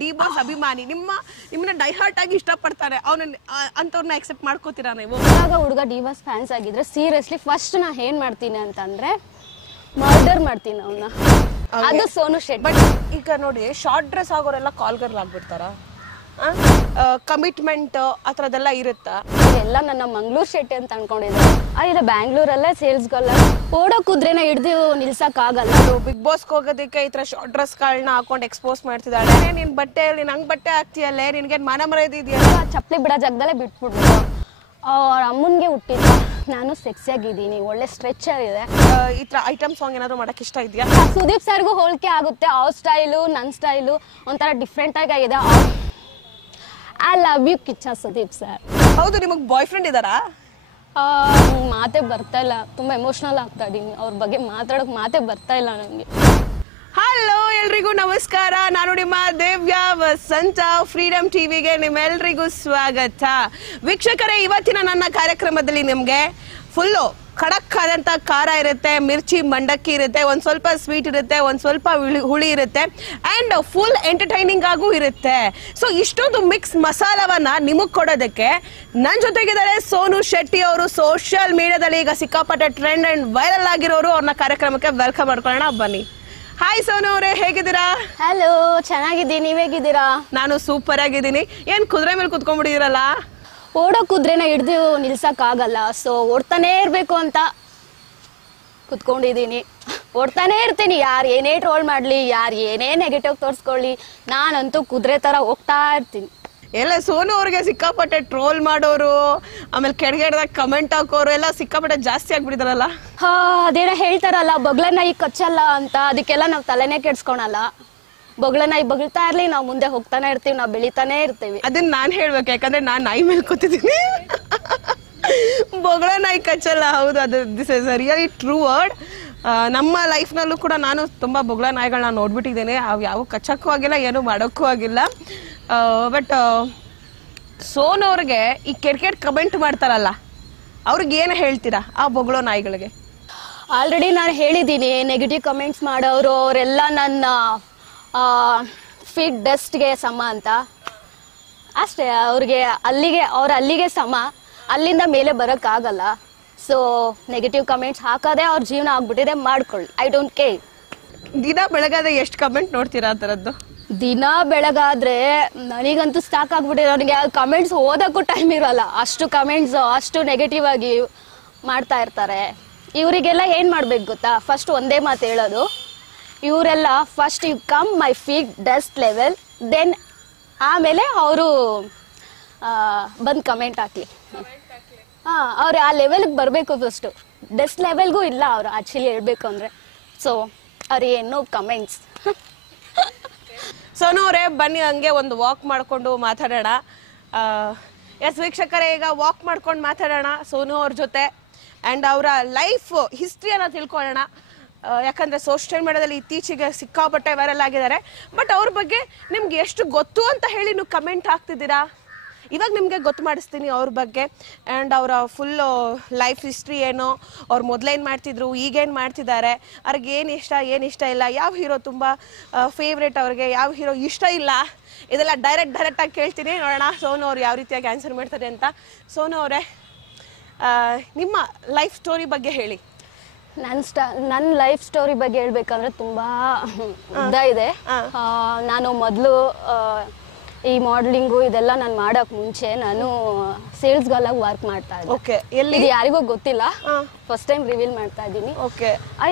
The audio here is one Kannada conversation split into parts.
ಡಿ ಬಾಸ್ ಅಭಿಮಾನಿ, ನಿಮ್ಮನ್ನ ಡೈಹಾರ್ಟ್ ಆಗಿ ಇಷ್ಟಪಡ್ತಾರೆ, ಅವನನ್ನ ಅಂತವ್ರನ್ನ ಅಕ್ಸೆಪ್ಟ್ ಮಾಡ್ಕೋತೀರಾ ನೀವು? ಇವಾಗ ಹುಡುಗ ಡಿ ಬಾಸ್ ಫ್ಯಾನ್ಸ್ ಆಗಿದ್ರೆ ಸೀರಿಯಸ್ಲಿ ಫಸ್ಟ್ ನಾ ಏನ್ ಮಾಡ್ತೀನಿ ಅಂತಂದ್ರೆ ಮರ್ಡರ್ ಮಾಡ್ತೀನಿ ಅವನ್ನ. ಅದು ಸೋನು ಶೆಟ್ಟಿ. ಬಟ್ ಈಗ ನೋಡಿ, ಶಾರ್ಟ್ ಡ್ರೆಸ್ ಆಗೋರೆಲ್ಲ ಕಾಲ್ ಗರ್ಲ್ ಆಗ್ಬಿಡ್ತಾರ, ಕಮಿಟ್ಮೆಂಟ್ ಆ ಥರದ್ದೆಲ್ಲ ಇರುತ್ತಾ? ಎಲ್ಲ ನನ್ನ ಮಂಗ್ಳೂರ್ ಶೆಟ್ಟಿ ಅಂತ ಅನ್ಕೊಂಡಿದ್ದೆ. ಇಲ್ಲ ಬ್ಯಾಂಗ್ಳೂರಲ್ಲೇ ಸೇಲ್ಸ್ಗಲ್ಲ ಓಡೋ ಕುದ್ರೆನ ಹಿಡ್ದು ನಿಲ್ಸಕ್ ಆಗಲ್ಲ. ಬಿಗ್ ಬಾಸ್ಗೆ ಹೋಗೋದಕ್ಕೆ ಈ ತರ ಶಾರ್ಟ್ ಡ್ರೆಸ್ ಗಳನ್ನ ಹಾಕೊಂಡು ಎಕ್ಸ್ಪೋಸ್ ಮಾಡ್ತಿದ್ದಾಳೆ. ನಿನ್ ಬಟ್ಟೆ ನಂಗ್ ಬಟ್ಟೆ ಹಾಕ್ತಿಯಲ್ಲೇ, ನಿನ್ಗೆ ಮಾನ ಮರ್ಯಾದೆ ಇದೆಯಲ್ಲ? ಚಪ್ಪಲಿ ಬಿಡೋ ಜಾಗದಲ್ಲೇ ಬಿಟ್ಬಿಟ್ರು. ಅವ್ರ ಅಮ್ಮನ್ಗೆ ಹುಟ್ಟಿದ್ದ ನಾನು ಸೆಕ್ಸಿಯಾಗಿದ್ದೀನಿ, ಒಳ್ಳೆ ಸ್ಟ್ರೆಚರ್ ಇದೆ. ಈ ತರ ಐಟಮ್ ಸಾಂಗ್ ಏನಾದ್ರು ಮಾಡಕ್ ಇಷ್ಟ ಇದೆಯಾ? ಸುದೀಪ್ ಸರ್ಗೂ ಹೋಲಿಕೆ ಆಗುತ್ತೆ. ಅವ್ರ ಸ್ಟೈಲು ನನ್ನ ಸ್ಟೈಲು ಒಂಥರ ಡಿಫ್ರೆಂಟ್ ಆಗಿದೆ. I love you Kichcha Sudeep sir. ಹೌದು, ನಿಮಗ್ ಬಾಯ್ ಫ್ರೆಂಡ್ ಇದಾರಾ? ಮಾತೇ ಬರ್ತಾ ಇಲ್ಲ, ತುಂಬಾ ಎಮೋಷನಲ್ ಆಗ್ತಾ ಇದೀನಿ. ಅವ್ರ ಬಗ್ಗೆ ಮಾತಾಡೋಕೆ ಮಾತೇ ಬರ್ತಾ ಇಲ್ಲ ನನಗೆ. ಹಲೋ ಎಲ್ರಿಗೂ ನಮಸ್ಕಾರ, ನಾನು ನಿಮ್ಮ ದೇವ್ಯಾ ವಸಂತ. ಫ್ರೀಡಮ್ ಟಿವಿಗೆ ನಿಮ್ಮೆಲ್ರಿಗೂ ಸ್ವಾಗತ. ವೀಕ್ಷಕರೇ, ಇವತ್ತಿನ ನನ್ನ ಕಾರ್ಯಕ್ರಮದಲ್ಲಿ ನಿಮ್ಗೆ ಫುಲ್ಲು ಖಡಕ್ ಆದಂತ ಖಾರ ಇರುತ್ತೆ, ಮಿರ್ಚಿ ಮಂಡಕ್ಕಿ ಇರುತ್ತೆ, ಒಂದ್ ಸ್ವಲ್ಪ ಸ್ವೀಟ್ ಇರುತ್ತೆ, ಒಂದ್ ಸ್ವಲ್ಪ ಹುಳಿ ಇರುತ್ತೆ, ಅಂಡ್ ಫುಲ್ ಎಂಟರ್ಟೈನಿಂಗ್ ಆಗೂ ಇರುತ್ತೆ. ಸೊ ಇಷ್ಟೊಂದು ಮಿಕ್ಸ್ ಮಸಾಲವನ್ನ ನಿಮಗ್ ಕೊಡೋದಕ್ಕೆ ನನ್ ಜೊತೆಗಿದ್ದಾರೆ ಸೋನು ಶೆಟ್ಟಿ ಅವರು. ಸೋಷಿಯಲ್ ಮೀಡಿಯಾದಲ್ಲಿ ಈಗ ಸಿಕ್ಕಾಪಟ್ಟೆ ಟ್ರೆಂಡ್ ಅಂಡ್ ವೈರಲ್ ಆಗಿರೋರು. ಅವ್ರನ್ನ ಕಾರ್ಯಕ್ರಮಕ್ಕೆ ವೆಲ್ಕಮ್ ಮಾಡ್ಕೊಳ್ಳೋಣ, ಬನ್ನಿ. ಹಾಯ್ ಸೋನು ಅವರೇ, ಹೇಗಿದ್ದೀರಾ? ಹಲೋ, ಚೆನ್ನಾಗಿದ್ದೀನಿ, ನೀವ್ ಹೇಗಿದ್ದೀರಾ? ನಾನು ಸೂಪರ್ ಆಗಿದ್ದೀನಿ. ಏನ್ ಕುದುರೆ ಮೇಲೆ ಕುತ್ಕೊಂಡ್ಬಿಟ್ಟಿದ್ದೀರಲ್ಲ? ಓಡೋ ಕುದ್ರೆನ ಹಿಡ್ದು ನಿಲ್ಸಕ್ ಆಗಲ್ಲ, ಸೊ ಓಡ್ತಾನೆ ಇರ್ಬೇಕು ಅಂತ ಕುತ್ಕೊಂಡಿದ್ದೀನಿ. ಓಡ್ತಾನೆ ಇರ್ತೀನಿ, ಯಾರು ಏನೇ ಟ್ರೋಲ್ ಮಾಡ್ಲಿ, ಯಾರು ಏನೇ ನೆಗೆಟಿವ್ ತೋರಿಸ್ಕೊಳ್ಳಿ, ನಾನಂತೂ ಕುದುರೆ ತರ ಹೋಗ್ತಾ ಇರ್ತೀನಿ. ಎಲ್ಲ ಸೋನು ಅವ್ರಿಗೆ ಸಿಕ್ಕಾಪಟ್ಟೆ ಟ್ರೋಲ್ ಮಾಡೋರು, ಆಮೇಲೆ ಕೆಳಗೆಡ್ದಾಗ ಕಮೆಂಟ್ ಹಾಕೋರು ಎಲ್ಲ ಸಿಕ್ಕಾಪಟ್ಟೆ ಜಾಸ್ತಿ ಆಗ್ಬಿಟ್ಟಿದಾರಲ್ಲ. ಅದೇನೋ ಹೇಳ್ತಾರಲ್ಲ, ಬೊಗ್ಳನ್ನ ಈಗ ಕಚ್ಚಲ್ಲ ಅಂತ, ಅದಕ್ಕೆಲ್ಲ ನಾವು ತಲೆನೇ ಕೆಡ್ಸ್ಕೊಳಲ್ಲ. ಬೊಗ್ಳನ್ನ ಈಗ ಬಗಳ್ತಾ ಇರ್ಲಿ, ನಾವು ಮುಂದೆ ಹೋಗ್ತಾನೆ ಇರ್ತೀವಿ, ನಾವು ಬೆಳಿತಾನೆ ಇರ್ತೀವಿ. ಅದನ್ನ ನಾನ್ ಹೇಳ್ಬೇಕು, ಯಾಕಂದ್ರೆ ನಾನ್ ನಾಯಿ ಮೇಲೆ ಕೂತಿದ್ದೀನಿ. ಬೊಗಳ ನಾಯಿ ಕಚ್ಚಲ್ಲ, ಹೌದು, ಅದು this is really true word. ನಮ್ಮ ಲೈಫ್ನಲ್ಲೂ ಕೂಡ ನಾನು ತುಂಬಾ ಬೊಗಳ ನಾಯಿಗಳನ್ನ ನೋಡ್ಬಿಟ್ಟಿದ್ದೇನೆ. ಅವು ಯಾವ ಕಚ್ಚಕ್ಕೂ ಆಗಿಲ್ಲ, ಏನು ಮಾಡೋಕ್ಕೂ ಆಗಿಲ್ಲ. ಬಟ್ ಸೋನು ಅವ್ರಿಗೆ ಈ ಕೆಟ್ಟ ಕಮೆಂಟ್ ಮಾಡ್ತಾರಲ್ಲ, ಅವ್ರಿಗೆ ಏನು ಹೇಳ್ತೀರಾ ಆ ಬೊಗಳೋ ನಾಯಿಗಳಿಗೆ? ಆಲ್ರೆಡಿ ನಾನು ಹೇಳಿದ್ದೀನಿ, ನೆಗೆಟಿವ್ ಕಮೆಂಟ್ಸ್ ಮಾಡೋರು ಅವರೆಲ್ಲ ನನ್ನ ಫೀಟ್ ಡಸ್ಟ್ಗೆ ಸಮ ಅಂತ. ಅಷ್ಟೇ, ಅವ್ರಿಗೆ ಅಲ್ಲಿಗೆ ಸಮ, ಅಲ್ಲಿಂದ ಮೇಲೆ ಬರೋಕ್ಕಾಗಲ್ಲ. ಸೊ ನೆಗೆಟಿವ್ ಕಮೆಂಟ್ಸ್ ಹಾಕೋದೇ ಅವ್ರ ಜೀವನ ಆಗ್ಬಿಟ್ಟಿದೆ, ಮಾಡ್ಕೊಳ್ಳಿ, ಐ ಡೋಂಟ್ ಕೇರ್. ದಿನ ಬೆಳಗಾದ್ರೆ ಎಷ್ಟು ಕಮೆಂಟ್ ನೋಡ್ತೀರಾ ಆ ಥರದ್ದು? ದಿನ ಬೆಳಗಾದ್ರೆ ನನಗಂತೂ ಸ್ಟಾಕ್ ಆಗ್ಬಿಟ್ಟಿದೆ. ನನಗೆ ಕಮೆಂಟ್ಸ್ ಓದೋಕ್ಕೂ ಟೈಮ್ ಇರೋಲ್ಲ, ಅಷ್ಟು ಕಮೆಂಟ್ಸ್, ಅಷ್ಟು ನೆಗೆಟಿವ್ ಆಗಿ ಮಾಡ್ತಾ ಇರ್ತಾರೆ. ಇವರಿಗೆಲ್ಲ ಏನು ಮಾಡ್ಬೇಕು ಗೊತ್ತಾ? ಫಸ್ಟ್ ಒಂದೇ ಮಾತು ಹೇಳೋದು, ಇವರೆಲ್ಲ first you come my feet dust level, then ಆಮೇಲೆ ಅವರು ಬಂದು ಕಮೆಂಟ್ ಹಾಕಿ. ಅವ್ರು ಆ ಲೆವೆಲ್ಗೆ ಬರಬೇಕು. ಫಸ್ಟು ಡಸ್ಟ್ ಲೆವೆಲ್ಗೂ ಇಲ್ಲ ಅವರು ಆ್ಯಕ್ಚುಲಿ ಹೇಳ್ಬೇಕು ಅಂದರೆ. ಸೊ ಅವ್ರಿಗೆ ಏನೋ ಕಮೆಂಟ್ಸ್. ಸೋನು ಅವರೇ, ಬನ್ನಿ ಹಂಗೆ ಒಂದು ವಾಕ್ ಮಾಡಿಕೊಂಡು ಮಾತಾಡೋಣ. ಎಸ್ ವೀಕ್ಷಕರೇ, ಈಗ ವಾಕ್ ಮಾಡ್ಕೊಂಡು ಮಾತಾಡೋಣ ಸೋನು ಅವ್ರ ಜೊತೆ, ಆ್ಯಂಡ್ ಅವರ ಲೈಫ್ ಹಿಸ್ಟ್ರಿಯನ್ನು ತಿಳ್ಕೊಳ್ಳೋಣ. ಯಾಕಂದರೆ ಸೋಷಿಯಲ್ ಮೀಡಿಯಾದಲ್ಲಿ ಇತ್ತೀಚೆಗೆ ಸಿಕ್ಕಾಪಟ್ಟೆ ವೈರಲ್ ಆಗಿದ್ದಾರೆ. ಬಟ್ ಅವ್ರ ಬಗ್ಗೆ ನಿಮ್ಗೆ ಎಷ್ಟು ಗೊತ್ತು ಅಂತ ಹೇಳಿ ನೀವು ಕಮೆಂಟ್ ಹಾಕ್ತಿದ್ದೀರಾ? ಇವಾಗ ನಿಮಗೆ ಗೊತ್ತು ಮಾಡಿಸ್ತೀನಿ ಅವ್ರ ಬಗ್ಗೆ, ಆ್ಯಂಡ್ ಅವರ ಫುಲ್ಲು ಲೈಫ್ ಹಿಸ್ಟ್ರಿ ಏನು, ಅವ್ರು ಮೊದಲೇನು ಮಾಡ್ತಿದ್ರು, ಈಗೇನು ಮಾಡ್ತಿದ್ದಾರೆ, ಅವ್ರಿಗೆ ಏನು ಇಷ್ಟ ಇಲ್ಲ, ಯಾವ ಹೀರೋ ತುಂಬ ಫೇವ್ರೇಟ್, ಅವ್ರಿಗೆ ಯಾವ ಹೀರೋ ಇಷ್ಟ ಇಲ್ಲ, ಇದೆಲ್ಲ ಡೈರೆಕ್ಟಾಗಿ ಕೇಳ್ತೀನಿ. ನೋಡೋಣ ಸೋನು ಅವ್ರು ಯಾವ ರೀತಿಯಾಗಿ ಆನ್ಸರ್ ಮಾಡ್ತಾರೆ ಅಂತ. ಸೋನು ಅವರೇ, ನಿಮ್ಮ ಲೈಫ್ ಸ್ಟೋರಿ ಬಗ್ಗೆ ಹೇಳಿ. ನನ್ನ ಲೈಫ್ ಸ್ಟೋರಿ ಬಗ್ಗೆ ಹೇಳ್ಬೇಕಂದ್ರೆ ತುಂಬಾ ಉದ್ದ ಇದೆ. ನಾನು ಮೊದಲು ಈ ಮಾಡಲಿಂಗು ಇದೆಲ್ಲ ನಾನು ಮಾಡೋಕೆ ಮುಂಚೆ ನಾನು ಸೇಲ್ಸ್ ಗರ್ಲಾಗಿ ವರ್ಕ್ ಮಾಡ್ತಾ ಇದ್ದೆ. ಇದು ಯಾರಿಗೂ ಗೊತ್ತಿಲ್ಲ, ಫಸ್ಟ್ ಟೈಮ್ ರಿವೀಲ್ ಮಾಡ್ತಾ ಇದ್ದೀನಿ.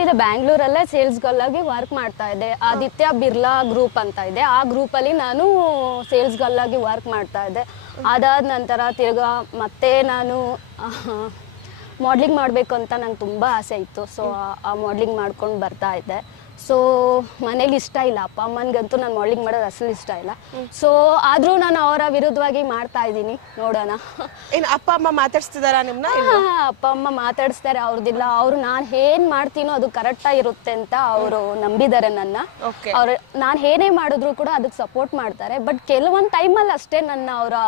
ಇದು ಬ್ಯಾಂಗ್ಳೂರಲ್ಲೇ ಸೇಲ್ಸ್ ಗರ್ಲಾಗಿ ವರ್ಕ್ ಮಾಡ್ತಾ ಇದ್ದೆ. ಆದಿತ್ಯ ಬಿರ್ಲಾ ಗ್ರೂಪ್ ಅಂತ ಇದೆ, ಆ ಗ್ರೂಪಲ್ಲಿ ನಾನು ಸೇಲ್ಸ್ ಗರ್ಲಾಗಿ ವರ್ಕ್ ಮಾಡ್ತಾ ಇದ್ದೆ. ಅದಾದ ನಂತರ ತಿರ್ಗಾ ಮತ್ತೆ ನಾನು ಮಾಡ್ಲಿಂಗ್ ಮಾಡಬೇಕು ಅಂತ ನಂಗೆ ತುಂಬ ಆಸೆ ಇತ್ತು. ಸೊ ಆ ಮಾಡ್ಲಿಂಗ್ ಮಾಡ್ಕೊಂಡು ಬರ್ತಾ ಇದ್ದೆ. ಸೊ ಮನೇಲಿ ಇಷ್ಟ ಇಲ್ಲ, ಅಪ್ಪ ಅಮ್ಮನಿಗಂತೂ ನಾನು ಮಾಡ್ಲಿಂಗ್ ಮಾಡೋದು ಅಸಲು ಇಷ್ಟ ಇಲ್ಲ. ಸೊ ಆದರೂ ನಾನು ಅವರ ವಿರುದ್ಧವಾಗಿ ಮಾಡ್ತಾ ಇದ್ದೀನಿ, ನೋಡೋಣ. ಅಪ್ಪ ಅಮ್ಮ ಮಾತಾಡ್ಸ್ತಿದಾರ ನಿಮ್ಮನ್ನ? ಅಪ್ಪ ಅಮ್ಮ ಮಾತಾಡಿಸ್ತಾರೆ, ಅವ್ರದ್ದಿಲ್ಲ. ಅವರು ನಾನು ಏನು ಮಾಡ್ತೀನೋ ಅದು ಕರೆಕ್ಟಾಗಿರುತ್ತೆ ಅಂತ ಅವರು ನಂಬಿದ್ದಾರೆ ನನ್ನ. ಅವ್ರು ನಾನು ಏನೇ ಮಾಡಿದ್ರು ಕೂಡ ಅದಕ್ಕೆ ಸಪೋರ್ಟ್ ಮಾಡ್ತಾರೆ. ಬಟ್ ಕೆಲವೊಂದು ಟೈಮಲ್ಲಿ ಅಷ್ಟೇ ನನ್ನ ಅವರ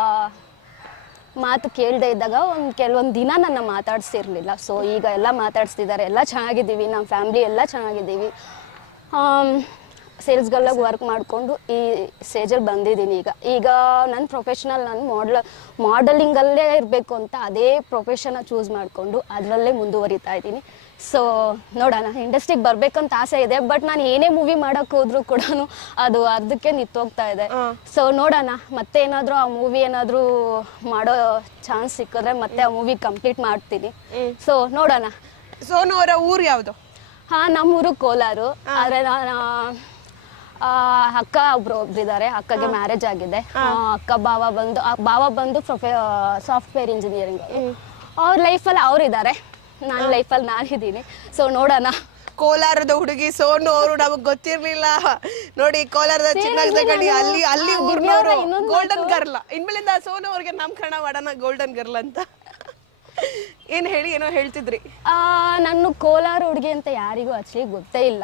ಮಾತು ಕೇಳದೆ ಇದ್ದಾಗ ಕೆಲವೊಂದು ದಿನ ನನ್ನ ಮಾತಾಡ್ಸಿರ್ಲಿಲ್ಲ. ಸೊ ಈಗ ಎಲ್ಲ ಮಾತಾಡ್ಸ್ತಿದ್ದಾರೆ, ಎಲ್ಲ ಚೆನ್ನಾಗಿದ್ದೀವಿ, ನಮ್ಮ ಫ್ಯಾಮಿಲಿ ಎಲ್ಲ ಚೆನ್ನಾಗಿದ್ದೀವಿ. ಸೇಲ್ಸ್ಗಳಾಗಿ ವರ್ಕ್ ಮಾಡಿಕೊಂಡು ಈ ಸ್ಟೇಜಲ್ಲಿ ಬಂದಿದ್ದೀನಿ. ಈಗ ನನ್ನ ಪ್ರೊಫೆಷನಲ್ ನಾನು ಮಾಡಲಿಂಗಲ್ಲೇ ಇರಬೇಕು ಅಂತ ಅದೇ ಪ್ರೊಫೆಷನ್ನ ಚೂಸ್ ಮಾಡಿಕೊಂಡು ಅದರಲ್ಲೇ ಮುಂದುವರಿತಾ ಇದ್ದೀನಿ. ಸೊ ನೋಡೋಣ, ಇಂಡಸ್ಟ್ರಿಗೆ ಬರ್ಬೇಕಂತ ಆಸೆ ಇದೆ, ಬಟ್ ನಾನು ಏನೇ ಮೂವಿ ಮಾಡಕ್ ಹೋದ್ರು ಕೂಡ ಅದು ಅರ್ಧಕ್ಕೆ ನಿಂತೋಗ್ತಾ ಇದೆ. ಸೊ ನೋಡೋಣ, ಮತ್ತೆ ಏನಾದರೂ ಆ ಮೂವಿ ಏನಾದರೂ ಮಾಡೋ ಚಾನ್ಸ್ ಸಿಕ್ಕಿದ್ರೆ ಮತ್ತೆ ಆ ಮೂವಿ ಕಂಪ್ಲೀಟ್ ಮಾಡ್ತೀನಿ. ಸೊ ನೋಡೋಣ. ಸೋನು ಅವರ ಊರು ಯಾವುದು? ನಮ್ಮೂರು ಕೋಲಾರು. ಆದ್ರೆ ಅಕ್ಕ ಒಬ್ರಿದ್ದಾರೆ, ಅಕ್ಕಗೆ ಮ್ಯಾರೇಜ್ ಆಗಿದೆ. ಅಕ್ಕ ಭಾವ ಬಂದು ಸಾಫ್ಟ್ವೇರ್ ಇಂಜಿನಿಯರಿಂಗ್. ಅವ್ರ ಲೈಫಲ್ಲಿ ಅವ್ರಿದ್ದಾರೆ, ನನ್ನ ಲೈಫಲ್ಲಿ ನಾನಿದ್ದೀನಿ. ಸೊ ನೋಡೋಣ. ಕೋಲಾರದ ಹುಡುಗಿ ಸೋನು ಅವರು ನಮಗ್ ಗೊತ್ತಿರ್ಲಿಲ್ಲ ನೋಡಿ. ಕೋಲಾರದ ಚಿನ್ನದ ಗಣಿ, ಅಲ್ಲಿ ಊರ್ನವರು ಗೋಲ್ಡನ್ ಗರ್ಲ್. ಇನ್ಮೇಲಿಂದ ಸೋನು ಅವ್ರಿಗೆ ನಾಮಕರಣ ಮಾಡೋಣ ಗೋಲ್ಡನ್ ಗರ್ಲ್ ಅಂತ. ಏನ್ ಹೇಳಿ, ಏನೋ ಹೇಳ್ತಿದ್ರಿ? ನಾನು ಕೋಲಾರ ಹುಡುಗಿ ಅಂತ ಯಾರಿಗೂ ಆಕ್ಚುಲಿ ಗೊತ್ತೇ ಇಲ್ಲ.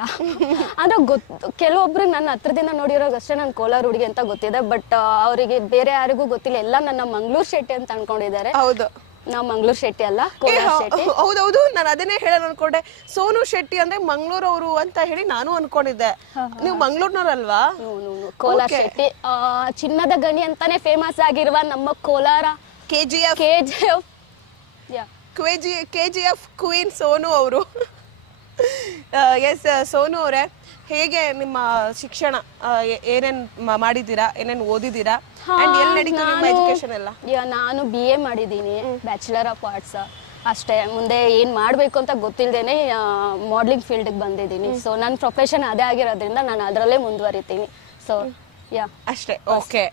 ಅಂದ್ರೆ ಕೆಲವೊಬ್ರಿಗೆ ನನ್ನ ಹತ್ರದಿಂದ ನೋಡಿರೋಗಷ್ಟೇ ನಾನು ಕೋಲಾರ ಹುಡುಗಿ ಅಂತ ಗೊತ್ತಿದೆ, ಬಟ್ ಅವರಿಗೆ ಬೇರೆ ಯಾರಿಗೂ ಗೊತ್ತಿಲ್ಲ. ಎಲ್ಲ ನನ್ನ ಮಂಗಳೂರು ಶೆಟ್ಟಿ ಅಂತ ಅನ್ಕೊಂಡಿದ್ದಾರೆ. ಹೌದು, ನಾವು ಮಂಗಳೂರು ಶೆಟ್ಟಿ ಅಲ್ಲ, ಕೋಲಾರ ಶೆಟ್ಟಿ. ಹೌದೌದು, ನಾನು ಅದನ್ನೇ ಹೇಳೋಣ ಅನ್ಕೊಂಡೆ. ಸೋನು ಶೆಟ್ಟಿ ಅಂದ್ರೆ ಮಂಗಳೂರವರು ಅಂತ ಹೇಳಿ ನಾನು ಅನ್ಕೊಂಡಿದ್ದೆ. ನೀವು ಮಂಗಳೂರಿನವ್ರಲ್ವಾ? ಕೋಲಾರ ಶೆಟ್ಟಿ. ಚಿನ್ನದ ಗಣಿ ಅಂತಾನೆ ಫೇಮಸ್ ಆಗಿರುವ ನಮ್ಮ ಕೋಲಾರ KGF ಕ್ವೀನ್ ಸೋನು ಅವರು. ಎಸ್ ಸೋನು ಅವರೇ, ಹೇಗೆ ನಿಮ್ಮ ಶಿಕ್ಷಣ? ಏನೇನ್ ಮಾಡಿದ್ದೀರಾ, ಏನೇನ್ ಓದಿದ್ದೀರಾ, ಎಲ್ಲಿ ನಡೀತಾ ನಿಮ್ಮ ಎಜುಕೇಶನ್ ಎಲ್ಲ? ನಾನು BA ಮಾಡಿದ್ದೀನಿ, ಬ್ಯಾಚುಲರ್ ಆಫ್ ಆರ್ಟ್ಸ್ ಅಷ್ಟೇ. ಮುಂದೆ ಏನ್ ಮಾಡ್ಬೇಕು ಅಂತ ಗೊತ್ತಿಲ್ಲದೇನೆ ಮಾಡ್ಲಿಂಗ್ ಫೀಲ್ಡ್ಗೆ ಬಂದಿದ್ದೀನಿ. ಸೊ ನನ್ನ ಪ್ರೊಫೆಷನ್ ಅದೇ ಆಗಿರೋದ್ರಿಂದ ನಾನು ಅದರಲ್ಲೇ ಮುಂದುವರಿತೀನಿ. ಸೊ ಅಷ್ಟೇ. ಓಕೆ,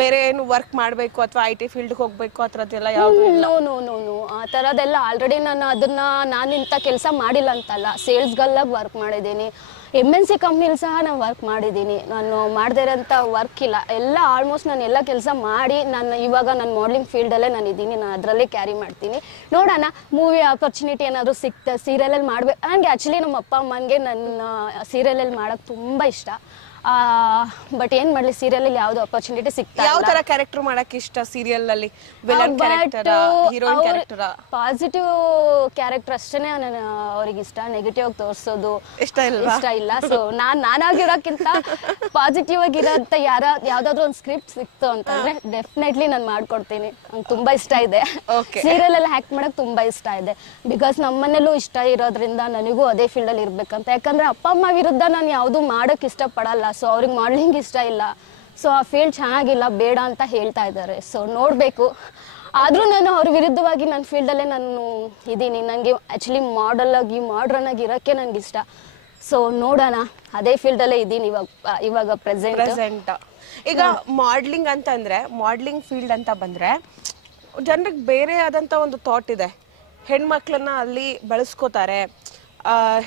ಬೇರೆ ಏನು ವರ್ಕ್ ಮಾಡಬೇಕು ಅಥವಾ IT ಫೀಲ್ಡ್ಗೆ ಹೋಗ್ಬೇಕು ಆ ಥರದ್ದೆಲ್ಲ ಯಾವುದು? ನೋ ಆ ಥರದ್ದೆಲ್ಲ ಆಲ್ರೆಡಿ ನಾನು ಇಂಥ ಕೆಲಸ ಮಾಡಿಲ್ಲ ಅಂತಲ್ಲ, ಸೇಲ್ಸ್ಗಲ್ಲಾಗಿ ವರ್ಕ್ ಮಾಡಿದ್ದೀನಿ. MNC ಕಂಪ್ನಿಲಿ ಸಹ ನಾನು ವರ್ಕ್ ಮಾಡಿದ್ದೀನಿ. ನಾನು ಮಾಡದೇ ಇರೋಂಥ ವರ್ಕ್ ಇಲ್ಲ, ಎಲ್ಲ ಆಲ್ಮೋಸ್ಟ್ ನಾನು ಎಲ್ಲ ಕೆಲಸ ಮಾಡಿ ಇವಾಗ ನನ್ನ ಮಾಡ್ಲಿಂಗ್ ಫೀಲ್ಡಲ್ಲೇ ನಾನು ಇದ್ದೀನಿ. ನಾನು ಅದರಲ್ಲೇ ಕ್ಯಾರಿ ಮಾಡ್ತೀನಿ. ನೋಡೋಣ, ಮೂವಿ ಆಪರ್ಚುನಿಟಿ ಏನಾದರೂ ಸಿಕ್ತೆ ಸೀರಿಯಲಲ್ಲಿ ಮಾಡಬೇಕು. ನನಗೆ ಆ್ಯಕ್ಚುಲಿ ನಮ್ಮ ಅಪ್ಪ ಅಮ್ಮನಿಗೆ ನನ್ನ ಸೀರಿಯಲಲ್ಲಿ ಮಾಡೋಕ್ಕೆ ತುಂಬ ಇಷ್ಟ. ಬಟ್ ಏನ್ ಮಾಡ್ಲಿ, ಸೀರಿಯಲ್ ಅಲ್ಲಿ ಯಾವ್ದು ಅಪರ್ಚುನಿಟಿ ಸಿಗ್ತಾ. ಯಾವ ತರ ಕ್ಯಾರೆಕ್ಟರ್ ಮಾಡಕ್ ಇಷ್ಟ ಸೀರಿಯಲ್ ಅಲ್ಲಿ? Villain character, heroine character? Positive character ಅಷ್ಟೇನೆ ಅವ್ರಿಗೆ ಇಷ್ಟ, ನೆಗೆಟಿವ್ ಆಗಿ ತೋರಿಸೋದು ಇಷ್ಟ ಇಲ್ಲ. ಸೊ ನಾನಾಗಿರೋಕ್ಕಿಂತ ಪಾಸಿಟಿವ್ ಆಗಿರೋಂತ ಯಾವ್ದಾದ್ರು ಒಂದು ಸ್ಕ್ರಿಪ್ಟ್ ಸಿಕ್ತು ಅಂತಂದ್ರೆ ಡೆಫಿನೆಟ್ಲಿ ನಾನು ಮಾಡ್ಕೊಡ್ತೀನಿ. ನಂಗೆ ತುಂಬಾ ಇಷ್ಟ ಇದೆ ಸೀರಿಯಲ್ ಅಲ್ಲಿ ಆಕ್ಟ್ ಮಾಡಕ್ ತುಂಬಾ ಇಷ್ಟ ಇದೆ. ಬಿಕಾಸ್ ನಮ್ಮನೇಲೂ ಇಷ್ಟ ಇರೋದ್ರಿಂದ ನನಗೂ ಅದೇ ಫೀಲ್ಡ್ ಅಲ್ಲಿ ಇರ್ಬೇಕಂತ. ಯಾಕಂದ್ರೆ ಅಪ್ಪ ಅಮ್ಮ ವಿರುದ್ಧ ನಾನು ಯಾವ್ದು ಮಾಡಕ್ ಇಷ್ಟ ಪಡಲ್ಲ. ಸೊ ಅವ್ರಿಗೆ ಮಾಡ್ಲಿಂಗ್ ಇಷ್ಟ ಇಲ್ಲ, ಸೊ ಆ ಫೀಲ್ಡ್ ಚೆನ್ನಾಗಿಲ್ಲ, ಬೇಡ ಅಂತ ಹೇಳ್ತಾ ಇದ್ದಾರೆ. ಸೊ ನೋಡ್ಬೇಕು. ಆದ್ರೂ ನಾನು ಅವ್ರ ವಿರುದ್ಧವಾಗಿ ನನ್ನ ಫೀಲ್ಡಲ್ಲೇ ನಾನು ಇದ್ದೀನಿ. ನನಗೆ ಆ್ಯಕ್ಚುಲಿ ಮಾಡ್ರನ್ ಆಗಿ ಇರೋಕ್ಕೆ ನನಗೆ ಇಷ್ಟ. ಸೊ ನೋಡೋಣ, ಅದೇ ಫೀಲ್ಡಲ್ಲೇ ಇದ್ದೀನಿ ಇವಾಗ ಪ್ರೆಸೆಂಟ್. ಈಗ ಮಾಡ್ಲಿಂಗ್ ಅಂತಂದ್ರೆ, ಮಾಡ್ಲಿಂಗ್ ಫೀಲ್ಡ್ ಅಂತ ಬಂದ್ರೆ ಜನರಿಗೆ ಬೇರೆ ಆದಂತ ಒಂದು ಥಾಟ್ ಇದೆ. ಹೆಣ್ಮಕ್ಳನ್ನ ಅಲ್ಲಿ ಬಳಸ್ಕೋತಾರೆ,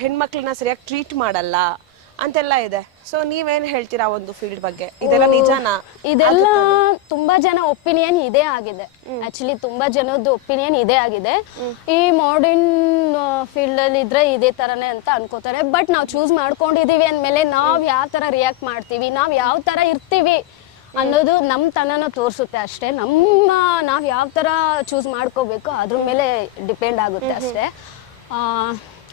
ಹೆಣ್ಮಕ್ಳನ್ನ ಸರಿಯಾಗಿ ಟ್ರೀಟ್ ಮಾಡಲ್ಲ ಅಂತೆಲ್ಲ ಇದೆ. ಸೊ ನೀವೇನ್ ಹೇಳ್ತೀರಾ ಒಂದು ಫೀಲ್ಡ್ ಬಗ್ಗೆ? ಇದೆಲ್ಲ ನಿಜಾನಾ? ಇದೆಲ್ಲ ತುಂಬಾ ಜನ ಒಪಿನಿಯನ್ ಇದೇ ಆಗಿದೆ. ಆಕ್ಚುಲಿ ತುಂಬಾ ಜನದ ಒಪಿನಿಯನ್ ಇದೇ ಆಗಿದೆ. ಈ ಮಾಡರ್ನ್ ಫೀಲ್ಡ್ ಅಲ್ಲಿ ಇದ್ರೆ ಇದೇ ತರನೇ ಅಂತ ಅನ್ಕೋತಾರೆ. ಬಟ್ ನಾವು ಚೂಸ್ ಮಾಡ್ಕೊಂಡಿದೀವಿ ಅಂದ್ಮೇಲೆ ನಾವ್ ಯಾವ ತರ ರಿಯಾಕ್ಟ್ ಮಾಡ್ತೀವಿ, ನಾವ್ ಯಾವ ತರ ಇರ್ತೀವಿ ಅನ್ನೋದು ನಮ್ಮ ತನನ ತೋರಿಸುತ್ತೆ ಅಷ್ಟೇ. ನಾವ್ ಯಾವ ತರ ಚೂಸ್ ಮಾಡ್ಕೋಬೇಕು ಅದ್ರ ಮೇಲೆ ಡಿಪೆಂಡ್ ಆಗುತ್ತೆ ಅಷ್ಟೇ.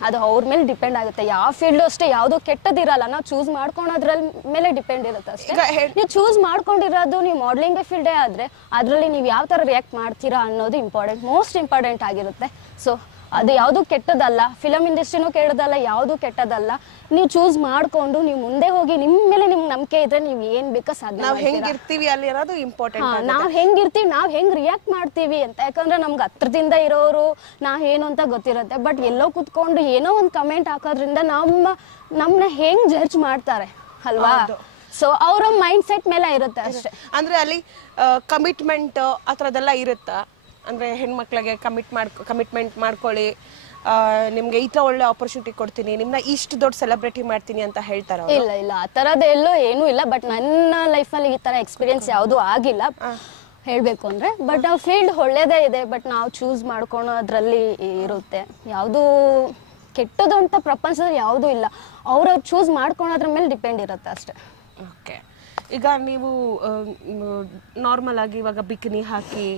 ಅದು ಅವ್ರ ಮೇಲೆ ಡಿಪೆಂಡ್ ಆಗುತ್ತೆ. ಯಾವ ಫೀಲ್ಡ್ ಅಷ್ಟೇ ಯಾವ್ದು ಕೆಟ್ಟದಿರಲ್ಲ, ನಾವು ಚೂಸ್ ಮಾಡ್ಕೊಳೋದ್ರ ಮೇಲೆ ಡಿಪೆಂಡ್ ಇರುತ್ತೆ ಅಷ್ಟೇ. ನೀವು ಚೂಸ್ ಮಾಡ್ಕೊಂಡಿರೋದು ನೀವು ಮಾಡ್ಲಿಂಗ್ ಫೀಲ್ಡೇ ಆದ್ರೆ ಅದ್ರಲ್ಲಿ ನೀವು ಯಾವ ತರ ರಿಯಾಕ್ಟ್ ಮಾಡ್ತೀರಾ ಅನ್ನೋದು ಮೋಸ್ಟ್ ಇಂಪಾರ್ಟೆಂಟ್ ಆಗಿರುತ್ತೆ. ಸೊ ಅದು ಯಾವುದು ಕೆಟ್ಟದಲ್ಲ, ಫಿಲಮ್ ಇಂಡಸ್ಟ್ರಿನೂ ಕೆಟ್ಟದಲ್ಲ, ಯಾವುದು ಕೆಟ್ಟದಲ್ಲ. ನೀವು ಚೂಸ್ ಮಾಡ್ಕೊಂಡು ನೀವು ಮುಂದೆ ಹೋಗಿ, ನಿಮ್ಮ ಮೇಲೆ ನಿಮ್ಗೆ ನಂಬಿಕೆ ಇದ್ರೆ ನೀವು ಏನ್ ಬೇಕೋ ಸಾಧ್ಯ. ನಾವು ಹೆಂಗಿರ್ತೀವಿ ಅಲ್ಲಿ ಇರೋದು ಇಂಪಾರ್ಟೆಂಟ್. ನಾವ್ ಹೆಂಗಿರ್ತೀವಿ, ನಾವ್ ಹೆಂಗ್ ರಿಯಾಕ್ಟ್ ಮಾಡ್ತೀವಿ ಅಂತ. ಯಾಕಂದ್ರೆ ನಮ್ಗೆ ಹತ್ರದಿಂದ ಇರೋರು ನಾವ್ ಏನು ಅಂತ ಗೊತ್ತಿರುತ್ತೆ. ಬಟ್ ಎಲ್ಲೋ ಕುತ್ಕೊಂಡು ಏನೋ ಒಂದು ಕಮೆಂಟ್ ಹಾಕೋದ್ರಿಂದ ನಮ್ಮನ್ನ ಹೆಂಗ್ ಜಡ್ಜ್ ಮಾಡ್ತಾರೆ ಅಲ್ವಾ? ಸೊ ಅವರ ಮೈಂಡ್ ಸೆಟ್ ಮೇಲೆ ಇರುತ್ತೆ ಅಷ್ಟೇ. ಅಂದ್ರೆ ಅಲ್ಲಿ ಕಮಿಟ್ಮೆಂಟ್ ಆ ಥರದ್ದೆಲ್ಲ ಇರುತ್ತಾ? ಅಂದ್ರೆ ಹೆಣ್ಮಕ್ಳಿಗೆ ಕಮಿಟ್ಮೆಂಟ್ ಮಾಡ್ಕೊಳ್ಳಿ, ನಿಮ್ಗೆ ಈ ತರ ಒಳ್ಳೆ ಆಪರ್ಚುನಿಟಿ ಕೊಡ್ತೀನಿ, ನಿಮ್ನ ಇಷ್ಟು ದೊಡ್ಡ ಸೆಲೆಬ್ರಿಟಿ ಮಾಡ್ತೀನಿ ಅಂತ ಹೇಳ್ತಾರ? ಇಲ್ಲ ಆ ತರದೆಲ್ಲೂ ಏನೂ ಇಲ್ಲ. ಬಟ್ ನನ್ನ ಲೈಫಲ್ಲಿ ಈ ತರ ಎಕ್ಸ್ಪೀರಿಯನ್ಸ್ ಯಾವುದು ಆಗಿಲ್ಲ ಹೇಳ್ಬೇಕು ಅಂದ್ರೆ. ಬಟ್ ನಾವು ಫೀಲ್ಡ್ ಒಳ್ಳೇದೇ ಇದೆ, ಬಟ್ ನಾವು ಚೂಸ್ ಮಾಡ್ಕೊಳೋದ್ರಲ್ಲಿ ಇರುತ್ತೆ. ಯಾವುದು ಕೆಟ್ಟದು ಅಂತ ಪ್ರಪಂಚದಲ್ಲಿ ಯಾವುದೂ ಇಲ್ಲ, ಅವ್ರವ್ರು ಚೂಸ್ ಮಾಡ್ಕೊಳೋದ್ರ ಮೇಲೆ ಡಿಪೆಂಡ್ ಇರುತ್ತೆ ಅಷ್ಟೇ. ಓಕೆ, ಈಗ ನೀವು ನಾರ್ಮಲ್ ಆಗಿ ಇವಾಗ ಬಿಕಿನಿ ಹಾಕಿ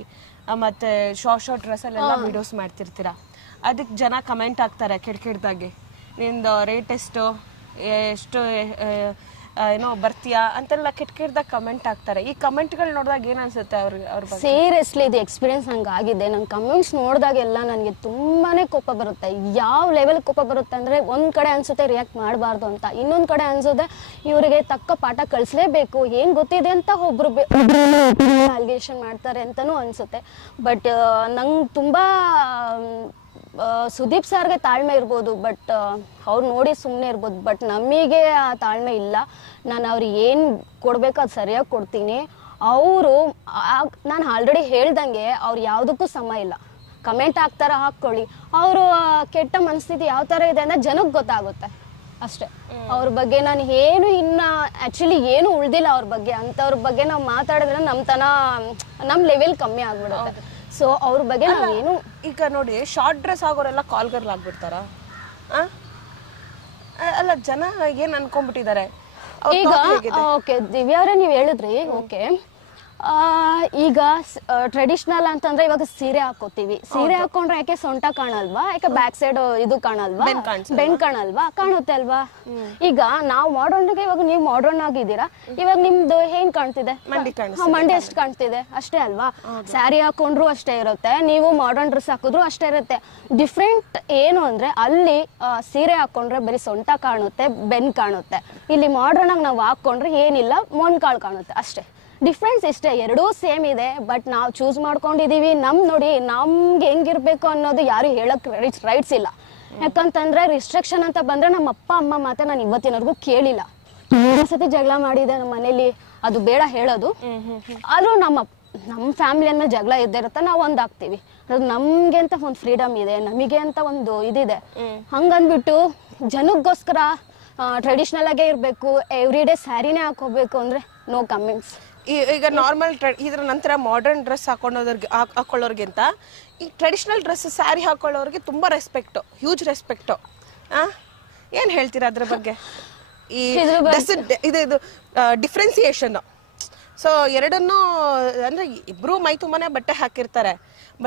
ಮತ್ತೆ ಶಾರ್ಟ್ ಡ್ರೆಸ್ಸಲ್ಲೆಲ್ಲ ವಿಡಿಯೋಸ್ ಮಾಡ್ತಿರ್ತೀರಾ, ಅದಕ್ಕೆ ಜನ ಕಮೆಂಟ್ ಹಾಕ್ತಾರೆ ಕೆಟ್ಟದಾಗಿ, ನಿಂದು ರೇಟ್ ಎಷ್ಟು ಏನೋ ಬರ್ತೀಯಾ ಅಂತೆಲ್ಲ ಕೆಟ್ಟದಾಗ ಕಮೆಂಟ್ ಆಗ್ತಾರೆ. ಈ ಕಮೆಂಟ್ಗಳು ನೋಡಿದಾಗ ಏನ್ ಅನ್ಸುತ್ತೆ ಅವ್ರ ಬಗ್ಗೆ? ಸೀರಿಯಸ್ಲಿ ಇದು ಎಕ್ಸ್ಪೀರಿಯನ್ಸ್ ಹಂಗಾಗಿದೆ. ನನ್ನ ಕಮೆಂಟ್ಸ್ ನೋಡಿದಾಗೆಲ್ಲ ನನಗೆ ತುಂಬಾನೇ ಕೋಪ ಬರುತ್ತೆ. ಯಾವ ಲೆವೆಲ್ ಕೋಪ ಬರುತ್ತೆ ಅಂದ್ರೆ, ಒಂದ್ ಕಡೆ ಅನ್ಸುತ್ತೆ ರಿಯಾಕ್ಟ್ ಮಾಡಬಾರ್ದು ಅಂತ, ಇನ್ನೊಂದ್ ಕಡೆ ಅನ್ಸುತ್ತೆ ಇವರಿಗೆ ತಕ್ಕ ಪಾಠ ಕಳಿಸ್ಲೇಬೇಕು, ಏನ್ ಗೊತ್ತಿದೆ ಅಂತ ಒಬ್ರು ಅಲಿಗೇಷನ್ ಮಾಡ್ತಾರೆ ಅಂತಾನೂ ಅನ್ಸುತ್ತೆ. ಬಟ್ ನಂಗೆ ತುಂಬಾ ಸುದೀಪ್ ಸರ್ಗೆ ತಾಳ್ಮೆ ಇರ್ಬೋದು, ಬಟ್ ಅವ್ರು ನೋಡಿ ಸುಮ್ಮನೆ ಇರ್ಬೋದು. ಬಟ್ ನಮಗೆ ಆ ತಾಳ್ಮೆ ಇಲ್ಲ. ನಾನು ಅವ್ರಿಗೆ ಏನು ಕೊಡಬೇಕು ಅದು ಸರಿಯಾಗಿ ಕೊಡ್ತೀನಿ. ಅವರು ನಾನು ಆಲ್ರೆಡಿ ಹೇಳ್ದಂಗೆ ಅವ್ರು ಯಾವುದಕ್ಕೂ ಸಮ ಇಲ್ಲ. ಕಮೆಂಟ್ ಹಾಕ್ತಾರ ಹಾಕ್ಕೊಳ್ಳಿ, ಅವರು ಕೆಟ್ಟ ಮನಸ್ಥಿತಿ ಯಾವ ಥರ ಇದೆ ಅಂದರೆ ಜನಕ್ಕೆ ಗೊತ್ತಾಗುತ್ತೆ ಅಷ್ಟೇ. ಅವ್ರ ಬಗ್ಗೆ ನಾನು ಏನು ಆ್ಯಕ್ಚುಲಿ ಏನು ಉಳ್ದಿಲ್ಲ ಅವ್ರ ಬಗ್ಗೆ. ಅಂಥವ್ರ ಬಗ್ಗೆ ನಾವು ಮಾತಾಡಿದ್ರೆ ನಮ್ಮ ಲೆವೆಲ್ ಕಮ್ಮಿ ಆಗ್ಬಿಡುತ್ತೆ. ಸೊ ಅವ್ರ ಬಗ್ಗೆ ನಾವೇನು ಈಗ ನೋಡಿ, ಶಾರ್ಟ್ ಡ್ರೆಸ್ ಆಗೋರೆಲ್ಲ ಕಾಲ್ ಗರ್ಲ್ ಆಗ್ಬಿಡ್ತಾರ? ಅಲ್ಲ, ಜನ ಏನ್ ಅನ್ಕೊಂಡ್ಬಿಟ್ಟಿದ್ದಾರೆ ಈಗ. ಓಕೆ ದಿವ್ಯಾ ಅವರೇ, ನೀವು ಹೇಳಿದ್ರಿ ಓಕೆ. ಈಗ ಟ್ರೆಡಿಷನಲ್ ಅಂತಂದ್ರೆ ಇವಾಗ ಸೀರೆ ಹಾಕೋತೀವಿ. ಸೀರೆ ಹಾಕೊಂಡ್ರೆ ಯಾಕೆ ಸೊಂಟ ಕಾಣಲ್ವಾ? ಯಾಕೆ ಬ್ಯಾಕ್ ಸೈಡ್ ಇದು ಕಾಣಲ್ವಾ? ಬೆನ್ ಕಾಣಲ್ವಾ? ಕಾಣುತ್ತೆ ಅಲ್ವಾ? ಈಗ ನಾವು ಮಾಡ್ರನ್ಗೆ, ಇವಾಗ ನೀವು ಮಾಡ್ರನ್ ಆಗಿದ್ದೀರಾ, ಇವಾಗ ನಿಮ್ದು ಏನ್ ಕಾಣ್ತಿದೆ? ಮಂಡಿ ಎಷ್ಟು ಕಾಣ್ತಿದೆ ಅಷ್ಟೇ ಅಲ್ವಾ? ಸ್ಯಾರಿ ಹಾಕೊಂಡ್ರು ಅಷ್ಟೇ ಇರುತ್ತೆ, ನೀವು ಮಾಡ್ರನ್ ಡ್ರೆಸ್ ಹಾಕಿದ್ರು ಅಷ್ಟೇ ಇರುತ್ತೆ. ಡಿಫ್ರೆಂಟ್ ಏನು ಅಂದ್ರೆ, ಅಲ್ಲಿ ಸೀರೆ ಹಾಕೊಂಡ್ರೆ ಬರೀ ಸೊಂಟ ಕಾಣುತ್ತೆ, ಬೆನ್ ಕಾಣುತ್ತೆ. ಇಲ್ಲಿ ಮಾಡ್ರನ್ ಆಗಿ ನಾವು ಹಾಕೊಂಡ್ರೆ ಏನಿಲ್ಲ, ಮೊಣ್ಕಾಳು ಕಾಣುತ್ತೆ ಅಷ್ಟೇ. ಡಿಫ್ರೆನ್ಸ್ ಇಷ್ಟೇ, ಎರಡೂ ಸೇಮ್ ಇದೆ. ಬಟ್ ನಾವು ಚೂಸ್ ಮಾಡ್ಕೊಂಡಿದೀವಿ. ನೋಡಿ, ನಮ್ಗೆ ಹೆಂಗಿರ್ಬೇಕು ಅನ್ನೋದು ಯಾರು ಹೇಳಕ್ ರೈಟ್ಸ್ ಇಲ್ಲ. ಯಾಕಂತಂದ್ರೆ ರಿಸ್ಟ್ರಿಕ್ಷನ್ ಅಂತ ಬಂದ್ರೆ ನಮ್ಮ ಅಪ್ಪ ಅಮ್ಮ ಮಾತ್ರ ನಾನು ಇವತ್ತಿನವರೆಗೂ ಕೇಳಿಲ್ಲ. ಸತಿ ಜಗಳ ಮಾಡಿದೆ ನಮ್ಮ ಮನೇಲಿ, ಅದು ಬೇಡ ಹೇಳೋದು. ಆದ್ರೂ ನಮ್ಮ ಫ್ಯಾಮಿಲಿ ಅನ್ನೋ ಜಗಳ ಇದ್ದೇ ಇರುತ್ತೆ, ನಾವು ಒಂದಾಗ್ತೀವಿ. ಅದು ನಮ್ಗೆ ಅಂತ ಒಂದು ಫ್ರೀಡಮ್ ಇದೆ, ನಮಗೆ ಅಂತ ಒಂದು ಇದಿದೆ. ಹಂಗಂದ್ಬಿಟ್ಟು ಜನಕ್ಕೋಸ್ಕರ ಟ್ರೆಡಿಷನಲ್ ಆಗೇ ಇರಬೇಕು, ಎವ್ರಿ ಡೇ ಸ್ಯಾರಿನೇ ಹಾಕೋಬೇಕು ಅಂದ್ರೆ ನೋ ಕಮೆಂಟ್ಸ್. ಈಗ ನಾರ್ಮಲ್ ಇದ್ರ ನಂತರ ಮಾಡರ್ನ್ ಡ್ರೆಸ್ ಹಾಕೊಳ್ಳೋರ್ಗಿಂತ ಈ ಟ್ರೆಡಿಷನಲ್ ಡ್ರೆಸ್ ಸ್ಯಾರಿ ಹಾಕೊಳ್ಳೋರಿಗೆ ತುಂಬಾ ರೆಸ್ಪೆಕ್ಟ್, ಹ್ಯೂಜ್ ರೆಸ್ಪೆಕ್ಟ್. ಏನ್ ಹೇಳ್ತೀರಾ ಅದ್ರ ಬಗ್ಗೆ? ಈ ಇದು ಡಿಫ್ರೆನ್ಸಿಯೇಷನ್. ಸೊ ಎರಡನ್ನೂ ಅಂದ್ರೆ ಇಬ್ರು ಮೈ ತುಂಬಾನೇ ಬಟ್ಟೆ ಹಾಕಿರ್ತಾರೆ,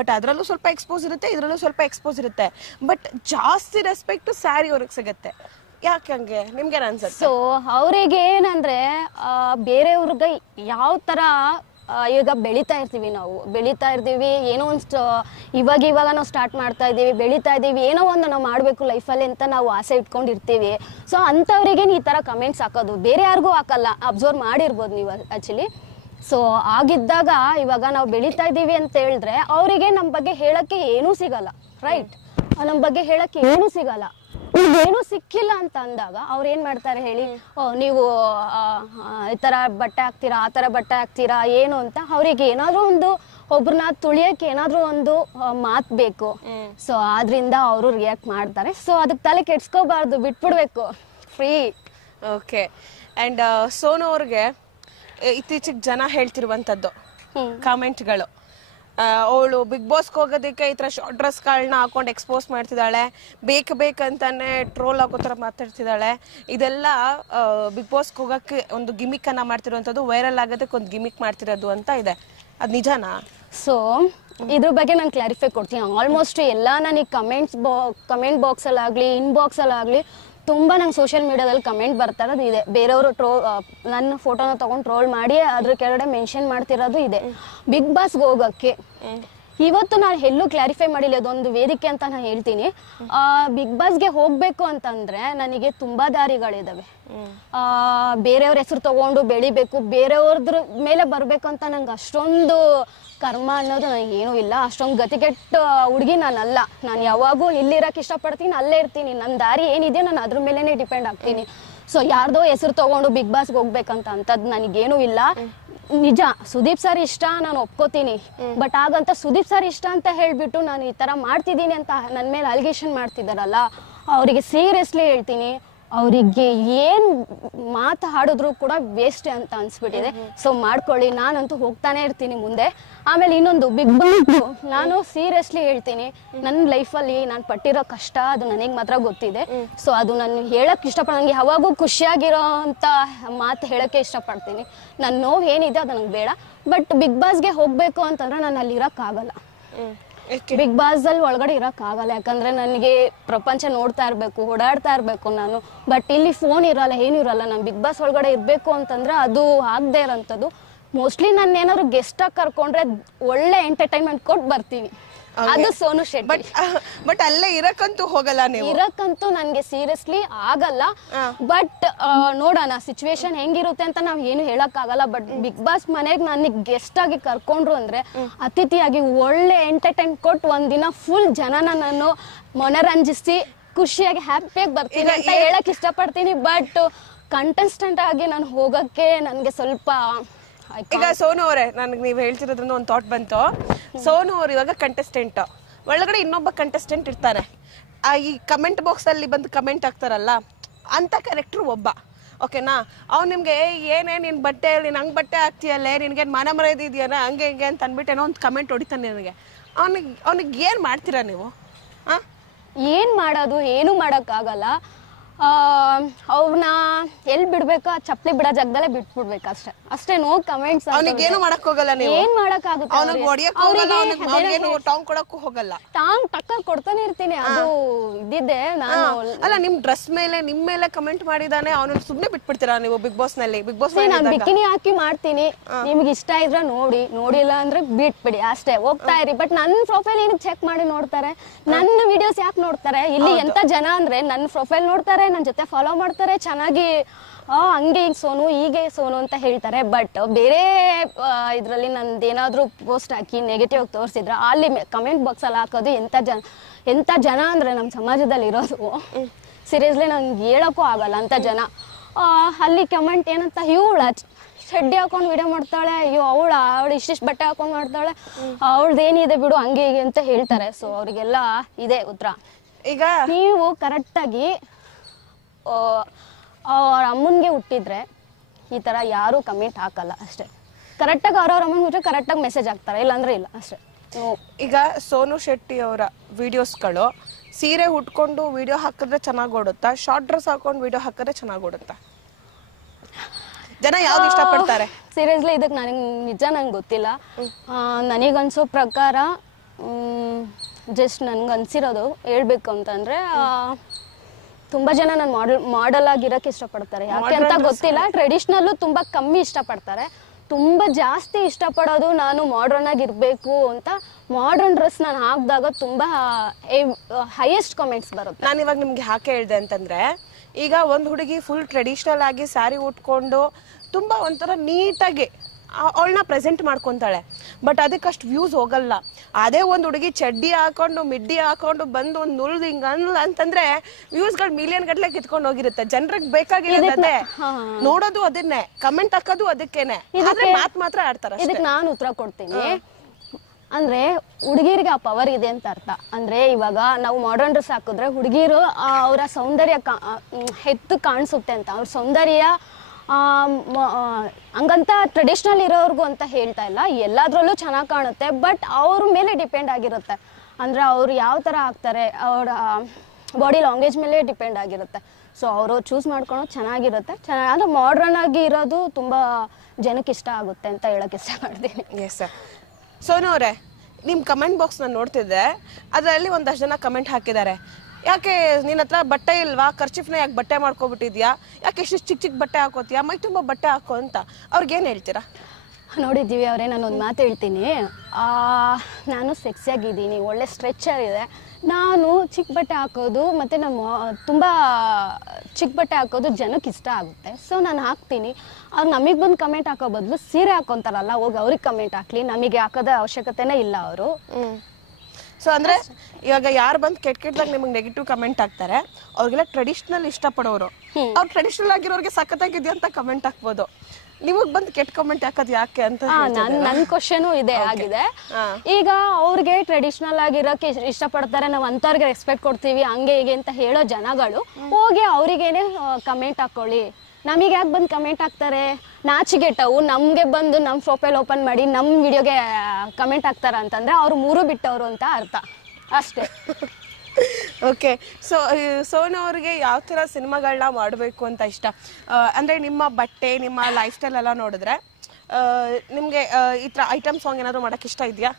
ಬಟ್ ಅದ್ರಲ್ಲೂ ಸ್ವಲ್ಪ ಎಕ್ಸ್ಪೋಸ್ ಇರುತ್ತೆ, ಇದ್ರಲ್ಲೂ ಸ್ವಲ್ಪ ಎಕ್ಸ್ಪೋಸ್ ಇರುತ್ತೆ. ಬಟ್ ಜಾಸ್ತಿ ರೆಸ್ಪೆಕ್ಟ್ ಸ್ಯಾರಿ ಅವ್ರಿಗೆ ಸಿಗತ್ತೆ. ಯಾಕೆ ಹಂಗೆ? ನಿಮ್ಗೆ ಅನ್ಸುತ್ತೆ? ಸೊ ಅವ್ರಿಗೆ ಏನಂದ್ರೆ, ಬೇರೆಯವ್ರಿಗೆ ಯಾವ ತರ ಈಗ ಬೆಳೀತಾ ಇರ್ತೀವಿ, ಏನೋ ಒಂದು ಇವಾಗ ನಾವು ಸ್ಟಾರ್ಟ್ ಮಾಡ್ತಾ ಇದೀವಿ, ಬೆಳೀತಾ ಇದೀವಿ, ಏನೋ ಒಂದು ನಾವು ಮಾಡಬೇಕು ಲೈಫಲ್ಲಿ ಅಂತ ನಾವು ಆಸೆ ಇಟ್ಕೊಂಡಿರ್ತೀವಿ. ಸೊ ಅಂಥವ್ರಿಗೆ ಈ ಥರ ಕಮೆಂಟ್ಸ್ ಹಾಕೋದು ಬೇರೆ ಯಾರಿಗೂ ಹಾಕಲ್ಲ, ಅಬ್ಸರ್ವ್ ಮಾಡಿರ್ಬೋದು ನೀವು ಆ್ಯಕ್ಚುಲಿ. ಸೊ ಆಗಿದ್ದಾಗ ಇವಾಗ ನಾವು ಬೆಳೀತಾ ಇದ್ದೀವಿ ಅಂತ ಹೇಳಿದ್ರೆ ಅವರಿಗೆ ನಮ್ಮ ಬಗ್ಗೆ ಹೇಳಕ್ಕೆ ಏನೂ ಸಿಗಲ್ಲ, ರೈಟ್? ನಮ್ಮ ಬಗ್ಗೆ ಹೇಳಕ್ಕೆ ಏನೂ ಸಿಗಲ್ಲ. ಏನೂ ಸಿಕ್ಕಿಲ್ಲ ಅಂತ ಅಂದಾಗ ಅವ್ರು ಏನ್ ಮಾಡ್ತಾರೆ ಹೇಳಿ, ನೀವು ಈ ತರ ಬಟ್ಟೆ ಹಾಕ್ತೀರಾ, ಆ ತರ ಬಟ್ಟೆ ಹಾಕ್ತೀರಾ ಏನು ಅಂತ ಅವ್ರಿಗೆ ಏನಾದ್ರೂ ಒಂದು ಒಬ್ರನ್ನ ತುಳಿಯಕ್ಕೆ ಏನಾದ್ರೂ ಒಂದು ಮಾತ್ ಬೇಕು. ಸೊ ಆದ್ರಿಂದ ಅವರು ರಿಯಾಕ್ಟ್ ಮಾಡ್ತಾರೆ. ಸೊ ಅದಕ್ಕೆ ತಲೆ ಕೆಡ್ಸ್ಕೋಬಾರ್ದು, ಬಿಟ್ಬಿಡ್ಬೇಕು, ಫ್ರೀ. ಓಕೆ. ಅಂಡ್ ಸೋನು ಅವ್ರಿಗೆ ಇತ್ತೀಚೆಗೆ ಜನ ಹೇಳ್ತಿರುವಂತದ್ದು ಕಾಮೆಂಟ್ಗಳು, ಅವಳು ಬಿಗ್ ಬಾಸ್ಗೆ ಹೋಗೋದಕ್ಕೆ ಈ ಥರ ಶಾರ್ಟ್ ಡ್ರೆಸ್ಗಳನ್ನ ಹಾಕೊಂಡು ಎಕ್ಸ್ಪೋಸ್ ಮಾಡ್ತಿದ್ದಾಳೆ, ಬೇಕಂತಾನೆ ಟ್ರೋಲ್ ಆಗೋ ಥರ ಮಾತಾಡ್ತಿದ್ದಾಳೆ. ಇದೆಲ್ಲ ಬಿಗ್ ಬಾಸ್ಗೆ ಹೋಗೋಕ್ಕೆ ಒಂದು ಗಿಮಿಕ್ಕನ್ನು ಮಾಡ್ತಿರೋವಂಥದ್ದು, ವೈರಲ್ ಆಗೋದಕ್ಕೆ ಒಂದು ಗಿಮಿಕ್ ಮಾಡ್ತಿರೋದು ಅಂತ ಇದೆ. ಅದು ನಿಜಾನಾ? ಸೊ ಇದ್ರ ಬಗ್ಗೆ ನಾನು ಕ್ಲಾರಿಫೈ ಕೊಡ್ತೀನಿ. ಆಲ್ಮೋಸ್ಟ್ ಎಲ್ಲ ನನಗೆ ಕಮೆಂಟ್ ಬಾಕ್ಸಲ್ಲಾಗಲಿ ಇನ್ಬಾಕ್ಸಲ್ಲಾಗಲಿ ತುಂಬ ನಂಗೆ ಸೋಷಿಯಲ್ ಮೀಡಿಯಾದಲ್ಲಿ ಕಮೆಂಟ್ ಬರ್ತಾ ಇರೋದು ಇದೆ. ಬೇರೆಯವರು ನನ್ನ ಫೋಟೋನ ತೊಗೊಂಡು ಟ್ರೋಲ್ ಮಾಡಿ ಅದ್ರ ಕೆಳಗಡೆ ಮೆನ್ಷನ್ ಮಾಡ್ತಿರೋದು ಇದೆ. ಬಿಗ್ ಬಾಸ್ಗೆ ಹೋಗೋಕ್ಕೆ ಇವತ್ತು ನಾನು ಎಲ್ಲೂ ಕ್ಲಾರಿಫೈ ಮಾಡಿಲ್ಲ, ಅದೊಂದು ವೇದಿಕೆ ಅಂತ ನಾನು ಹೇಳ್ತೀನಿ. ಬಿಗ್ ಬಾಸ್ಗೆ ಹೋಗಬೇಕು ಅಂತಂದರೆ ನನಗೆ ತುಂಬ ದಾರಿಗಳಿದ್ದಾವೆ. ಬೇರೆಯವ್ರ ಹೆಸರು ತೊಗೊಂಡು ಬೆಳಿಬೇಕು, ಬೇರೆಯವ್ರದ್ರ ಮೇಲೆ ಬರಬೇಕು ಅಂತ ನಂಗೆ ಅಷ್ಟೊಂದು ಕರ್ಮ ಅನ್ನೋದು ನನಗೇನೂ ಇಲ್ಲ. ಅಷ್ಟೊಂದು ಗತಿಗೆಟ್ಟ ಹುಡುಗಿ ನಾನಲ್ಲ. ನಾನು ಯಾವಾಗೂ ಇಲ್ಲಿರೋಕೆ ಇಷ್ಟಪಡ್ತೀನಿ, ಅಲ್ಲೇ ಇರ್ತೀನಿ. ನನ್ನ ದಾರಿ ಏನಿದೆ ನಾನು ಅದ್ರ ಮೇಲೇ ಡಿಪೆಂಡ್ ಆಗ್ತೀನಿ. ಸೊ ಯಾರ್ದೋ ಹೆಸರು ತೊಗೊಂಡು ಬಿಗ್ ಬಾಸ್ಗೆ ಹೋಗ್ಬೇಕಂತ ಅಂಥದ್ದು ನನಗೇನೂ ಇಲ್ಲ. ನಿಜ ಸುದೀಪ್ ಸರ್ ಇಷ್ಟ, ನಾನು ಒಪ್ಕೋತೀನಿ. ಬಟ್ ಆಗಂತ ಸುದೀಪ್ ಸರ್ ಇಷ್ಟ ಅಂತ ಹೇಳ್ಬಿಟ್ಟು ನಾನು ಈ ಥರ ಮಾಡ್ತಿದ್ದೀನಿ ಅಂತ ನನ್ನ ಮೇಲೆ ಅಲಿಗೇಷನ್ ಮಾಡ್ತಿದ್ದಾರಲ್ಲ, ಅವರಿಗೆ ಸೀರಿಯಸ್ಲಿ ಹೇಳ್ತೀನಿ, ಅವರಿಗೆ ಏನು ಮಾತಾಡಿದ್ರು ಕೂಡ ವೇಸ್ಟ್ ಅಂತ ಅನ್ಸ್ಬಿಟ್ಟಿದೆ. ಸೊ ಮಾಡ್ಕೊಳ್ಳಿ, ನಾನಂತೂ ಹೋಗ್ತಾನೆ ಇರ್ತೀನಿ ಮುಂದೆ. ಆಮೇಲೆ ಇನ್ನೊಂದು ಬಿಗ್ ಬಾಸ್, ನಾನು ಸೀರಿಯಸ್ಲಿ ಹೇಳ್ತೀನಿ, ನನ್ನ ಲೈಫಲ್ಲಿ ನಾನು ಪಟ್ಟಿರೋ ಕಷ್ಟ ಅದು ನನಗೆ ಮಾತ್ರ ಗೊತ್ತಿದೆ. ಸೊ ಅದು ನಾನು ಹೇಳಕ್ಕೆ ನನಗೆ ಯಾವಾಗೂ ಖುಷಿಯಾಗಿರೋ ಅಂತ ಮಾತು ಹೇಳೋಕ್ಕೆ ಇಷ್ಟಪಡ್ತೀನಿ. ನನ್ನ ನೋವು ಏನಿದೆ ಅದು ನನಗೆ ಬೇಡ. ಬಟ್ ಬಿಗ್ ಬಾಸ್ಗೆ ಹೋಗಬೇಕು ಅಂತಂದ್ರೆ ನಾನು ಅಲ್ಲಿ ಇರೋಕ್ಕಾಗಲ್ಲ. ಬಿಗ್ ಬಾಸ್ ಅಲ್ಲಿ ಒಳಗಡೆ ಇರಕ್ ಆಗಲ್ಲ, ಯಾಕಂದ್ರೆ ನನಗೆ ಪ್ರಪಂಚ ನೋಡ್ತಾ ಇರ್ಬೇಕು, ಓಡಾಡ್ತಾ ಇರ್ಬೇಕು ನಾನು. ಬಟ್ ಇಲ್ಲಿ ಫೋನ್ ಇರಲ್ಲ, ಏನು ಇರಲ್ಲ. ನಾನು ಬಿಗ್ ಬಾಸ್ ಒಳಗಡೆ ಇರ್ಬೇಕು ಅಂತಂದ್ರೆ ಅದು ಆಗದೆ ಇರೋಂಥದ್ದು. ಮೋಸ್ಟ್ಲಿ ನಾನು ಏನಾದ್ರು ಗೆಸ್ಟ್ ಆಗಿ ಕರ್ಕೊಂಡ್ರೆ ಒಳ್ಳೆ ಎಂಟರ್ಟೈನ್ಮೆಂಟ್ ಕೊಟ್ಟು ಬರ್ತೀನಿ, ಅದು ಸೋನು ಶೆಟ್ಟಿ. ಬಟ್ ಅಲ್ಲೇ ಇರಕ್ಕಂತೂ ಹೋಗಲ್ಲ ನೀವು? ಇರಕ್ಕಂತೂ ನನ್ಗೆ ಸೀರಿಯಸ್ಲಿ ಆಗಲ್ಲ. ಬಟ್ ನೋಡೋಣ ಸಿಚುವೇಶನ್ ಹೆಂಗಿರುತ್ತೆ ಅಂತ ನಾವ್ ಏನು ಹೇಳಕ್ ಆಗಲ್ಲ. ಬಟ್ ಬಿಗ್ ಬಾಸ್ ಮನೆಗೆ ನನಗೆ ಗೆಸ್ಟ್ ಆಗಿ ಕರ್ಕೊಂಡ್ರು ಅಂದ್ರೆ ಅತಿಥಿಯಾಗಿ ಒಳ್ಳೆ ಎಂಟರ್ಟೈನ್ ಕೊಟ್ಟು ಒಂದಿನ ಫುಲ್ ಜನನ ನಾನು ಮನರಂಜಿಸಿ ಖುಷಿಯಾಗಿ ಹ್ಯಾಪಿಯಾಗಿ ಬರ್ತೀನಿ ಅಂತ ಹೇಳಕ್ ಇಷ್ಟಪಡ್ತೀನಿ. ಬಟ್ ಕಂಟೆಸ್ಟೆಂಟ್ ಆಗಿ ನಾನು ಹೋಗಕ್ಕೆ ನನ್ಗೆ ಸ್ವಲ್ಪ ಈಗ ಸೋನು ಅವರೇ, ನನಗೆ ನೀವು ಹೇಳ್ತಿರೋದ್ರಿಂದ ಒಂದು ಥಾಟ್ ಬಂತು. ಸೋನು ಅವ್ರು ಇವಾಗ ಕಂಟೆಸ್ಟೆಂಟ್, ಒಳಗಡೆ ಇನ್ನೊಬ್ಬ ಕಂಟೆಸ್ಟೆಂಟ್ ಇರ್ತಾನೆ. ಈ ಕಮೆಂಟ್ ಬಾಕ್ಸ್ ಅಲ್ಲಿ ಬಂದು ಕಮೆಂಟ್ ಹಾಕ್ತಾರಲ್ಲ ಅಂತ ಕ್ಯಾರೆಕ್ಟರ್ ಒಬ್ಬ, ಓಕೆನಾ? ಅವ್ನು ನಿಮ್ಗೆ ಏನೇ ನಿನ್ ಬಟ್ಟೆ, ನೀನ್ ಹಂಗ್ ಬಟ್ಟೆ ಹಾಕ್ತೀಯಲ್ಲೇ, ನಿನ್ಗೆ ಮಾನ ಮರ್ಯಾದೆ ಇದೆಯಲ್ಲ, ಹಂಗೆ ಹಿಂಗೆ ಅಂತ ಅಂದ್ಬಿಟ್ಟು ಏನೋ ಒಂದು ಕಮೆಂಟ್ ಹೊಡಿತಾನೆ ನನಗೆ. ಅವನಿಗೆ ಏನ್ ಮಾಡ್ತೀರಾ ನೀವು? ಏನ್ ಮಾಡೋದು? ಏನು ಮಾಡಕ್ಕಾಗಲ್ಲ. ಅವ್ನ ಎಲ್ಲಿ ಬಿಡ್ಬೇಕು, ಚಪ್ಪಲಿ ಬಿಡೋ ಜಾಗದಲ್ಲೇ ಬಿಟ್ಬಿಡ್ಬೇಕು ಅಷ್ಟೇ. ಅಷ್ಟೇ, ನೋ ಕಮೆಂಟ್ಸ್. ಅವನಿಗೆ ಏನು ಮಾಡಕ್ ಹೋಗಲ್ಲ ನೀವು? ಏನ್ ಮಾಡಕ್ಕಾಗುತ್ತೆ? ಟಾಂಗ್ ಕೊಡಕ್ಕೂ ಹೋಗಲ್ಲ. ಟಾಂಗ್ ಟಕ್ಕ ಕೊಡ್ತಾನೆ ಇರ್ತೀನಿ, ಅದು ಇದ್ದಿದ್ದೆ. ನಾನು ಅಲ್ಲ, ನಿಮ್ ಡ್ರೆಸ್ ಮೇಲೆ ನಿಮ್ ಮೇಲೆ ಕಮೆಂಟ್ ಮಾಡಿದಾನೆ, ಅವನು ಸುಮ್ನೆ ಬಿಟ್ಬಿಡ್ತೀರಾ ನೀವು ಬಿಗ್ ಬಾಸ್ ನಲ್ಲಿ? ಬಿಗ್ ಬಾಸ್ ನಾನು ಬಿಕಿನಿ ಹಾಕಿ ಮಾಡ್ತೀನಿ, ನಿಮ್ಗೆ ಇಷ್ಟ ಇದ್ರೆ ನೋಡಿ, ನೋಡಿಲ್ಲ ಅಂದ್ರೆ ಬಿಟ್ಬಿಡಿ ಅಷ್ಟೇ, ಹೋಗ್ತಾ ಇರಿ. ಬಟ್ ನನ್ನ ಪ್ರೊಫೈಲ್ ಏನಕ್ಕೆ ಚೆಕ್ ಮಾಡಿ ನೋಡ್ತಾರೆ? ನನ್ನ ವಿಡಿಯೋಸ್ ಯಾಕೆ ನೋಡ್ತಾರೆ? ಇಲ್ಲಿ ಎಂತ ಜನ ಅಂದ್ರೆ ನನ್ನ ಪ್ರೊಫೈಲ್ ನೋಡ್ತಾರೆ, ನನ್ನ ಜೊತೆ ಫಾಲೋ ಮಾಡ್ತಾರೆ, ಚೆನ್ನಾಗಿ ಹಂಗೆ ಈಗ ಸೋನು ಹೀಗೆ ಸೋನು ಅಂತ ಹೇಳ್ತಾರೆ. ಬಟ್ ಬೇರೆ ಇದರಲ್ಲಿ ನಂದೇನಾದ್ರೂ ಪೋಸ್ಟ್ ಹಾಕಿ ನೆಗೆಟಿವ್ ಆಗಿ ತೋರಿಸಿದ್ರೆ ಅಲ್ಲಿ ಕಮೆಂಟ್ ಬಾಕ್ಸ್ ಅಲ್ಲಿ ಹಾಕೋದು ಎಂತ ಜನ ಅಂದ್ರೆ ನಮ್ಮ ಸಮಾಜದಲ್ಲಿ ಇರೋದು. ಸೀರಿಯಸ್ಲಿ ನಂಗೆ ಹೇಳಕ್ಕೂ ಆಗಲ್ಲ ಅಂತ ಜನ. ಅಲ್ಲಿ ಕಮೆಂಟ್ ಏನಂತ, ಇವಳ ಚಡ್ಡಿ ಹಾಕೊಂಡು ವಿಡಿಯೋ ಮಾಡ್ತಾಳೆ, ಅಯ್ಯೋ ಅವಳು ಇಷ್ಟಿಷ್ಟು ಬಟ್ಟೆ ಹಾಕೊಂಡು ಮಾಡ್ತಾಳೆ, ಅವಳದೇನಿದೆ ಬಿಡು, ಹಂಗೆ ಹೀಗೆ ಅಂತ ಹೇಳ್ತಾರೆ. ಸೊ ಅವ್ರಿಗೆಲ್ಲ ಇದೆ ಉತ್ತರ. ಈಗ ನೀವು ಕರೆಕ್ಟಾಗಿ ಅವ್ರ ಅಮ್ಮನಿಗೆ ಹುಟ್ಟಿದ್ರೆ ಈ ಥರ ಯಾರೂ ಕಮೆಂಟ್ ಹಾಕಲ್ಲ ಅಷ್ಟೇ. ಕರೆಕ್ಟಾಗಿ ಅವ್ರವ್ರ ಅಮ್ಮನಿಗೆ ಹುಟ್ಟರೆ ಕರೆಕ್ಟಾಗಿ ಮೆಸೇಜ್ ಹಾಕ್ತಾರೆ, ಇಲ್ಲಾಂದ್ರೆ ಇಲ್ಲ ಅಷ್ಟೇ. ಈಗ ಸೋನು ಶೆಟ್ಟಿ ಅವರ ವಿಡಿಯೋಸ್ಗಳು ಸೀರೆ ಉಟ್ಕೊಂಡು ವಿಡಿಯೋ ಹಾಕಿದ್ರೆ ಚೆನ್ನಾಗಿ ಓಡುತ್ತಾ, ಶಾರ್ಟ್ ಡ್ರೆಸ್ ಹಾಕೊಂಡು ವಿಡಿಯೋ ಹಾಕಿದ್ರೆ ಚೆನ್ನಾಗಿ ಓಡುತ್ತಾ? ಜನ ಯಾವ್ದು ಇಷ್ಟಪಡ್ತಾರೆ? ಸೀರಿಯಸ್ಲಿ ಇದಕ್ಕೆ ನನಗೆ ನಿಜ ನಂಗೆ ಗೊತ್ತಿಲ್ಲ. ನನಗನ್ಸೋ ಪ್ರಕಾರ ಜಸ್ಟ್ ನನ್ಗೆ ಅನ್ಸಿರೋದು ಹೇಳ್ಬೇಕು ಅಂತಂದ್ರೆ, ತುಂಬಾ ಜನ ನಾನು ಮಾಡೆಲ್ ಆಗಿರಕ್ಕೆ ಇಷ್ಟಪಡ್ತಾರೆ. ಯಾಕೆ ಅಂತ ಗೊತ್ತಿಲ್ಲ. ಟ್ರೆಡಿಷನಲ್ಲು ತುಂಬಾ ಕಮ್ಮಿ ಇಷ್ಟಪಡ್ತಾರೆ. ತುಂಬಾ ಜಾಸ್ತಿ ಇಷ್ಟಪಡೋದು ನಾನು ಮಾಡ್ರನ್ ಆಗಿರ್ಬೇಕು ಅಂತ. ಮಾಡ್ರನ್ ಡ್ರೆಸ್ ನಾನು ಹಾಕಿದಾಗ ತುಂಬಾ ಹೈಯೆಸ್ಟ್ ಕಾಮೆಂಟ್ಸ್ ಬರುತ್ತೆ. ನಾನು ಇವಾಗ ನಿಮ್ಗೆ ಯಾಕೆ ಹೇಳ್ದೆ ಅಂತಂದ್ರೆ, ಈಗ ಒಂದು ಹುಡುಗಿ ಫುಲ್ ಟ್ರೆಡಿಷನಲ್ ಆಗಿ ಸ್ಯಾರಿ ಉಟ್ಕೊಂಡು ತುಂಬಾ ಒಂಥರ ನೀಟಾಗಿ ಅವಳನ್ನ ಪ್ರೆಸೆಂಟ್ ಮಾಡ್ಕೊಂತಾಳೆ. ಬಟ್ ಅದಕ್ಕಷ್ಟು ವ್ಯೂಸ್ ಹೋಗಲ್ಲ. ಅದೇ ಒಂದು ಹುಡುಗಿ ಚಡ್ಡಿ ಹಾಕೊಂಡು ಮಿಡ್ಡಿ ಹಾಕೊಂಡು ಬಂದು ಒಂದು ನುಳ್ದು ಹಿಂಗ ಅಂತಂದ್ರೆ ವ್ಯೂಸ್ಗಳು ಮಿಲಿಯನ್ ಗಟ್ಲೆ ಕಿತ್ಕೊಂಡು ಹೋಗಿರುತ್ತೆ. ಜನರಿಗೆ ಬೇಕಾಗಿರೋದು ಅದೇ, ನೋಡೋದು ಅದನ್ನೇ, ಕಮೆಂಟ್ ಹಾಕೋದು ಅದಕ್ಕೇನೆ, ಮಾತ್ ಮಾತ್ರ ಆಡ್ತಾರೆ. ಇದಕ್ಕೆ ನಾನು ಉತ್ತರ ಕೊಡ್ತೀನಿ. ಅಂದ್ರೆ ಹುಡುಗಿರಿಗೆ ಆ ಪವರ್ ಇದೆ ಅಂತ ಅರ್ಥ. ಅಂದ್ರೆ ಇವಾಗ ನಾವು ಮಾಡರ್ನ್ ಡ್ರೆಸ್ ಹಾಕಿದ್ರೆ ಹುಡುಗಿರು ಅವರ ಸೌಂದರ್ಯ ಹೆತ್ತು ಕಾಣಿಸುತ್ತೆ ಅಂತ. ಅವ್ರ ಸೌಂದರ್ಯ ಹಂಗಂತ ಟ್ರೆಡಿಷನಲ್ ಇರೋರ್ಗು ಅಂತ ಹೇಳ್ತಾ ಇಲ್ಲ, ಎಲ್ಲಾದ್ರಲ್ಲೂ ಚೆನ್ನಾಗಿ ಕಾಣುತ್ತೆ. ಬಟ್ ಅವ್ರ ಮೇಲೆ ಡಿಪೆಂಡ್ ಆಗಿರುತ್ತೆ. ಅಂದ್ರೆ ಅವ್ರು ಯಾವ ಥರ ಆಗ್ತಾರೆ, ಅವರ ಬಾಡಿ ಲ್ಯಾಂಗ್ವೇಜ್ ಮೇಲೆ ಡಿಪೆಂಡ್ ಆಗಿರುತ್ತೆ. ಸೊ ಅವರು ಚೂಸ್ ಮಾಡ್ಕೊಳೋದು ಚೆನ್ನಾಗಿರುತ್ತೆ. ಅಂದ್ರೆ ಮಾಡ್ರನ್ ಆಗಿ ಇರೋದು ತುಂಬ ಜನಕ್ಕೆ ಇಷ್ಟ ಆಗುತ್ತೆ ಅಂತ ಹೇಳಕ್ಕೆ ಇಷ್ಟಪಡ್ತೀನಿ. ಎಸ್ ಸೋನು ಅವರೇ, ನಿಮ್ಮ ಕಮೆಂಟ್ ಬಾಕ್ಸ್ ನಾನು ನೋಡ್ತಿದ್ದೆ, ಅದರಲ್ಲಿ ಒಂದಷ್ಟು ಜನ ಕಮೆಂಟ್ ಹಾಕಿದ್ದಾರೆ. ಯಾಕೆ ನಿನ್ನ ಹತ್ರ ಬಟ್ಟೆ ಇಲ್ವಾ, ಖರ್ಚಿಫ್ನ ಯಾಕೆ ಬಟ್ಟೆ ಮಾಡ್ಕೊಬಿಟ್ಟಿದ್ಯಾ, ಯಾಕೆ ಎಷ್ಟು ಚಿಕ್ಕ ಚಿಕ್ಕ ಬಟ್ಟೆ ಹಾಕೋತೀಯಾ, ಮೈ ತುಂಬ ಬಟ್ಟೆ ಹಾಕೋ ಅಂತ. ಅವ್ರಿಗೇನು ಹೇಳ್ತೀರಾ? ನೋಡಿದ್ದೀವಿ ಅವರೇ, ನಾನೊಂದು ಮಾತು ಹೇಳ್ತೀನಿ. ನಾನು ಸೆಕ್ಸಿಯಾಗಿದ್ದೀನಿ, ಒಳ್ಳೆ ಸ್ಟ್ರೆಚರ್ ಇದೆ. ನಾನು ಚಿಕ್ಕ ಬಟ್ಟೆ ಹಾಕೋದು ಮತ್ತು ನಾನು ತುಂಬ ಚಿಕ್ಕ ಬಟ್ಟೆ ಹಾಕೋದು ಜನಕ್ಕೆ ಇಷ್ಟ ಆಗುತ್ತೆ. ಸೊ ನಾನು ಹಾಕ್ತೀನಿ. ಅವ್ರು ನಮಗೆ ಬಂದು ಕಮೆಂಟ್ ಹಾಕೋ ಬದಲು ಸೀರೆ ಹಾಕೊತಾರಲ್ಲ, ಹೋಗಿ ಅವ್ರಿಗೆ ಕಮೆಂಟ್ ಹಾಕ್ಲಿ, ನಮಗೆ ಹಾಕೋದ ಅವಶ್ಯಕತೆನೇ ಇಲ್ಲ ಅವರು. ಸೊ ಅಂದ್ರೆ ಇವಾಗ ಯಾರು ಬಂದು ಕೆಟ್ಟದಾಗ ನಿಮಗೆ ನೆಗೆಟಿವ್ ಕಮೆಂಟ್ ಹಾಕ್ತಾರೆ, ಅವ್ರಿಗೆಲ್ಲ ಟ್ರೆಡಿಷನಲ್ ಇಷ್ಟಪಡೋರು, ಅವ್ರು ಟ್ರೆಡಿಷನಲ್ ಆಗಿರೋರಿಗೆ ಸಖತ್ತಾಗಿದೆಯಾ ಅಂತ ಕಮೆಂಟ್ ಹಾಕ್ಬೋದು. ನಿಮಗ್ ಬಂದು ಕೆಟ್ಟ ಕಮೆಂಟ್ ಹಾಕೋದು ಯಾಕೆ ಅಂತ ನನ್ನ ಕ್ವಶನು ಇದೆ ಆಗಿದೆ. ಈಗ ಅವ್ರಿಗೆ ಟ್ರೆಡಿಷನಲ್ ಆಗಿರೋಕೆ ಇಷ್ಟಪಡ್ತಾರೆ, ನಾವು ಅಂತವ್ರಿಗೆ ರೆಸ್ಪೆಕ್ಟ್ ಕೊಡ್ತೀವಿ, ಹಂಗೆ ಹೀಗೆ ಅಂತ ಹೇಳೋ ಜನಗಳು ಹೋಗಿ ಅವ್ರಿಗೇನೆ ಕಮೆಂಟ್ ಹಾಕೊಳ್ಳಿ. ನಮಗೆ ಯಾಕೆ ಬಂದು ಕಮೆಂಟ್ ಹಾಕ್ತಾರೆ? ನಾಚಿಗೆಟ್ಟವು ನಮಗೆ ಬಂದು ನಮ್ಮ ಪ್ರೊಫೈಲ್ ಓಪನ್ ಮಾಡಿ ನಮ್ಮ ವಿಡಿಯೋಗೆ ಕಮೆಂಟ್ ಹಾಕ್ತಾರ ಅಂತಂದ್ರೆ ಅವ್ರು ಮೂರು ಬಿಟ್ಟವರು ಅಂತ ಅರ್ಥ ಅಷ್ಟೇ. ಓಕೆ. ಸೊ ಸೋನು ಅವ್ರಿಗೆ ಯಾವ ಥರ ಸಿನಿಮಾಗಳನ್ನ ಮಾಡಬೇಕು ಅಂತ ಇಷ್ಟ? ಅಂದರೆ ನಿಮ್ಮ ಬಟ್ಟೆ, ನಿಮ್ಮ ಲೈಫ್ ಸ್ಟೈಲ್ ಎಲ್ಲ ನೋಡಿದ್ರೆ ನಿಮಗೆ ಈ ಥರ ಐಟಮ್ ಸಾಂಗ್ ಏನಾದರೂ ಮಾಡೋಕ್ಕೆ ಇಷ್ಟ ಇದೆಯಾ?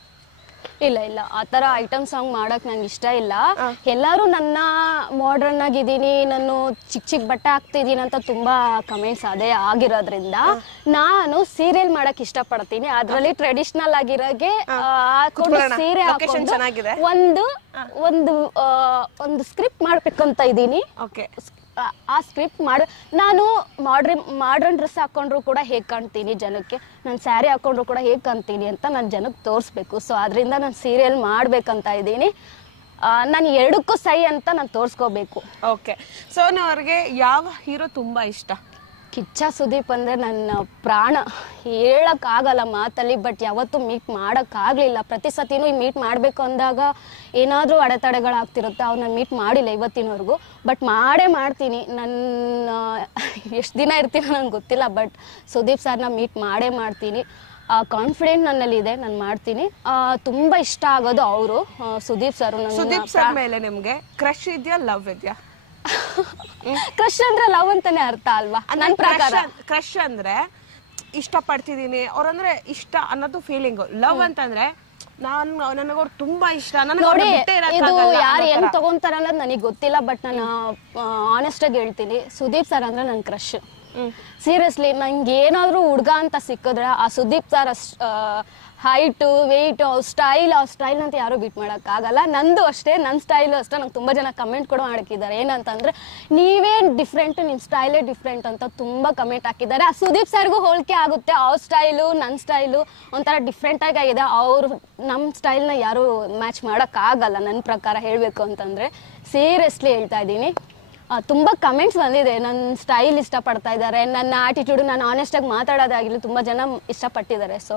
ಇಲ್ಲ ಇಲ್ಲ ಆ ತರ ಐಟಮ್ ಸಾಂಗ್ ಮಾಡಕ್ ನಂಗೆ ಇಷ್ಟ ಇಲ್ಲ. ಎಲ್ಲಾರು ನನ್ನ ಮಾಡರ್ನ್ ಆಗಿದ್ದೀನಿ, ನಾನು ಚಿಕ್ಕ ಬಟ್ಟೆ ಹಾಕ್ತಿದ್ದೀನಿ ಅಂತ ತುಂಬಾ ಕಮೆಂಟ್ಸ್ ಅದೇ ಆಗಿರೋದ್ರಿಂದ ನಾನು ಸೀರಿಯಲ್ ಮಾಡಕ್ ಇಷ್ಟ ಪಡ್ತೀನಿ. ಅದ್ರಲ್ಲಿ ಟ್ರೆಡಿಷನಲ್ ಆಗಿರೋಗೆ ಹಾಕೊಂಡು ಸೀರೆ ಹಾಕೊಂಡು ಒಂದು ಸ್ಕ್ರಿಪ್ಟ್ ಮಾಡ್ಬೇಕಂತ ಇದ್ದೀನಿ. ಆ ಸ್ಕ್ರಿಪ್ಟ್ ನಾನು ಮಾಡ್ರನ್ ಡ್ರೆಸ್ ಹಾಕೊಂಡ್ರು ಕೂಡ ಹೇಗ್ ಕಾಣ್ತೀನಿ ಜನಕ್ಕೆ, ನಾನು ಸ್ಯಾರಿ ಹಾಕೊಂಡ್ರು ಕೂಡ ಹೇಗ್ ಕಾಣ್ತೀನಿ ಅಂತ ನಾನು ಜನಕ್ಕೆ ತೋರಿಸ್ಬೇಕು. ಸೊ ಅದರಿಂದ ನಾನು ಸೀರಿಯಲ್ ಮಾಡ್ಬೇಕಂತ ಇದ್ದೀನಿ. ನಾನು ಎರಡಕ್ಕೂ ಸೈ ಅಂತ ನಾನು ತೋರಿಸ್ಕೋಬೇಕು. ಓಕೆ, ಸೋನು ಅವ್ರಿಗೆ ಯಾವ ಹೀರೋ ತುಂಬಾ ಇಷ್ಟ? ಕಿಚ್ಚ ಸುದೀಪ್ ಅಂದ್ರೆ ನನ್ನ ಪ್ರಾಣ, ಹೇಳಕ್ಕಾಗಲ್ಲ ಮಾತಲ್ಲಿ. ಬಟ್ ಯಾವತ್ತೂ ಮೀಟ್ ಮಾಡೋಕ್ಕಾಗಲಿಲ್ಲ. ಪ್ರತಿ ಸತಿನೂ ಮೀಟ್ ಮಾಡಬೇಕು ಅಂದಾಗ ಏನಾದರೂ ಅಡೆತಡೆಗಳಾಗ್ತಿರುತ್ತೆ. ಅವ್ರು ನಾನು ಮೀಟ್ ಮಾಡಿಲ್ಲ ಇವತ್ತಿನವರೆಗೂ. ಬಟ್ ಮಾಡೇ ಮಾಡ್ತೀನಿ. ನನ್ನ ಎಷ್ಟು ದಿನ ಇರ್ತೀನೋ ನನಗೆ ಗೊತ್ತಿಲ್ಲ. ಬಟ್ ಸುದೀಪ್ ಸರ್ನ ಮೀಟ್ ಮಾಡೇ ಮಾಡ್ತೀನಿ. ಕಾನ್ಫಿಡೆಂಟ್ ನನ್ನಲ್ಲಿದೆ, ನಾನು ಮಾಡ್ತೀನಿ. ತುಂಬ ಇಷ್ಟ ಆಗೋದು ಅವರು ಸುದೀಪ್ ಸರ್. ಸುದೀಪ್ ಸರ್ ಮೇಲೆ ನಿಮಗೆ ಕ್ರಶ್ ಇದೆಯಾ, ಲವ್ ಇದೆಯಾ? ಕ್ರಶ್ ಅಂದ್ರೆ ಲವ್ ಅಂತಾನೆ ಅರ್ಥ ಅಲ್ವಾ ನನ್ನ ಪ್ರಕಾರ? ಕ್ರಶ್ ಅಂದ್ರೆ ಇಷ್ಟ ಪಡ್ತಿದೀನಿ ಅವ್ರಂದ್ರೆ ಇಷ್ಟ ಅನ್ನೋದು ಫೀಲಿಂಗ್. ಲವ್ ಅಂತಂದ್ರೆ ನನಗವ್ರು ತುಂಬಾ ಇಷ್ಟ. ನೋಡಿ, ಇದು ಯಾರು ಹೆಂಗ್ ತಗೊಂತಾರ ಅನ್ನೋದು ನನಗೆ ಗೊತ್ತಿಲ್ಲ. ಬಟ್ ನಾನು ಆನೆಸ್ಟ್ ಆಗಿ ಹೇಳ್ತೀನಿ, ಸುದೀಪ್ ಸರ್ ಅಂದ್ರೆ ನನ್ ಕ್ರಶ್. ಸೀರಿಯಸ್ಲಿ, ನಂಗೆ ಏನಾದ್ರು ಹುಡ್ಗ ಅಂತ ಸಿಕ್ಕಿದ್ರೆ ಆ Sudeep sir height, weight, style ಅಂತ ಯಾರು ಬೀಟ್ ಮಾಡೋಕ್ಕಾಗಲ್ಲ. ನಂದು ಅಷ್ಟೇ, ನನ್ನ ಸ್ಟೈಲು ಅಷ್ಟೇ. ನಂಗೆ ತುಂಬ ಜನ ಕಮೆಂಟ್ ಕೂಡ ಹಾಕಿದ್ದಾರೆ. ಏನಂತಂದರೆ ನೀವೇ ಡಿಫ್ರೆಂಟ್, ನಿಮ್ಮ ಸ್ಟೈಲೇ ಡಿಫ್ರೆಂಟ್ ಅಂತ ತುಂಬ ಕಮೆಂಟ್ ಹಾಕಿದ್ದಾರೆ. ಆ ಸುದೀಪ್ ಸರ್ಗೂ ಹೋಲಿಕೆ ಆಗುತ್ತೆ. ಅವ್ರ ಸ್ಟೈಲು ನನ್ನ ಸ್ಟೈಲು ಒಂಥರ ಡಿಫ್ರೆಂಟಾಗಿ ಆಗಿದೆ. ಅವರು ನಮ್ಮ ಸ್ಟೈಲ್ನ ಯಾರು ಮ್ಯಾಚ್ ಮಾಡೋಕ್ಕಾಗಲ್ಲ ನನ್ನ ಪ್ರಕಾರ ಹೇಳಬೇಕು ಅಂತಂದರೆ. ಸೀರಿಯಸ್ಲಿ ಹೇಳ್ತಾ ಇದ್ದೀನಿ. ತುಂಬ ಕಮೆಂಟ್ಸ್ ಬಂದಿದೆ, ನನ್ನ ಸ್ಟೈಲ್ ಇಷ್ಟಪಡ್ತಾ ಇದ್ದಾರೆ, ನನ್ನ ಆಟಿಟ್ಯೂಡ್, ನಾನು ಆನೆಸ್ಟಾಗಿ ಮಾತಾಡೋದಾಗಿರಲಿ ತುಂಬ ಜನ ಇಷ್ಟಪಟ್ಟಿದ್ದಾರೆ. ಸೊ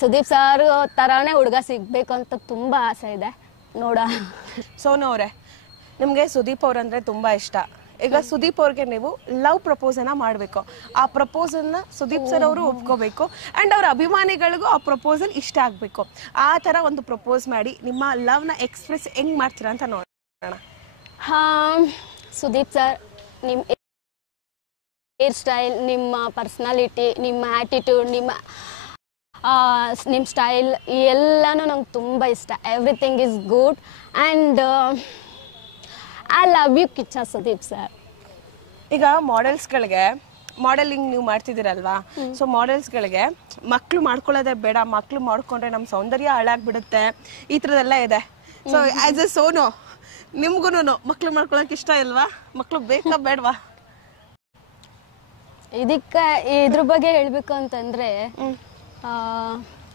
ಸುದೀಪ್ ಸರ್ ಥರನೇ ಹುಡುಗ ಸಿಗಬೇಕು ಅಂತ ತುಂಬ ಆಸೆ ಇದೆ. ನೋಡ ಸೋನು ಅವರೇ, ನಿಮಗೆ ಸುದೀಪ್ ಅವ್ರಂದ್ರೆ ತುಂಬ ಇಷ್ಟ. ಈಗ ಸುದೀಪ್ ಅವ್ರಿಗೆ ನೀವು ಲವ್ ಪ್ರಪೋಸನ್ನ ಮಾಡಬೇಕು. ಆ ಪ್ರಪೋಸಲ್ನ ಸುದೀಪ್ ಸರ್ ಅವರು ಒಪ್ಕೋಬೇಕು. ಆ್ಯಂಡ್ ಅವ್ರ ಅಭಿಮಾನಿಗಳಿಗೂ ಆ ಪ್ರಪೋಸಲ್ ಇಷ್ಟ ಆಗಬೇಕು. ಆ ಥರ ಒಂದು ಪ್ರಪೋಸ್ ಮಾಡಿ ನಿಮ್ಮ ಲವ್ನ ಎಕ್ಸ್ಪ್ರೆಸ್ ಹೆಂಗೆ ಮಾಡ್ತೀರಾ ಅಂತ ನೋಡೋಣ. ಸುದೀಪ್ ಸರ್, ನಿಮ್ಮ ಹೇರ್ ಸ್ಟೈಲ್, ನಿಮ್ಮ ಪರ್ಸ್ನಾಲಿಟಿ, ನಿಮ್ಮ ಆ್ಯಟಿಟ್ಯೂಡ್, ನಿಮ್ಮ ಸ್ಟೈಲ್ ಎಲ್ಲನೂ ನಂಗೆ ತುಂಬ ಇಷ್ಟ. Everything is good and I love you Kichcha Sudeep sir. ಈಗ ಮಾಡೆಲ್ಸ್ಗಳಿಗೆ ಮಾಡೆಲಿಂಗ್ ನೀವು ಮಾಡ್ತಿದ್ದೀರಲ್ವಾ, ಸೊ ಮಾಡೆಲ್ಸ್ಗಳಿಗೆ ಮಕ್ಕಳು ಮಾಡ್ಕೊಳ್ಳೋದೇ ಬೇಡ, ಮಕ್ಕಳು ಮಾಡ್ಕೊಂಡ್ರೆ ನಮ್ಮ ಸೌಂದರ್ಯ ಹಾಳಾಗ್ಬಿಡುತ್ತೆ, ಈ ಥರದ್ದೆಲ್ಲ ಇದೆ. ಸೊ ಆ್ಯಸ್ ಎ ಸೋನು, ನಿಮ್ಗೂ ಮಕ್ಳು ಮಾಡ್ಕೊಳಕ್ ಇಷ್ಟ ಇಲ್ವಾ? ಮಕ್ಳು ಬೇಕಾ ಬೇಡವಾ? ಇದ್ರ ಬಗ್ಗೆ ಹೇಳ್ಬೇಕು ಅಂತಂದ್ರೆ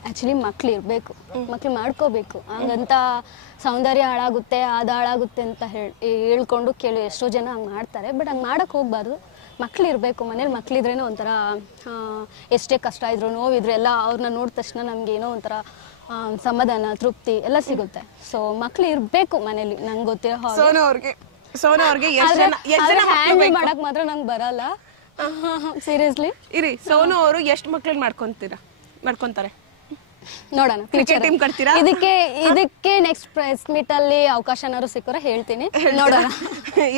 ಆಕ್ಚುಲಿ ಮಕ್ಳು ಇರಬೇಕು, ಮಕ್ಳು ಮಾಡ್ಕೋಬೇಕು. ಹಂಗಂತ ಸೌಂದರ್ಯ ಹಾಳಾಗುತ್ತೆ, ಅದು ಹಾಳಾಗುತ್ತೆ ಅಂತ ಹೇಳ್ಕೊಂಡು ಎಷ್ಟೋ ಜನ ಹಂಗೆ ಮಾಡ್ತಾರೆ. ಬಟ್ ಹಂಗೆ ಮಾಡಕ್ಕೆ ಹೋಗ್ಬಾರ್ದು. ಮಕ್ಳು ಇರಬೇಕು, ಮನೇಲಿ ಮಕ್ಳಿದ್ರೇನೋ ಒಂಥರ ಎಷ್ಟೇ ಕಷ್ಟ ಇದ್ರು ನೋವಿದ್ರು ಎಲ್ಲ ಅವ್ರನ್ನ ನೋಡಿದ ತಕ್ಷಣ ನಮ್ಗೇನೋ ಒಂಥರ ಸಮಾಧಾನ, ತೃಪ್ತಿ ಎಲ್ಲ ಸಿಗುತ್ತೆ. ಸೊ ಮಕ್ಳು ಇರ್ಬೇಕು ಮನೇಲಿ. ನಂಗೆ ಗೊತ್ತಿರೋ ಹ್ಯಾಂಡಲ್ ಮಾಡಕ್ ಮಾತ್ರ ನಂಗೆ ಬರಲ್ಲ. ಸೀರಿಯಸ್ಲಿ ಇರಿ, ಸೋನು ಅವರು ಎಷ್ಟು ಮಕ್ಳನ್ನ ಮಾಡ್ಕೊಂತಾರೆ ನೋಡೋಣ. ಟೀಮ್ ಕಟ್ತೀರಾ? ಇದಕ್ಕೆ ನೆಕ್ಸ್ಟ್ ಪ್ರೆಸ್ ಮೀಟ್ ಅಲ್ಲಿ ಅವಕಾಶನಾದ್ರು ಸಿಕ್ಕರೆ ಹೇಳ್ತೀನಿ, ನೋಡೋಣ.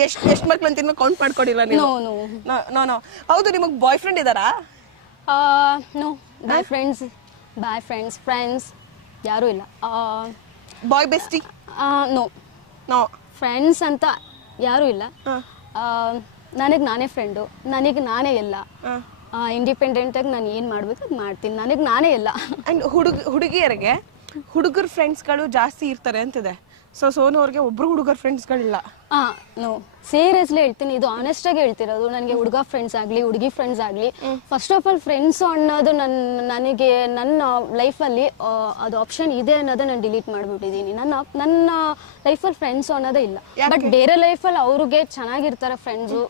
ಎಷ್ಟು ಮಕ್ಳು ಅಂತ ಕೌಂಟ್ ಮಾಡ್ಕೊಡಿಲ್ಲ ನೀವು? ನೋ. ಹೌದು, ನಿಮಗೆ boy friend ಇದಾರಾ? No, bye friends ಯಾರೂ ಇಲ್ಲ. ಬಾಯ್ ಬೆಸ್ಟಿ? ನೋ, ಫ್ರೆಂಡ್ಸ್ ಅಂತ ಯಾರೂ ಇಲ್ಲ. ನನಗೆ ನಾನೇ ಫ್ರೆಂಡು, ನನಗೆ ನಾನೇ ಎಲ್ಲ. ಇಂಡಿಪೆಂಡೆಂಟ್ ಆಗಿ ನಾನು ಏನು ಮಾಡ್ಬೇಕು ಅದು ಮಾಡ್ತೀನಿ, ನನಗೆ ನಾನೇ ಎಲ್ಲ. ಆ್ಯಂಡ್ ಹುಡುಗಿಯರಿಗೆ ಹುಡುಗರ ಫ್ರೆಂಡ್ಸ್ಗಳು ಜಾಸ್ತಿ ಇರ್ತಾರೆ ಅಂತಿದೆ. ಸೊ ಸೋನು ಅವ್ರಿಗೆ ಒಬ್ರು ಹುಡುಗರ ಫ್ರೆಂಡ್ಸ್ಗಳಿಲ್ಲ? ನೋ, ಸೀರಿಯಸ್ಲಿ ಹೇಳ್ತೀನಿ, ಇದು ಆನೆಸ್ಟ್ ಆಗಿ ಹೇಳ್ತಿರೋದು. ನನಗೆ ಹುಡುಗ ಫ್ರೆಂಡ್ಸ್ ಆಗಲಿ ಹುಡುಗಿ ಫ್ರೆಂಡ್ಸ್ ಆಗಲಿ, ಫಸ್ಟ್ ಆಫ್ ಆಲ್ ಫ್ರೆಂಡ್ಸು ಅನ್ನೋದು ನನಗೆ ನನ್ನ ಲೈಫಲ್ಲಿ ಅದು ಆಪ್ಷನ್ ಇದೆ ಅನ್ನೋದು ನಾನು ಡಿಲೀಟ್ ಮಾಡಿಬಿಟ್ಟಿದ್ದೀನಿ. ನನ್ನ ಲೈಫಲ್ಲಿ ಫ್ರೆಂಡ್ಸು ಅನ್ನೋದೇ ಇಲ್ಲ. ಬಟ್ ಬೇರೆ ಲೈಫಲ್ಲಿ ಅವ್ರಿಗೆ ಚೆನ್ನಾಗಿರ್ತಾರೆ ಫ್ರೆಂಡ್ಸು,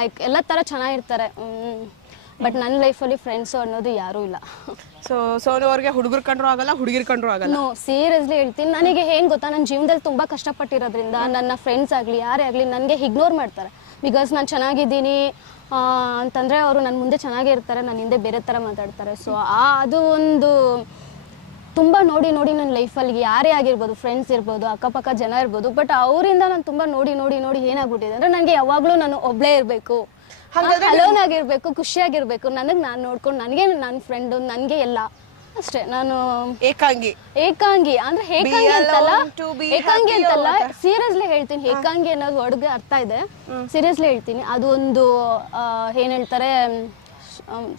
ಲೈಕ್ ಎಲ್ಲ ಥರ ಚೆನ್ನಾಗಿರ್ತಾರೆ. ಬಟ್ ನನ್ನ ಲೈಫಲ್ಲಿ ಫ್ರೆಂಡ್ಸು ಅನ್ನೋದು ಯಾರೂ ಇಲ್ಲ. ಸೊ ಸೋನು ಅವ್ರಿಗೆ ಹುಡುಗರು ಕಂಡ್ರು ಆಗಲ್ಲ, ಹುಡುಗಿರು ಕಂಡ್ರು ಆಗಲ್ಲ? ನೋ, ಸೀರಿಯಸ್ಲಿ ಹೇಳ್ತೀನಿ. ನನಗೆ ಏನು ಗೊತ್ತಾ, ನನ್ನ ಜೀವನದಲ್ಲಿ ತುಂಬ ಕಷ್ಟಪಟ್ಟಿರೋದ್ರಿಂದ ನನ್ನ ಫ್ರೆಂಡ್ಸ್ ಆಗಲಿ ಯಾರೇ ಆಗಲಿ ನನಗೆ ಇಗ್ನೋರ್ ಮಾಡ್ತಾರೆ. ಬಿಕಾಸ್ ನಾನು ಚೆನ್ನಾಗಿದ್ದೀನಿ ಅಂತಂದರೆ ಅವರು ನನ್ನ ಮುಂದೆ ಚೆನ್ನಾಗೇ ಇರ್ತಾರೆ, ನನ್ನ ಹಿಂದೆ ಬೇರೆ ಥರ ಮಾತಾಡ್ತಾರೆ. ಸೊ ಅದು ಒಂದು ತುಂಬ ನೋಡಿ ನನ್ನ ಲೈಫಲ್ಲಿ ಯಾರೇ ಆಗಿರ್ಬೋದು, ಫ್ರೆಂಡ್ಸ್ ಇರ್ಬೋದು, ಅಕ್ಕಪಕ್ಕ ಜನ ಇರ್ಬೋದು, ಬಟ್ ಅವರಿಂದ ನಾನು ತುಂಬ ನೋಡಿ ಏನಾಗ್ಬಿಟ್ಟಿದೆ ಅಂದರೆ ನನಗೆ ಯಾವಾಗಲೂ ನಾನು ಒಬ್ಬಳೇ ಇರಬೇಕು, ಅಲೋನ್ ಆಗಿರ್ಬೇಕು, ಖುಷಿಯಾಗಿರ್ಬೇಕು, ನನಗೆ ನಾನು ನೋಡ್ಕೊಂಡು, ನನಗೆ ನನ್ನ ಫ್ರೆಂಡು, ನನಗೆ ಎಲ್ಲ ಅಷ್ಟೇ. ನಾನು ಏಕಾಂಗಿ ಅಂದ್ರೆ ಏಕಾಂಗಿ ಅಂತಲ್ಲ, ಏಕಾಂಗಿ ಅಂತಲ್ಲ, ಸೀರಿಯಸ್ಲಿ ಹೇಳ್ತೀನಿ. ಏಕಾಂಗಿ ಅನ್ನೋದು ವರ್ಡ್ಗೆ ಅರ್ಥ ಇದೆ, ಸೀರಿಯಸ್ಲಿ ಹೇಳ್ತೀನಿ. ಅದು ಒಂದು ಏನ್ ಹೇಳ್ತಾರೆ,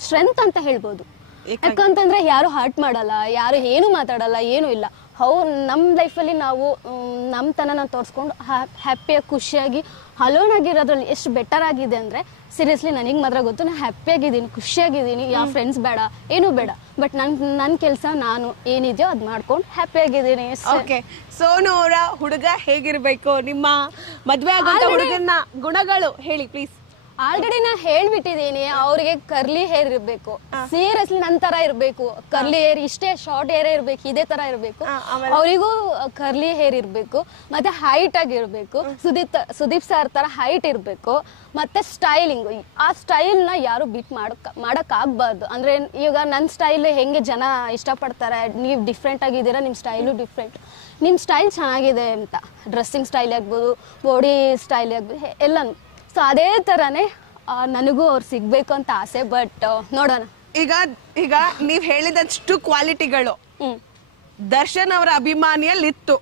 ಸ್ಟ್ರೆಂತ್ ಅಂತ ಹೇಳ್ಬೋದು. ಯಾಕಂತಂದ್ರೆ ಯಾರು ಹರ್ಟ್ ಮಾಡಲ್ಲ, ಯಾರು ಏನು ಮಾತಾಡಲ್ಲ, ಏನು ಇಲ್ಲ. ನಮ್ಮ ಲೈಫಲ್ಲಿ ನಾವು ನಮ್ಮ ತನನ ತೋರಿಸ್ಕೊಂಡು ಹ್ಯಾಪಿಯಾಗಿ ಖುಷಿಯಾಗಿ ಅಲೋನ್ ಆಗಿರೋದ್ರಲ್ಲಿ ಎಷ್ಟು ಬೆಟರ್ ಆಗಿದೆ ಅಂದರೆ, ಸೀರಿಯಸ್ಲಿ ನನಗೆ ಮಾತ್ರ ಗೊತ್ತು. ನಾನು ಹ್ಯಾಪಿಯಾಗಿದ್ದೀನಿ, ಖುಷಿಯಾಗಿದ್ದೀನಿ, ಯಾವ ಫ್ರೆಂಡ್ಸ್ ಬೇಡ, ಏನೂ ಬೇಡ. ಬಟ್ ನನ್ನ ಕೆಲಸ ನಾನು ಏನಿದೆಯೋ ಅದು ಮಾಡ್ಕೊಂಡು ಹ್ಯಾಪಿಯಾಗಿದ್ದೀನಿ. ಓಕೆ, ಸೋನು ಅವರ ಹುಡುಗ ಹೇಗಿರ್ಬೇಕು? ನಿಮ್ಮ ಮದುವೆ ಆಗೋ ಹುಡುಗನ ಗುಣಗಳು ಹೇಳಿ ಪ್ಲೀಸ್. ಆಲ್ರೆಡಿ ನಾ ಹೇಳ್ಬಿಟ್ಟಿದ್ದೀನಿ, ಅವ್ರಿಗೆ ಕರ್ಲಿ ಹೇರ್ ಇರ್ಬೇಕು, ಸೀರಿಯಸ್ಲಿ ನನ್ ತರ ಇರ್ಬೇಕು. ಕರ್ಲಿ ಹೇರ್ ಇಷ್ಟೇ ಶಾರ್ಟ್ ಹೇರ್ ಇರ್ಬೇಕು, ಇದೇ ತರ ಇರ್ಬೇಕು. ಅವರಿಗೂ ಕರ್ಲಿ ಹೇರ್ ಇರ್ಬೇಕು, ಮತ್ತೆ ಹೈಟ್ ಆಗಿರ್ಬೇಕು. ಸುದೀಪ್ ಸರ್ ತರ ಹೈಟ್ ಇರ್ಬೇಕು. ಮತ್ತೆ ಸ್ಟೈಲಿಂಗ್, ಆ ಸ್ಟೈಲ್ ನ ಯಾರು ಬೀಟ್ ಮಾಡಕ್ ಆಗ್ಬಾರ್ದು. ಅಂದ್ರೆ ಈಗ ನನ್ನ ಸ್ಟೈಲ್ ಹೆಂಗೆ ಜನ ಇಷ್ಟಪಡ್ತಾರೆ, ನೀವು ಡಿಫ್ರೆಂಟ್ ಆಗಿದ್ದೀರಾ, ನಿಮ್ ಸ್ಟೈಲು ಡಿಫ್ರೆಂಟ್, ನಿಮ್ ಸ್ಟೈಲ್ ಚೆನ್ನಾಗಿದೆ ಅಂತ. ಡ್ರೆಸ್ಸಿಂಗ್ ಸ್ಟೈಲ್ ಆಗ್ಬೋದು, ಬಾಡಿ ಸ್ಟೈಲ್ ಆಗ್ಬೋದು, ಎಲ್ಲಾನು. ಸೊ ಅದೇ ತರನೇ ನನಗೂ ಅವ್ರು ಸಿಗ್ಬೇಕು ಅಂತ ಆಸೆ. ಬಟ್ ನೋಡೋಣ. ಈಗ ನೀವ್ ಹೇಳಿದಷ್ಟು ಕ್ವಾಲಿಟಿಗಳು ದರ್ಶನ್ ಅವರ ಅಭಿಮಾನಿಯಲ್ಲಿತ್ತು.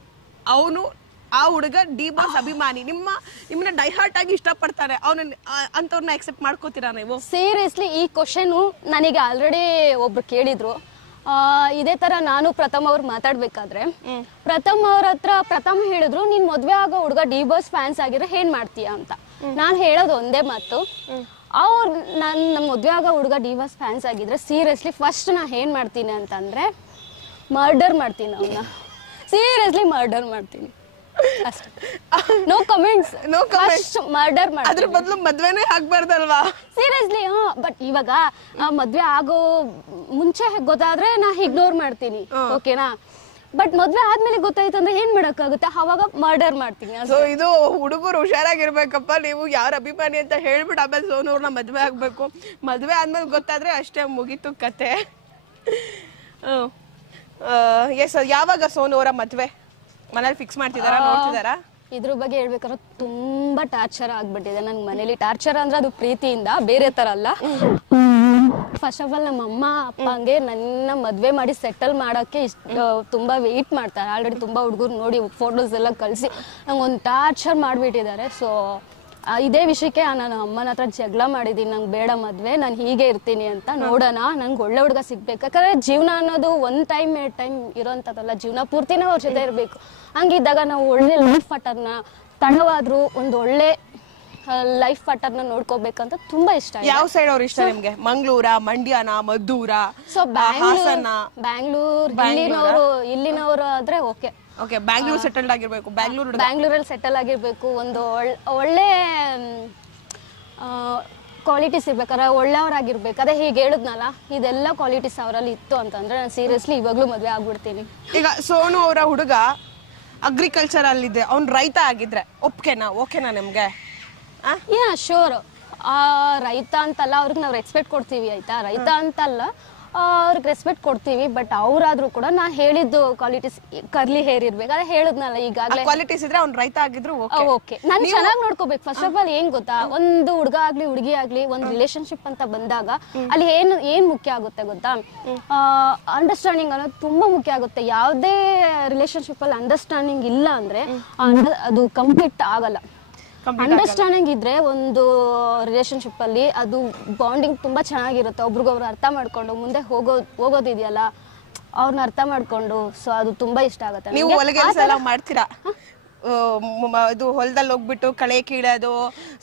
ಅವನು ಆ ಹುಡುಗ ಡಿ ಬಾಸ್ ಅಭಿಮಾನಿ, ನಿಮ್ಮನ್ನ ಡೈಹಾರ್ಟ್ ಆಗಿ ಇಷ್ಟಪಡ್ತಾರೆ. ಅಂತವ್ರನ್ನ ಅಕ್ಸೆಪ್ಟ್ ಮಾಡ್ಕೋತೀರಾ ನೀವು? ಸೀರಿಯಸ್ಲಿ ಈ ಕ್ವಶನ್ ನನಗೆ ಆಲ್ರೆಡಿ ಒಬ್ರು ಕೇಳಿದ್ರು. ಇದೇ ತರ ನಾನು ಪ್ರಥಮ್ ಅವ್ರು ಮಾತಾಡ್ಬೇಕಾದ್ರೆ ಪ್ರಥಮ್ ಅವ್ರ ಹತ್ರ ಪ್ರಥಮ್ ಹೇಳಿದ್ರು, ನೀನ್ ಮದ್ವೆ ಆಗೋ ಹುಡುಗ ಡಿ ಬಾಸ್ ಫ್ಯಾನ್ಸ್ ಆಗಿದ್ರೆ ಏನ್ ಮಾಡ್ತೀಯಾ ಅಂತ. ನಾನ್ ಹೇಳೋದು ಒಂದೇ ಮಾತು, ಅವ್ರು ನಮ್ಮ ಮದ್ವೆ ಆಗೋ ಹುಡುಗ ಡಿ ಬಾಸ್ ಫ್ಯಾನ್ಸ್ ಆಗಿದ್ರೆ ಸೀರಿಯಸ್ಲಿ ಫಸ್ಟ್ ನಾ ಏನ್ ಮಾಡ್ತೀನಿ ಅಂತಂದ್ರೆ ಮರ್ಡರ್ ಮಾಡ್ತೀನಿ ಅವನ್ನ. ಸೀರಿಯಸ್ಲಿ ಮರ್ಡರ್ ಮಾಡ್ತೀನಿ ಅಷ್ಟೇ. No comments. ಮರ್ಡರ್ ಮಾಡಿ ಅದ್ರ ಬದಲು ಮದ್ವೆನೇ ಆಗ್ಬಾರ್ದಲ್ವಾ? ಸೀರಿಯಸ್ಲಿ. ಬಟ್ ಇವಾಗ ಮದ್ವೆ ಆಗೋ ಮುಂಚೆ ಗೊತ್ತಾದ್ರೆ ನಾ ಇಗ್ನೋರ್ ಮಾಡ್ತೀನಿ, ಓಕೆನಾ? ಬಟ್ ಮದ್ವೆ ಆದ್ಮೇಲೆ ಗೊತ್ತಾಯ್ತು ಅಂದ್ರೆ ಏನ್ ಮಾಡಕ್ಕಾಗುತ್ತೆ, ಅವಾಗ ಮರ್ಡರ್ ಮಾಡ್ತೀನಿ. ಸೊ ಇದು ಹುಡುಗರು ಹುಷಾರಾಗಿರ್ಬೇಕಪ್ಪ. ನೀವು ಯಾರ ಅಭಿಮಾನಿ ಅಂತ ಹೇಳ್ಬಿಟ್ಟು ಆಮೇಲೆ ಸೋನು ಅವ್ರನ್ನ ಮದ್ವೆ ಆಗ್ಬೇಕು. ಮದ್ವೆ ಆದ್ಮೇಲೆ ಗೊತ್ತಾದ್ರೆ ಅಷ್ಟೇ, ಮುಗೀತು ಕತೆ. ಎಸ್, ಯಾವಾಗ ಸೋನು ಅವರ ಮದ್ವೆ? ಮನೇಲಿ ಫಿಕ್ಸ್ ಮಾಡ್ತಿದಾರಾ, ನೋಡ್ತಿದಾರಾ? ಇದ್ರ ಬಗ್ಗೆ ಹೇಳ್ಬೇಕಾದ್ರೆ ತುಂಬಾ ಟಾರ್ಚರ್ ಆಗ್ಬಿಟ್ಟಿದೆ ನನ್ ಮನೇಲಿ. ಟಾರ್ಚರ್ ಅಂದ್ರೆ ಅದು ಪ್ರೀತಿಯಿಂದ, ಬೇರೆ ತರ ಅಲ್ಲ. ಫಸ್ಟ್ ಆಫ್ ಆಲ್ ನಮ್ಮ ಅಮ್ಮ ಅಪ್ಪಂಗೆ ನನ್ನ ಮದ್ವೆ ಮಾಡಿ ಸೆಟಲ್ ಮಾಡಕ್ಕೆ ತುಂಬಾ ವೆಯ್ಟ್ ಮಾಡ್ತಾರೆ. ಆಲ್ರೆಡಿ ತುಂಬಾ ಹುಡುಗರು ನೋಡಿ ಫೋಟೋಸ್ ಎಲ್ಲ ಕಳಿಸಿ ನಂಗೆ ಒಂದು ಟಾರ್ಚರ್ ಮಾಡಿಬಿಟ್ಟಿದ್ದಾರೆ. ಸೊ ಇದೇ ವಿಷಯಕ್ಕೆ ನಾನು ಅಮ್ಮನ ಹತ್ರ ಜಗಳ ಮಾಡಿದ್ದೀನಿ, ನಂಗೆ ಬೇಡ ಮದ್ವೆ, ನಾನು ಹೀಗೆ ಇರ್ತೀನಿ ಅಂತ. ನೋಡೋಣ, ನಂಗೆ ಒಳ್ಳೆ ಹುಡುಗ ಸಿಗ್ಬೇಕು. ಯಾಕಂದ್ರೆ ಜೀವನ ಅನ್ನೋದು ಒನ್ ಟೈಮ್ ಇರೋಂಥದ್ದಲ್ಲ, ಜೀವನ ಪೂರ್ತಿನ ಅವ್ರ ಜೊತೆ ಇರಬೇಕು. ಹಂಗಿದ್ದಾಗ ನಾವು ಒಳ್ಳೆ ಲೈಫ್ ಪಾರ್ಟ್ನರ್ನ, ತಡವಾದ್ರೂ ಒಂದು ಒಳ್ಳೆ ಲೈಫ್ ಪಾರ್ಟ್ನರ್ನ ನೋಡ್ಕೋಬೇಕಂತ ತುಂಬಾ ಇಷ್ಟ. ಯಾವ ಸೈಡ್ ಅವ್ರ ಇಷ್ಟ ನಿಮ್ಗೆ? ಮಂಗಳೂರ, ಮಂಡ್ಯನ, ಮದ್ದೂರ? ಸೊ ಬ್ಯಾಂಗ್ಳೂರ್ ಇಲ್ಲಿನವರು ಆದ್ರೆ ಓಕೆ. ಓಕೆ, ಬ್ಯಾಂಗ್ಳೂರ್ ಸೆಟಲ್ಡ್ ಆಗಿರ್ಬೇಕು. ಬ್ಯಾಂಗ್ಳೂರಲ್ಲಿ ಸೆಟಲ್ ಆಗಿರ್ಬೇಕು. ಒಂದು ಒಳ್ಳೆ ಕ್ವಾಲಿಟೀಸ್ ಇರ್ಬೇಕಾದ್ರೆ ಒಳ್ಳೆಯವರಾಗಿರ್ಬೇಕು. ಅದೇ ಹೀಗೆ ಹೇಳಿದ್ನಲ್ಲ, ಇದೆಲ್ಲ ಕ್ವಾಲಿಟೀಸ್ ಅವರಲ್ಲಿ ಇತ್ತು ಅಂತಂದ್ರೆ ನಾನು ಸೀರಿಯಸ್ಲಿ ಇವಾಗ್ಲೂ ಮದುವೆ ಆಗ್ಬಿಡ್ತೀನಿ. ಈಗ ಸೋನು ಅವರ ಹುಡುಗ ಅಗ್ರಿಕಲ್ಚರ್ ಅಲ್ಲಿದೆ, ಅವ್ನು ರೈತ ಆಗಿದ್ರೆ ಓಕೆನಾ ನಿಮ್ಗೆ? ಶೋರ್. ರೈತ ಅಂತಲ್ಲ, ಅವ್ರಿಗೆ ನಾವು ರೆಸ್ಪೆಕ್ಟ್ ಕೊಡ್ತೀವಿ, ಆಯ್ತಾ? ರೈತ ಅಂತಲ್ಲ, ಅವ್ರಿಗೆ ರೆಸ್ಪೆಕ್ಟ್ ಕೊಡ್ತೀವಿ. ಬಟ್ ಅವ್ರಾದ್ರೂ ಕೂಡ ನಾ ಹೇಳಿದ್ದು ಕ್ವಾಲಿಟೀಸ್, ಕರ್ಲಿ ಹೇರ್ ಇರ್ಬೇಕು, ಅದೇ ಹೇಳಿದ್ನಲ್ಲ ಈಗಾಗಲೇ. ಕ್ವಾಲಿಟೀಸ್ ಇದ್ರೆ ಅವ್ನು ರೈತ ಆಗಿದ್ರು ಓಕೆ. ನಾನು ಚೆನ್ನಾಗಿ ನೋಡ್ಕೋಬೇಕು. ಫಸ್ಟ್ ಆಫ್ ಆಲ್ ಏನ್ ಗೊತ್ತಾ, ಒಂದು ಹುಡುಗ ಆಗ್ಲಿ ಹುಡುಗಿ ಆಗ್ಲಿ ಒಂದು ರಿಲೇಶನ್ಶಿಪ್ ಅಂತ ಬಂದಾಗ ಅಲ್ಲಿ ಏನ್ ಮುಖ್ಯ ಆಗುತ್ತೆ ಗೊತ್ತಾ? ಅಂಡರ್ಸ್ಟ್ಯಾಂಡಿಂಗ್ ಅನ್ನೋದು ತುಂಬಾ ಮುಖ್ಯ ಆಗುತ್ತೆ. ಯಾವುದೇ ರಿಲೇಶನ್ಶಿಪ್ ಅಲ್ಲಿ ಅಂಡರ್ಸ್ಟ್ಯಾಂಡಿಂಗ್ ಇಲ್ಲ ಅಂದ್ರೆ ಅದು ಕಂಪ್ಲೀಟ್ ಆಗಲ್ಲ. ಅಂಡರ್ಸ್ಟ್ಯಾಂಡಿಂಗ್ ಇದ್ರೆ ಒಂದು ರಿಲೇಶನ್ಶಿಪ್ ಅಲ್ಲಿ ಅದು ಬಾಂಡಿಂಗ್ ತುಂಬಾ ಚೆನ್ನಾಗಿರುತ್ತೆ. ಒಬ್ರಿಗೊಬ್ರು ಅರ್ಥ ಮಾಡ್ಕೊಂಡು ಮುಂದೆ ಹೋಗೋದಿದೆಯಲ್ಲ, ಅವ್ರನ್ನ ಅರ್ಥ ಮಾಡ್ಕೊಂಡು. ಸೊ ಅದು ತುಂಬಾ ಇಷ್ಟ ಆಗುತ್ತೆ. ನೀವು ಹೊಲಗೆಲ್ಸ ಎಲ್ಲ ಮಾಡ್ತೀರಾ? ಇದು ಹೊಲದಲ್ಲಿ ಹೋಗ್ಬಿಟ್ಟು ಕಳೆ ಕೀಳೋದು,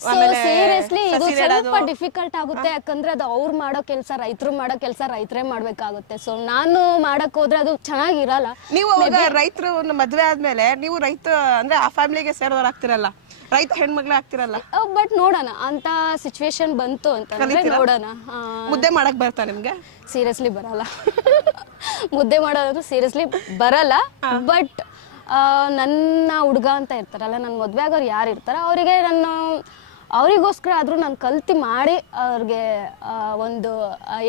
ಸೀರಿಯಸ್ಲಿ ಇದು ಸ್ವಲ್ಪ ಡಿಫಿಕಲ್ಟ್ ಆಗುತ್ತೆ. ಯಾಕಂದ್ರೆ ಅದು ಅವ್ರು ಮಾಡೋ ಕೆಲಸ, ರೈತರು ಮಾಡೋ ಕೆಲಸ ರೈತರೇ ಮಾಡ್ಬೇಕಾಗುತ್ತೆ. ಸೊ ನಾನು ಮಾಡಕ್ ಹೋದ್ರೆ ಅದು ಚೆನ್ನಾಗಿರಲ್ಲ. ನೀವು ಅವಾಗ ರೈತರು ಮದ್ವೆ ಆದ್ಮೇಲೆ ನೀವು ರೈತ ಅಂದ್ರೆ ಆ ಫ್ಯಾಮಿಲಿಗೆ ಸೇರೋರು ಆಗ್ತಿರಲ್ಲ, ರೈತ ಹೆಣ್ಮಗ್ಳೇ ಆಗ್ತಿರಲ್ಲ. ಬಟ್ ನೋಡೋಣ, ಅಂತ ಸಿಚುವೇಶನ್ ಬಂತು ಅಂತಂದ್ರೆ ನೋಡೋಣ. ಮುದ್ದೆ ಮಾಡಕ್ ಬರ್ತಾ ನಿಮ್ಗೆ? ಸೀರಿಯಸ್ಲಿ ಬರಲ್ಲ. ಮುದ್ದೆ ಮಾಡೋದು ಸೀರಿಯಸ್ಲಿ ಬರಲ್ಲ. ಬಟ್ ನನ್ನ ಹುಡುಗ ಅಂತ ಇರ್ತಾರಲ್ಲ, ನನ್ನ ಮದ್ವೆ ಆಗೋರು ಯಾರು ಇರ್ತಾರ ಅವರಿಗೋಸ್ಕರ ಆದ್ರೂ ನಾನು ಕಲ್ತಿ ಮಾಡಿ ಅವ್ರಿಗೆ ಒಂದು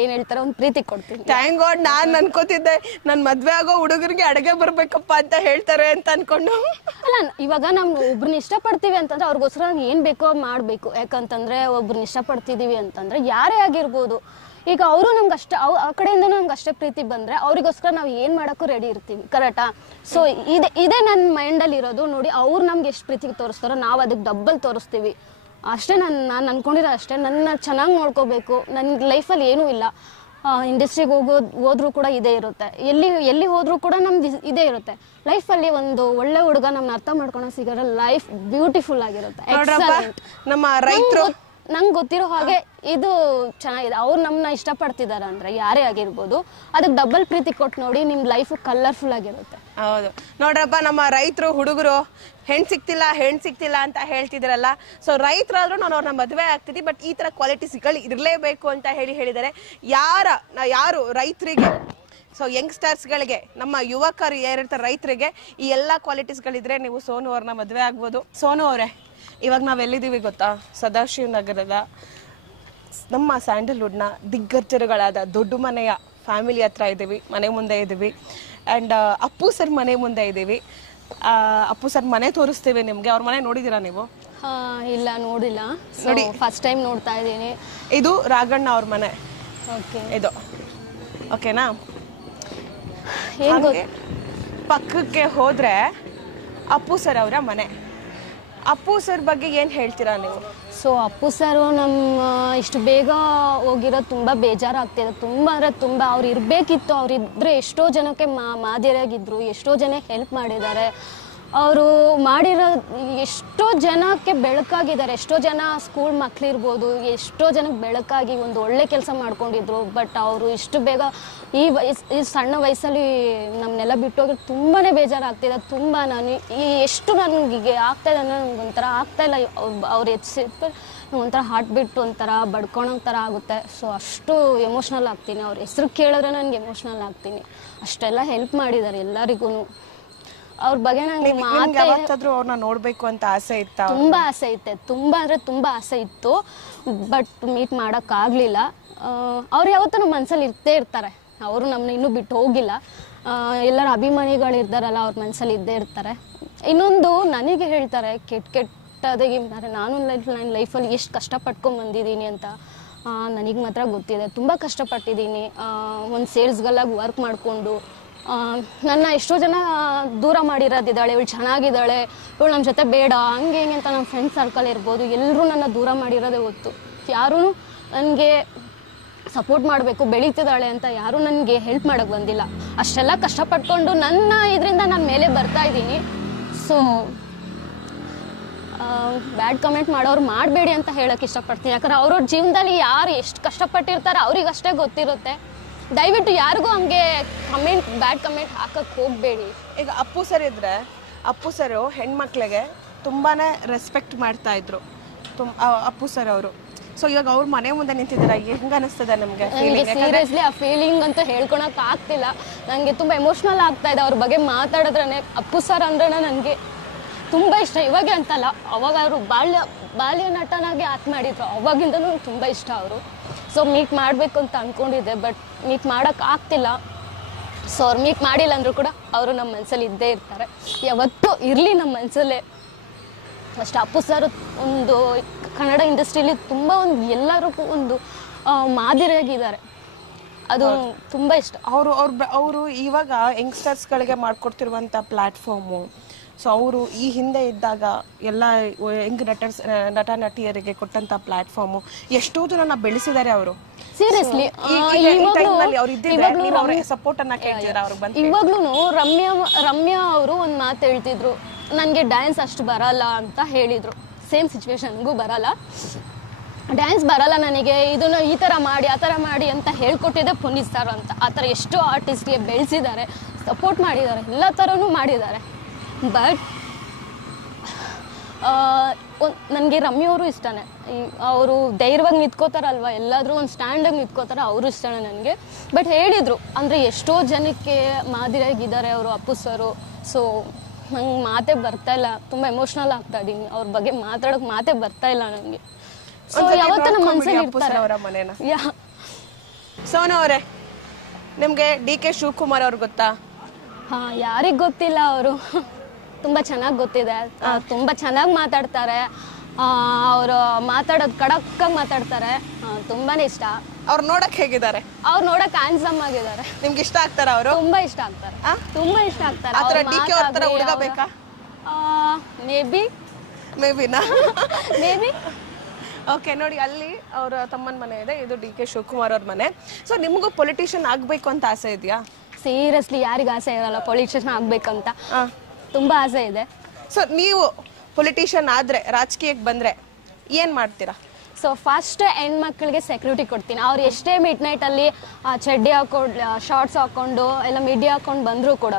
ಏನ್ ಹೇಳ್ತಾರೆ, ಒಂದು ಪ್ರೀತಿ ಕೊಡ್ತೀನಿ. Thank god. ನಾನ್ ಅನ್ಕೋತಿದ್ದೆ ನನ್ ಮದ್ವೆ ಆಗೋ ಹುಡುಗರಿಗೆ ಅಡುಗೆ ಬರ್ಬೇಕಪ್ಪ ಅಂತ ಹೇಳ್ತಾರೆ ಅಂತ ಅನ್ಕೊಂಡು. ಅಲ್ಲ, ಇವಾಗ ನಾವು ಒಬ್ರನ್ನ ಇಷ್ಟಪಡ್ತೀವಿ ಅಂತಂದ್ರೆ ಅವ್ರಿಗೋಸ್ಕರ ಏನ್ ಬೇಕೋ ಮಾಡ್ಬೇಕು. ಯಾಕಂತಂದ್ರೆ ಒಬ್ರನ್ನ ಇಷ್ಟಪಡ್ತಿದೀವಿ ಅಂತಂದ್ರೆ ಯಾರೇ ಆಗಿರ್ಬೋದು, ಈಗ ಅವರು ನಮ್ಗೆ ಅಷ್ಟೇ ಆ ಕಡೆಯಿಂದ ನಮ್ಗೆ ಅಷ್ಟೇ ಪ್ರೀತಿ ಬಂದರೆ ಅವರಿಗೋಸ್ಕರ ನಾವು ಏನು ಮಾಡೋಕ್ಕೂ ರೆಡಿ ಇರ್ತೀವಿ, ಕರೆಕ್ಟಾ? ಸೊ ಇದೇ ನನ್ನ ಮೈಂಡಲ್ಲಿ ಇರೋದು. ನೋಡಿ, ಅವ್ರು ನಮ್ಗೆ ಎಷ್ಟು ಪ್ರೀತಿ ತೋರಿಸ್ತಾರೋ ನಾವು ಅದಕ್ಕೆ ಡಬ್ಬಲ್ ತೋರಿಸ್ತೀವಿ ಅಷ್ಟೇ. ನಾನು ಅಂದ್ಕೊಂಡಿರೋ ಅಷ್ಟೇ, ನನ್ನ ಚೆನ್ನಾಗಿ ನೋಡ್ಕೋಬೇಕು. ನನ್ನ ಲೈಫಲ್ಲಿ ಏನೂ ಇಲ್ಲ, ಇಂಡಸ್ಟ್ರಿಗೆ ಹೋದ್ರೂ ಕೂಡ ಇದೇ ಇರುತ್ತೆ, ಎಲ್ಲಿ ಹೋದ್ರೂ ಕೂಡ ನಮ್ದು ಇದೇ ಇರುತ್ತೆ. ಲೈಫಲ್ಲಿ ಒಂದು ಒಳ್ಳೆ ಹುಡುಗ ನಮ್ಮನ್ನ ಅರ್ಥ ಮಾಡ್ಕೊಂಡು ಸಿಗೋದ್ರೆ ಲೈಫ್ ಬ್ಯೂಟಿಫುಲ್ ಆಗಿರುತ್ತೆ. ನಮ್ಮ ರೈತರು ನಂಗೆ ಗೊತ್ತಿರೋ ಹಾಗೆ ಇದು ಚೆನ್ನಾಗಿದೆ. ಅವ್ರು ನಮ್ಮನ್ನ ಇಷ್ಟಪಡ್ತಿದ್ದಾರೆ ಅಂದರೆ ಯಾರೇ ಆಗಿರ್ಬೋದು, ಅದಕ್ಕೆ ಡಬಲ್ ಪ್ರೀತಿ ಕೊಟ್ಟು ನೋಡಿ, ನಿಮ್ಮ ಲೈಫು ಕಲರ್ಫುಲ್ ಆಗಿರುತ್ತೆ. ಹೌದು ನೋಡ್ರಪ್ಪ, ನಮ್ಮ ರೈತರು ಹುಡುಗರು ಹೆಣ್ಣು ಸಿಕ್ತಿಲ್ಲ ಅಂತ ಹೇಳ್ತಿದ್ರಲ್ಲ. ಸೊ ರೈತರಾದ್ರೂ ನಾನು ಅವ್ರನ್ನ ಮದುವೆ ಆಗ್ತಿದ್ವಿ, ಬಟ್ ಈ ಥರ ಕ್ವಾಲಿಟೀಸ್ಗಳು ಇರಲೇಬೇಕು ಅಂತ ಹೇಳಿದ್ದಾರೆ. ಯಾರು ರೈತರಿಗೆ, ಸೊ ಯಂಗ್ಸ್ಟರ್ಸ್ಗಳಿಗೆ, ನಮ್ಮ ಯುವಕರು ಯಾರಿರ್ತಾರೆ ರೈತರಿಗೆ, ಈ ಎಲ್ಲ ಕ್ವಾಲಿಟೀಸ್ಗಳಿದ್ರೆ ನೀವು ಸೋನು ಅವ್ರನ್ನ ಮದುವೆ ಆಗ್ಬೋದು. ಸೋನು ಅವರೇ, ಇವಾಗ ನಾವು ಎಲ್ಲಿದ್ದೀವಿ ಗೊತ್ತಾ? ಸದಾಶಿವ ನಗರದ ನಮ್ಮ ಸ್ಯಾಂಡಲ್ವುಡ್ನ ದಿಗ್ಗಜರುಗಳಾದ ದೊಡ್ಡ ಮನೆಯ ಫ್ಯಾಮಿಲಿ ಹತ್ರ ಇದ್ದೀವಿ, ಮನೆ ಮುಂದೆ ಇದ್ದೀವಿ. ಆ್ಯಂಡ್ ಅಪ್ಪು ಸರ್ ಮನೆ ಮುಂದೆ ಇದ್ದೀವಿ. ಅಪ್ಪು ಸರ್ ಮನೆ ತೋರಿಸ್ತೀವಿ ನಿಮಗೆ. ಅವ್ರ ಮನೆ ನೋಡಿದ್ದೀರಾ ನೀವು? ಇಲ್ಲ, ನೋಡಿಲ್ಲ. ನೋಡಿ, ಫಸ್ಟ್ ಟೈಮ್ ನೋಡ್ತಾ ಇದ್ದೀನಿ. ಇದು ರಾಘಣ್ಣ ಅವ್ರ ಮನೆ. ಓಕೆ, ಇದು ಓಕೆನಾ? ಪಕ್ಕಕ್ಕೆ ಹೋದ್ರೆ ಅಪ್ಪು ಸರ್ ಅವರ ಮನೆ. ಅಪ್ಪು ಸರ್ ಬಗ್ಗೆ ಏನು ಹೇಳ್ತೀರಾ ನೀವು? ಸೊ ಅಪ್ಪು ಸರು ನಮ್ಮ ಇಷ್ಟು ಬೇಗ ಹೋಗಿರೋದು ತುಂಬ ಬೇಜಾರಾಗ್ತಿದೆ. ತುಂಬ ಅಂದರೆ ತುಂಬ. ಅವ್ರು ಇರಬೇಕಿತ್ತು. ಅವರಿದ್ದರೆ ಎಷ್ಟೋ ಜನಕ್ಕೆ ಮಾದರಿಯಾಗಿದ್ದರು, ಎಷ್ಟೋ ಜನ ಹೆಲ್ಪ್ ಮಾಡಿದ್ದಾರೆ. ಅವರು ಮಾಡಿರೋ ಎಷ್ಟೋ ಜನಕ್ಕೆ ಬೆಳಕಾಗಿದ್ದಾರೆ. ಎಷ್ಟೋ ಜನ ಸ್ಕೂಲ್ ಮಕ್ಕಳಿರ್ಬೋದು, ಎಷ್ಟೋ ಜನಕ್ಕೆ ಬೆಳಕಾಗಿ ಒಂದು ಒಳ್ಳೆ ಕೆಲಸ ಮಾಡ್ಕೊಂಡಿದ್ರು. ಬಟ್ ಅವರು ಇಷ್ಟು ಬೇಗ ಈ ಸಣ್ಣ ವಯಸ್ಸಲ್ಲಿ ನಮ್ಮನ್ನೆಲ್ಲ ಬಿಟ್ಟೋಗಿ ತುಂಬಾ ಬೇಜಾರಾಗ್ತಿದೆ. ತುಂಬ ನಾನು ಎಷ್ಟು ನನಗೆ ಆಗ್ತಾಯಿದೆ ಅಂದರೆ ನನಗೊಂಥರ ಆಗ್ತಾಯಿಲ್ಲ. ಅವ್ರು ಹೆಚ್ಚಿಟ್ಟು ಒಂಥರ ಹಾರ್ಟ್ ಬಿಟ್ಟು ಒಂಥರ ಬಡ್ಕೊಳೋ ಥರ ಆಗುತ್ತೆ. ಸೊ ಅಷ್ಟು ಎಮೋಷ್ನಲ್ ಆಗ್ತೀನಿ. ಅವ್ರ ಹೆಸ್ರು ಕೇಳಿದ್ರೆ ನನಗೆ ಎಮೋಷ್ನಲ್ ಆಗ್ತೀನಿ. ಅಷ್ಟೆಲ್ಲ ಹೆಲ್ಪ್ ಮಾಡಿದ್ದಾರೆ ಎಲ್ಲರಿಗೂ. ಅವ್ರ ಬಗ್ಗೆ ನಂಗೆ ಅವ್ರನ್ನ ನೋಡ್ಬೇಕು ಅಂತ ಆಸೆ ಇತ್ತು. ತುಂಬಾ ಆಸೆ ಇತ್ತೆ, ತುಂಬಾ ಅಂದ್ರೆ ತುಂಬಾ ಆಸೆ ಇತ್ತು. ಬಟ್ ಮೀಟ್ ಮಾಡೋಕ್ಕಾಗಲಿಲ್ಲ. ಅವ್ರು ಯಾವತ್ತೂ ನಮ್ಮ ಮನಸ್ಸಲ್ಲಿ ಇರ್ತೇ ಇರ್ತಾರೆ. ಅವರು ನಮ್ಮನ್ನ ಇನ್ನೂ ಬಿಟ್ಟು ಹೋಗಿಲ್ಲ. ಎಲ್ಲರ ಅಭಿಮಾನಿಗಳಿರ್ತಾರಲ್ಲ, ಅವ್ರ ಮನಸ್ಸಲ್ಲಿ ಇದ್ದೇ ಇರ್ತಾರೆ. ಇನ್ನೊಂದು ನನಗೆ ಹೇಳ್ತಾರೆ ಕೆಟ್ಟದಾಗಿ, ನಾನು ನನ್ನ ಲೈಫಲ್ಲಿ ಎಷ್ಟು ಕಷ್ಟಪಟ್ಕೊಂಡು ಬಂದಿದ್ದೀನಿ ಅಂತ ನನಗೆ ಮಾತ್ರ ಗೊತ್ತಿದೆ. ತುಂಬ ಕಷ್ಟಪಟ್ಟಿದ್ದೀನಿ. ಒಂದು ಸೇಲ್ಸ್ಗಲ್ಲಾಗಿ ವರ್ಕ್ ಮಾಡಿಕೊಂಡು ನನ್ನ ಎಷ್ಟೋ ಜನ ದೂರ ಮಾಡಿರೋದಿದ್ದಾಳೆ. ಇವಳು ಚೆನ್ನಾಗಿದ್ದಾಳೆ, ಇವಳು ನಮ್ಮ ಜೊತೆ ಬೇಡ, ಹಂಗೆ ಹಿಂಗೆ ಅಂತ ನಮ್ಮ ಫ್ರೆಂಡ್ ಸರ್ಕಲ್ ಇರ್ಬೋದು, ಎಲ್ಲರೂ ನನ್ನ ದೂರ ಮಾಡಿರೋದೇ ಗೊತ್ತು. ಯಾರೂ ನನಗೆ ಸಪೋರ್ಟ್ ಮಾಡಬೇಕು, ಬೆಳೀತಿದ್ದಾಳೆ ಅಂತ ಯಾರೂ ನನಗೆ ಹೆಲ್ಪ್ ಮಾಡೋಕ್ಕೆ ಬಂದಿಲ್ಲ. ಅಷ್ಟೆಲ್ಲ ಕಷ್ಟಪಟ್ಕೊಂಡು ನನ್ನ ಇದರಿಂದ ನಾನು ಮೇಲೆ ಬರ್ತಾ ಇದ್ದೀನಿ. ಸೊ ಬ್ಯಾಡ್ ಕಮೆಂಟ್ ಮಾಡೋರು ಮಾಡಬೇಡಿ ಅಂತ ಹೇಳೋಕ್ಕೆ ಇಷ್ಟಪಡ್ತೀನಿ. ಯಾಕಂದ್ರೆ ಅವ್ರವ್ರ ಜೀವನದಲ್ಲಿ ಯಾರು ಎಷ್ಟು ಕಷ್ಟಪಟ್ಟಿರ್ತಾರೆ ಅವ್ರಿಗಷ್ಟೇ ಗೊತ್ತಿರುತ್ತೆ. ದಯವಿಟ್ಟು ಯಾರಿಗೂ ಹಂಗೆ ಬ್ಯಾಡ್ ಕಮೆಂಟ್ ಹಾಕಕ್ಕೆ ಹೋಗಬೇಡಿ. ಈಗ ಅಪ್ಪು ಸರ್ ಇದ್ರೆ, ಅಪ್ಪು ಸರು ಹೆಣ್ಮಕ್ಳಿಗೆ ತುಂಬಾ ರೆಸ್ಪೆಕ್ಟ್ ಮಾಡ್ತಾ ಇದ್ರು ಅಪ್ಪು ಸರ್ ಅವರು. ಸೊ ಇವಾಗ ಅವ್ರ ಮನೆ ಮುಂದೆ ನಿಂತಿದ್ದಾರೆ, ಹೆಂಗೆ ಅನಿಸ್ತದೆ ನಮಗೆ? ಸೀರಿಯಸ್ಲಿ ಆ ಫೀಲಿಂಗ್ ಅಂತೂ ಹೇಳ್ಕೊಳಕ್ಕೆ ಆಗ್ತಿಲ್ಲ. ನನಗೆ ತುಂಬ ಎಮೋಷ್ನಲ್ ಆಗ್ತಾ ಇದೆ ಅವ್ರ ಬಗ್ಗೆ ಮಾತಾಡಿದ್ರೆ. ಅಪ್ಪು ಸರ್ ಅಂದ್ರೆ ನನಗೆ ತುಂಬ ಇಷ್ಟ. ಇವಾಗೆ ಅಂತಲ್ಲ, ಅವಾಗ ಅವರು ಬಾಲ್ಯ ನಟನಾಗಿ ಆಕ್ಟ್ ಮಾಡಿದ್ರು, ಅವಾಗಿಂದನೂ ತುಂಬ ಇಷ್ಟ ಅವರು. ಸೊ ಮೀಟ್ ಮಾಡಬೇಕು ಅಂತ ಅಂದ್ಕೊಂಡಿದ್ದೆ, ಬಟ್ ಮೀಟ್ ಮಾಡೋಕ್ಕೆ ಆಗ್ತಿಲ್ಲ. ಸೊ ಅವ್ರು ಮೀಟ್ ಮಾಡಿಲ್ಲ ಅಂದರೂ ಕೂಡ ಅವರು ನಮ್ಮ ಮನಸ್ಸಲ್ಲಿ ಇದ್ದೇ ಇರ್ತಾರೆ, ಯಾವತ್ತೂ ಇರಲಿ ನಮ್ಮ ಮನಸ್ಸಲ್ಲೇ. ಅಷ್ಟು ಅಪ್ಪು ಸರ್ ಒಂದು ಕನ್ನಡ ಇಂಡಸ್ಟ್ರಿಯಲ್ಲಿ ತುಂಬ ಎಲ್ಲರಿಗೂ ಒಂದು ಮಾದರಿಯಾಗಿದ್ದಾರೆ. ಅದು ತುಂಬ ಇಷ್ಟ. ಅವರು ಇವಾಗ ಯಂಗ್ಸ್ಟರ್ಸ್ಗಳಿಗೆ ಮಾಡಿಕೊಡ್ತಿರುವಂಥ ಪ್ಲ್ಯಾಟ್ಫಾರ್ಮು. ಸೊ ಅವರು ಈ ಹಿಂದೆ ಇದ್ದಾಗ ಎಲ್ಲ ಯಂಗ್ ನಟ ನಟಿಯರಿಗೆ ಕೊಟ್ಟಂಥ ಪ್ಲ್ಯಾಟ್ಫಾರ್ಮು ಎಷ್ಟೋ ಜನ ಬೆಳೆಸಿದ್ದಾರೆ ಅವರು. ಸೀರಿಯಸ್ಲಿ ಇವಾಗ್ಲೂ ರಮ್ಯಾ ಅವರು ಒಂದು ಮಾತು ಹೇಳ್ತಿದ್ರು, ನನಗೆ ಡ್ಯಾನ್ಸ್ ಅಷ್ಟು ಬರಲ್ಲ ಅಂತ ಹೇಳಿದ್ರು. ಸೇಮ್ ಸಿಚುವೇಶನ್ಗೂ ಬರಲ್ಲ, ಡ್ಯಾನ್ಸ್ ಬರಲ್ಲ ನನಗೆ, ಇದನ್ನು ಈ ಥರ ಮಾಡಿ ಆ ಥರ ಮಾಡಿ ಅಂತ ಹೇಳ್ಕೊಟ್ಟಿದ್ದೆ ಪುನೀತ್ ಸರ್ ಅಂತ. ಆ ಥರ ಎಷ್ಟೋ ಆರ್ಟಿಸ್ಟ್ಗೆ ಬೆಳೆಸಿದ್ದಾರೆ, ಸಪೋರ್ಟ್ ಮಾಡಿದ್ದಾರೆ, ಎಲ್ಲ ಥರನೂ ಮಾಡಿದ್ದಾರೆ. ಬಟ್ ನನಗೆ ರಮ್ಯವರು ಇಷ್ಟನೇ. ಅವರು ಧೈರ್ಯವಾಗಿ ನಿಂತ್ಕೋತಾರಲ್ವ, ಎಲ್ಲಾದರೂ ಒಂದು ಸ್ಟ್ಯಾಂಡಾಗಿ ನಿಂತ್ಕೋತಾರೆ, ಅವರು ಇಷ್ಟನೇ ನನಗೆ. ಬಟ್ ಹೇಳಿದರು ಅಂದರೆ ಎಷ್ಟೋ ಜನಕ್ಕೆ ಮಾದರಿಯಾಗಿದ್ದಾರೆ ಅವರು ಅಪ್ಪು ಸರು. ಸೊ ನಂಗೆ ಮಾತೇ ಬರ್ತಾ ಇಲ್ಲ, ತುಂಬ ಎಮೋಷ್ನಲ್ ಆಗ್ತಾ ಇದ್ದೀನಿ. ಅವ್ರ ಬಗ್ಗೆ ಮಾತಾಡೋಕೆ ಮಾತೇ ಬರ್ತಾ ಇಲ್ಲ ನನಗೆ. ಸೊ ಯಾವತ್ತೂ ನಮ್ಮ ಮನಸ್ಸಲ್ಲಿ ಇರ್ತಾರೆ. ಸೋನು ಅವರೇ, ನಿಮಗೆ ಡಿ.ಕೆ. ಶಿವಕುಮಾರ್ ಅವ್ರು ಗೊತ್ತಾ? ಹಾಂ, ಯಾರಿಗೆ ಗೊತ್ತಿಲ್ಲ. ಅವರು ತುಂಬ ಚೆನ್ನಾಗಿ ಗೊತ್ತಿದೆ. ತುಂಬ ಚೆನ್ನಾಗಿ ಮಾತಾಡ್ತಾರೆ. ಅವರು ಮಾತಾಡೋದು ಖಡಕ್ಕಾಗಿ ಮಾತಾಡ್ತಾರೆ, ತುಂಬಾ ಇಷ್ಟ. ಅವ್ರು ನೋಡಕ್ ಹೇಗಿದ್ದಾರೆ? ಅವ್ರು ನೋಡಕ್ ಹ್ಯಾಂಡ್ಸಮ್ ಆಗಿದ್ದಾರೆ. ನಿಮ್ಗೆ ಇಷ್ಟ ಆಗ್ತಾರ ಅವರು? ತುಂಬಾ ಇಷ್ಟ ಆಗ್ತಾರೆ. ತುಂಬಾ ಇಷ್ಟ ಆಗ್ತಾರೆ. ಆತರ ಡಿಕೆ ಅವ್ರ ತರ ಹುಡುಗ ಬೇಕಾ? ಮೇಬಿನಾ ಮೇಬಿ. ಓಕೆ, ನೋಡಿ ಅಲ್ಲಿ ಅವ್ರ ತಮ್ಮನ ಮನೆ ಇದೆ, ಇದು ಡಿ ಕೆ ಶಿವಕುಮಾರ್ ಅವ್ರ ಮನೆ. ಸೊ ನಿಮಗೂ ಪೊಲಿಟಿಷಿಯನ್ ಆಗ್ಬೇಕು ಅಂತ ಆಸೆ ಇದೆಯಾ? ಸೀರಿಯಸ್ಲಿ ಯಾರಿಗ ಆಸೆ ಇರಲ್ಲ ಪೊಲಿಟಿಷಿಯನ್ ಆಗ್ಬೇಕಂತ? ತುಂಬಾ ಆಸೆ ಇದೆ. ಸೊ ನೀವು ಪೊಲಿಟಿಷಿಯನ್ ಆದ್ರೆ, ರಾಜಕೀಯಕ್ಕೆ ಬಂದ್ರೆ ಏನ್ ಮಾಡ್ತೀರಾ? ಸೊ ಫಸ್ಟ್ ಹೆಣ್ಮಕ್ಳಿಗೆ ಸೆಕ್ಯೂರಿಟಿ ಕೊಡ್ತೀನಿ. ಅವ್ರು ಎಷ್ಟೇ ಮಿಡ್ ನೈಟಲ್ಲಿ ಚಡ್ಡಿ ಹಾಕೊಂಡು ಶಾರ್ಟ್ಸ್ ಹಾಕೊಂಡು ಎಲ್ಲ ಮಿಡ್ಡಿ ಹಾಕೊಂಡು ಬಂದರೂ ಕೂಡ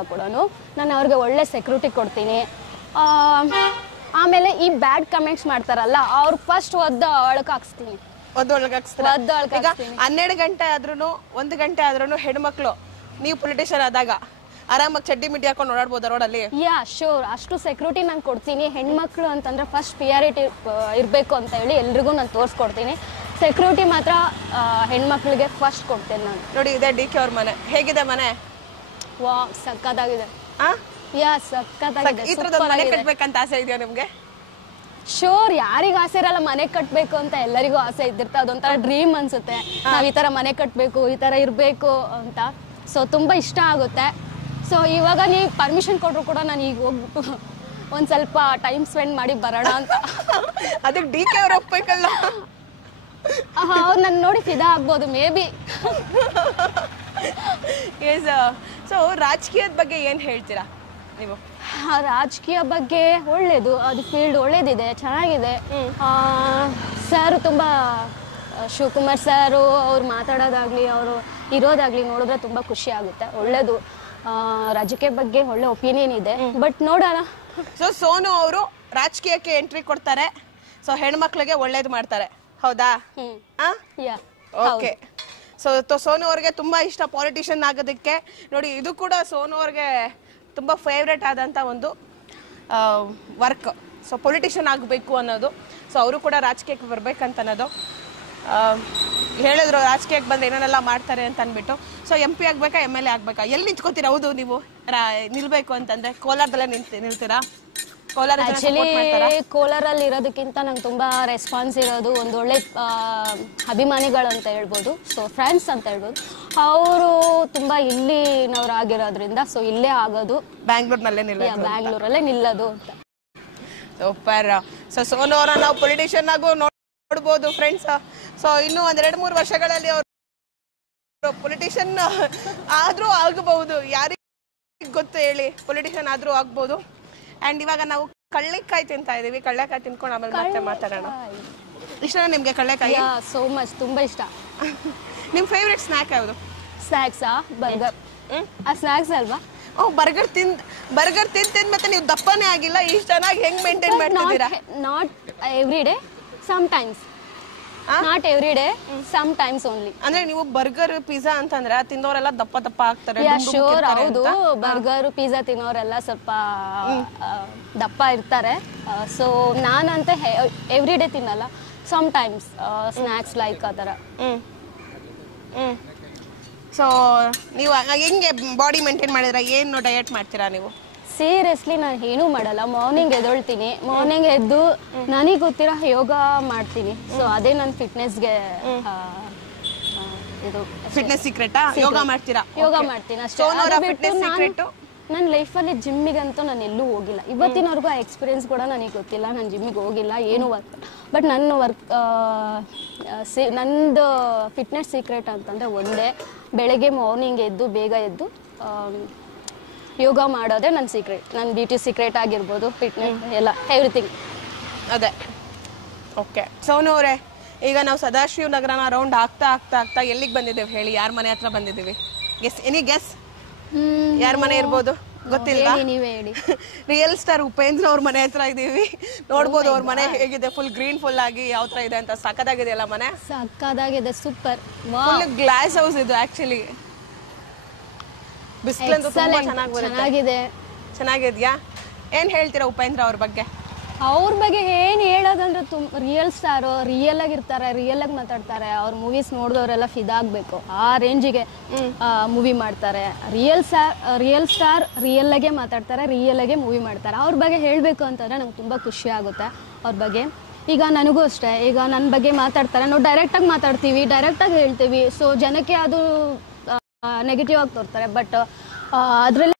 ನಾನು ಅವ್ರಿಗೆ ಒಳ್ಳೆ ಸೆಕ್ಯೂರಿಟಿ ಕೊಡ್ತೀನಿ. ಆಮೇಲೆ ಈ ಬ್ಯಾಡ್ ಕಮೆಂಟ್ಸ್ ಮಾಡ್ತಾರಲ್ಲ ಅವ್ರಿಗೆ ಫಸ್ಟ್ ಒಳಗೆ ಹಾಕ್ಸ್ತೀನಿ. ಈಗ 12 ಗಂಟೆ ಆದ್ರೂ 1 ಗಂಟೆ ಆದ್ರೂ ಹೆಣ್ಮಕ್ಳು ನೀವು ಪೊಲಿಟಿಷಿಯನ್ ಆದಾಗ ಆರಾಮಾಗಿ ಚಡ್ಡಿ ಮಿಡ್ಡಿ ಹಾಕೊಂಡು ಓಡಾಡ್ಬೋದಾ ರೋಡಲ್ಲಿ? ಯಾ ಶೋರ್, ಅಷ್ಟು ಸೆಕ್ಯೂರಿಟಿ ನಾನು ಕೊಡ್ತೀನಿ. ಹೆಣ್ಮಕ್ಳು ಅಂತಂದ್ರೆ ಫಸ್ಟ್ ಪ್ರಿಯಾರಿಟಿ ಇರಬೇಕು ಅಂತ ಹೇಳಿ ಎಲ್ರಿಗೂ ನಾನು ತೋರಿಸ್ಕೊಡ್ತೀನಿ. ಸೆಕ್ಯೂರಿಟಿ ಮಾತ್ರ ಹೆಣ್ಮಕ್ಳಿಗೆ ಫಸ್ಟ್ ಕೊಡ್ತೇನೆ ನಾನು. ನೋಡಿ, ಇದೆ ಡಿ ಕೆ ಅವ್ರ ಮನೆ. ಹೇಗಿದೆ ಮನೆ? ವಾ, ಸಕ್ಕತ್ತಾಗಿದೆ. ಯಾ, ಸಕ್ಕತ್ತಾಗಿದೆ. ಈ ತರದ ಮನೆ ಕಟ್ಬೇಕಂತ ಆಸೆ ಇದೆಯಾ ನಿಮ್ಗೆ? ಶೋರ್, ಯಾರಿಗೂ ಆಸೆ ಇರಲ್ಲ ಮನೆ ಕಟ್ಬೇಕು ಅಂತ, ಎಲ್ಲರಿಗೂ ಆಸೆ ಇದ್ದಿರ್ತಾ. ಅದೊಂಥರ ಡ್ರೀಮ್ ಅನ್ಸುತ್ತೆ, ನಾವ್ ಈ ತರ ಮನೆ ಕಟ್ಬೇಕು, ಈ ತರ ಇರ್ಬೇಕು ಅಂತ. ಸೊ ತುಂಬಾ ಇಷ್ಟ ಆಗುತ್ತೆ. ಸೊ ಇವಾಗ ನೀವು ಪರ್ಮಿಷನ್ ಕೊಟ್ರು ಕೂಡ ನಾನು ಈಗ ಹೋಗ್ಬಿಟ್ಟು ಒಂದ್ ಸ್ವಲ್ಪ ಟೈಮ್ ಸ್ಪೆಂಡ್ ಮಾಡಿ ಬರೋಣ ಅಂತ. ಅದಕ್ಕೆ ಡಿ ಕೆ ಅವ್ರು ಒಪ್ಬೇಕಲ್ಲ? ಅವ್ರು ನನ್ನ ನೋಡಿ ಫಿದಾ ಆಗ್ಬೋದು ಮೇ ಬಿ. ಸೊ ರಾಜಕೀಯದ ಬಗ್ಗೆ ಏನ್ ಹೇಳ್ತೀರಾ ನೀವು? ರಾಜಕೀಯ ಬಗ್ಗೆ ಒಳ್ಳೇದು, ಅದು ಫೀಲ್ಡ್ ಒಳ್ಳೇದಿದೆ, ಚೆನ್ನಾಗಿದೆ. ಸರ್ ತುಂಬಾ ಶಿವಕುಮಾರ್ ಸರ್ ಅವ್ರು ಮಾತಾಡೋದಾಗ್ಲಿ ಅವರು ಇರೋದಾಗ್ಲಿ ನೋಡಿದ್ರೆ ತುಂಬಾ ಖುಷಿ ಆಗುತ್ತೆ. ಒಳ್ಳೇದು. ರಾಜಕೀಯ ಬಗ್ಗೆ ಒಳ್ಳೆ ಒಪಿನಿಯನ್ ಇದೆ, ಬಟ್ ನೋಡೋಣ. ಸೊ ಸೋನು ಅವರು ರಾಜಕೀಯಕ್ಕೆ ಎಂಟ್ರಿ ಕೊಡ್ತಾರೆ, ಸೊ ಹೆಣ್ಮಕ್ಳಿಗೆ ಒಳ್ಳೇದು ಮಾಡ್ತಾರೆ, ಹೌದಾ? ಓಕೆ. ಸೊ ಸೋನು ಅವ್ರಿಗೆ ತುಂಬಾ ಇಷ್ಟ ಪಾಲಿಟಿಷಿಯನ್ ಆಗೋದಕ್ಕೆ. ನೋಡಿ, ಇದು ಕೂಡ ಸೋನು ಅವ್ರಿಗೆ ತುಂಬಾ ಫೇವ್ರೇಟ್ ಆದಂತ ಒಂದು ವರ್ಕ್. ಸೊ ಪೊಲಿಟಿಷಿಯನ್ ಆಗಬೇಕು ಅನ್ನೋದು. ಸೊ ಅವರು ಕೂಡ ರಾಜಕೀಯಕ್ಕೆ ಬರ್ಬೇಕಂತ ಅನ್ನೋದು ಹೇಳಿದ್ರು. ರಾಜಕೀಯಕ್ಕೆ ಬಂದು ಏನೇನೆಲ್ಲ ಮಾಡ್ತಾರೆ ಅಂತ ಅಂದ್ಬಿಟ್ಟು. So MP ಆಗ್ಬೇಕಾ MLA ಆಗ್ಬೇಕಾ? ಎಲ್ಲಿ ನಿಂತ್ಕೋತೀರಾ? ಹೌದು, ನೀವು ನಿಲ್ಬೇಕು ಅಂತಂದ್ರೆ ಕೋಲಾರದಲ್ಲೇ ನಿಲ್ತೀರಾ? ಕೋಲಾರಲ್ಲಿ ಇರೋದಕ್ಕಿಂತ ನಂಗೆ ತುಂಬಾ ರೆಸ್ಪಾನ್ಸ್ ಇರೋದು ಒಂದು ಒಳ್ಳೆ ಅಭಿಮಾನಿಗಳು ಅಂತ ಹೇಳ್ಬೋದು. ಸೊ ಫ್ರೆಂಡ್ಸ್ ಅಂತ ಹೇಳ್ಬೋದು. ಅವರು ತುಂಬಾ ಇಲ್ಲಿನವ್ರಾಗಿರೋದ್ರಿಂದ ಸೊ ಇಲ್ಲೇ ಆಗೋದು. ಬ್ಯಾಂಗ್ಳೂರಲ್ಲೇ ನಿಲ್ಲೋದು ಅಂತ. ಸೂಪರ್. ಸೊ ಸೋನು ಅವರ ನಾವು ಪೊಲಿಟಿಷಿಯನ್ ಆಗು ನೋಡ್ಬೋದು ಫ್ರೆಂಡ್ಸ್. ಸೊ ಇನ್ನು 1-2-3 ವರ್ಷಗಳಲ್ಲಿ ಅವರು ಪೊಲಿಟಿಷಿಯನ್ ಆದ್ರೂ ಆಗಬಹುದು. ಯಾರಿಗೆ ಗೊತ್ತು ಹೇಳಿ, ಪೊಲಿಟಿಷಿಯನ್ ಆದ್ರೂ ಆಗ್ಬೋದು. ಅಂಡ್ ಇವಾಗ ನಾವು ಕಳ್ಳೆಕಾಯಿ ತಿಂತಾ ಇದೀವಿ. ಕಳ್ಳೆಕಾಯಿ ತಿನ್ಕೊಂಡು ಆಮೇಲೆ ಮತ್ತೆ ಮಾತಾಡೋಣ. ಇಷ್ಟನಾ ನಿಮ್ಗೆ ಕಳ್ಳೆಕಾಯಿ? ಸೋ ಮಚ್, ತುಂಬಾ ಇಷ್ಟ. ನಿಮ್ ಫೇವ್ರೆಟ್ ಸ್ನಾಕ್ ಯಾವುದು? ಸ್ನಾಕ್ಸಾ? ಬರ್ಗರ್. ಆ ಸ್ನಾಕ್ಸ್ ಅಲ್ವಾ? ಬರ್ಗರ್ ತಿಂದ್ ಮತ್ತೆ ನೀವು ದಪ್ಪನೇ ಆಗಿಲ್ಲ. ಇಷ್ಟು ಚೆನ್ನಾಗಿ ಹೆಂಗ್ ಮೇಂಟೈನ್ ಮಾಡ್ತಿದ್ದೀರಾ? Not every day, sometimes. Not every day, sometimes only. ಅಂದ್ರೆ ನೀವು ಬರ್ಗರ್ ಪಿಜ್ಜಾ ಅಂತಂದ್ರೆ ತಿನ್ನೋರೆಲ್ಲ ದಪ್ಪ ಆಗ್ತಾರೆ. ಶೋರ್, ಹೌದು. ಬರ್ಗರ್ ಪಿಜ್ಜಾ ತಿನ್ನೋರೆಲ್ಲ ಸ್ವಲ್ಪ ದಪ್ಪ ಇರ್ತಾರೆ. ಸೊ ನಾನಂತ ಎವ್ರಿ ಡೇ ತಿನ್ನಲ್ಲ, ಸಮ್ ಟೈಮ್ಸ್ ಸ್ನಾಕ್ಸ್ ಲೈಕ್ ಆ ಥರ. ಸೊ ನೀವು ಹೆಂಗೆ ಬಾಡಿ ಮೇಂಟೈನ್ ಮಾಡಿದ್ರೆ? ಏನು ಡಯಟ್ ಮಾಡ್ತೀರಾ ನೀವು? ಸೀರಿಯಸ್ಲಿ ನಾನು ಏನೂ ಮಾಡಲ್ಲ. ಮಾರ್ನಿಂಗ್ ಎದ್ದೊಳ್ತೀನಿ, ಮಾರ್ನಿಂಗ್ ಎದ್ದು ನನಗೆ ಗೊತ್ತಿರೋ ಯೋಗ ಮಾಡ್ತೀನಿ. ಸೊ ಅದೇ ನನ್ನ ಫಿಟ್ನೆಸ್ಗೆ ಇದು. ಫಿಟ್ನೆಸ್ ಸೀಕ್ರೆಟಾ? ಯೋಗ ಮಾಡ್ತೀರಾ? ಯೋಗ ಮಾಡ್ತೀನಿ ಅಷ್ಟೇ. ನನ್ನ ಲೈಫಲ್ಲಿ ಜಿಮ್ಮಿಗಂತೂ ನಾನು ಎಲ್ಲೂ ಹೋಗಿಲ್ಲ ಇವತ್ತಿನವರೆಗೂ. ಆ ಎಕ್ಸ್ಪೀರಿಯನ್ಸ್ ಕೂಡ ನನಗೆ ಗೊತ್ತಿಲ್ಲ. ನಾನು ಜಿಮ್ಮಿಗೆ ಹೋಗಿಲ್ಲ, ಏನೂ ವರ್ಕ್. ಬಟ್ ನನ್ನ ನಂದು ಫಿಟ್ನೆಸ್ ಸೀಕ್ರೆಟ್ ಅಂತಂದರೆ ಒಂದೇ, ಬೆಳಗ್ಗೆ ಮಾರ್ನಿಂಗ್ ಎದ್ದು ಬೇಗ ಎದ್ದು ಯೋಗ ಮಾಡೋದೇ ನನ್ನ ಸೀಕ್ರೆಟ್. ನನ್ನ ಬ್ಯೂಟಿ ಸೀಕ್ರೆಟ್ ಆಗಿರ್ಬೋದು, ಫಿಟ್ನೆಸ್ ಎಲ್ಲ, ಎವ್ರಿಥಿಂಗ್ ಅದೇ. ಓಕೆ ಸೋನು ಅವರೇ, ಈಗ ನಾವು ಸದಾಶಿವ ನಗರನ ರೌಂಡ್ ಆಗ್ತಾ ಎಲ್ಲಿಗೆ ಬಂದಿದ್ದೇವೆ ಹೇಳಿ? ಯಾರ ಮನೆ ಹತ್ರ ಬಂದಿದ್ದೀವಿ? Any guess? ಯಾರ ಮನೆ ಇರ್ಬೋದು? ಗೊತ್ತಿಲ್ಲ, ನೀವೇ ಹೇಳಿ. ರಿಯಲ್ ಸ್ಟಾರ್ ಉಪೇಂದ್ರ ಅವ್ರ ಮನೆ ಹತ್ರ ಇದೀವಿ. ನೋಡ್ಬೋದು ಅವ್ರ ಮನೆ ಹೇಗಿದೆ, ಫುಲ್ ಗ್ರೀನ್ ಫುಲ್ ಆಗಿ ಯಾವ ತರ ಇದೆ ಅಂತ. ಸಕ್ಕದಾಗಿದೆ ಅಲ್ಲ ಮನೆ? ಸಕ್ಕದಾಗಿದೆ, ಸೂಪರ್. ಫುಲ್ ಗ್ಲಾಸ್ ಹೌಸ್ ಇದು ಆಕ್ಚುಲಿ. ಬಿಸಿಲಂತೂ ತುಂಬಾ ಚೆನ್ನಾಗಿದೆ. ಚೆನ್ನಾಗಿದ್ಯಾ? ಏನ್ ಹೇಳ್ತೀರಾ ಉಪೇಂದ್ರ ಅವ್ರ ಬಗ್ಗೆ? ಅವ್ರ ಬಗ್ಗೆ ಏನು ಹೇಳೋದಂದ್ರೆ ರಿಯಲ್ ಸ್ಟಾರು, ರಿಯಲ್ ಆಗಿರ್ತಾರೆ, ರಿಯಲ್ ಆಗಿ ಮಾತಾಡ್ತಾರೆ. ಅವ್ರ ಮೂವೀಸ್ ನೋಡಿದವರೆಲ್ಲ ಫಿದಾಗಬೇಕು, ಆ ರೇಂಜಿಗೆ ಮೂವಿ ಮಾಡ್ತಾರೆ. ರಿಯಲ್ ಸ್ಟಾರ್ ರಿಯಲ್ ಆಗೇ ಮಾತಾಡ್ತಾರೆ, ರಿಯಲ್ ಆಗೇ ಮೂವಿ ಮಾಡ್ತಾರೆ. ಅವ್ರ ಬಗ್ಗೆ ಹೇಳಬೇಕು ಅಂತಂದರೆ ನಂಗೆ ತುಂಬ ಖುಷಿ ಆಗುತ್ತೆ ಅವ್ರ ಬಗ್ಗೆ. ಈಗ ನನಗೂ ಅಷ್ಟೇ, ಈಗ ನನ್ನ ಬಗ್ಗೆ ಮಾತಾಡ್ತಾರೆ, ನಾವು ಡೈರೆಕ್ಟಾಗಿ ಮಾತಾಡ್ತೀವಿ, ಡೈರೆಕ್ಟಾಗಿ ಹೇಳ್ತೀವಿ. ಸೊ ಜನಕ್ಕೆ ಅದು ನೆಗೆಟಿವ್ ಆಗಿ ತೋರ್ತಾರೆ. ಬಟ್ ಅದರಲ್ಲಿ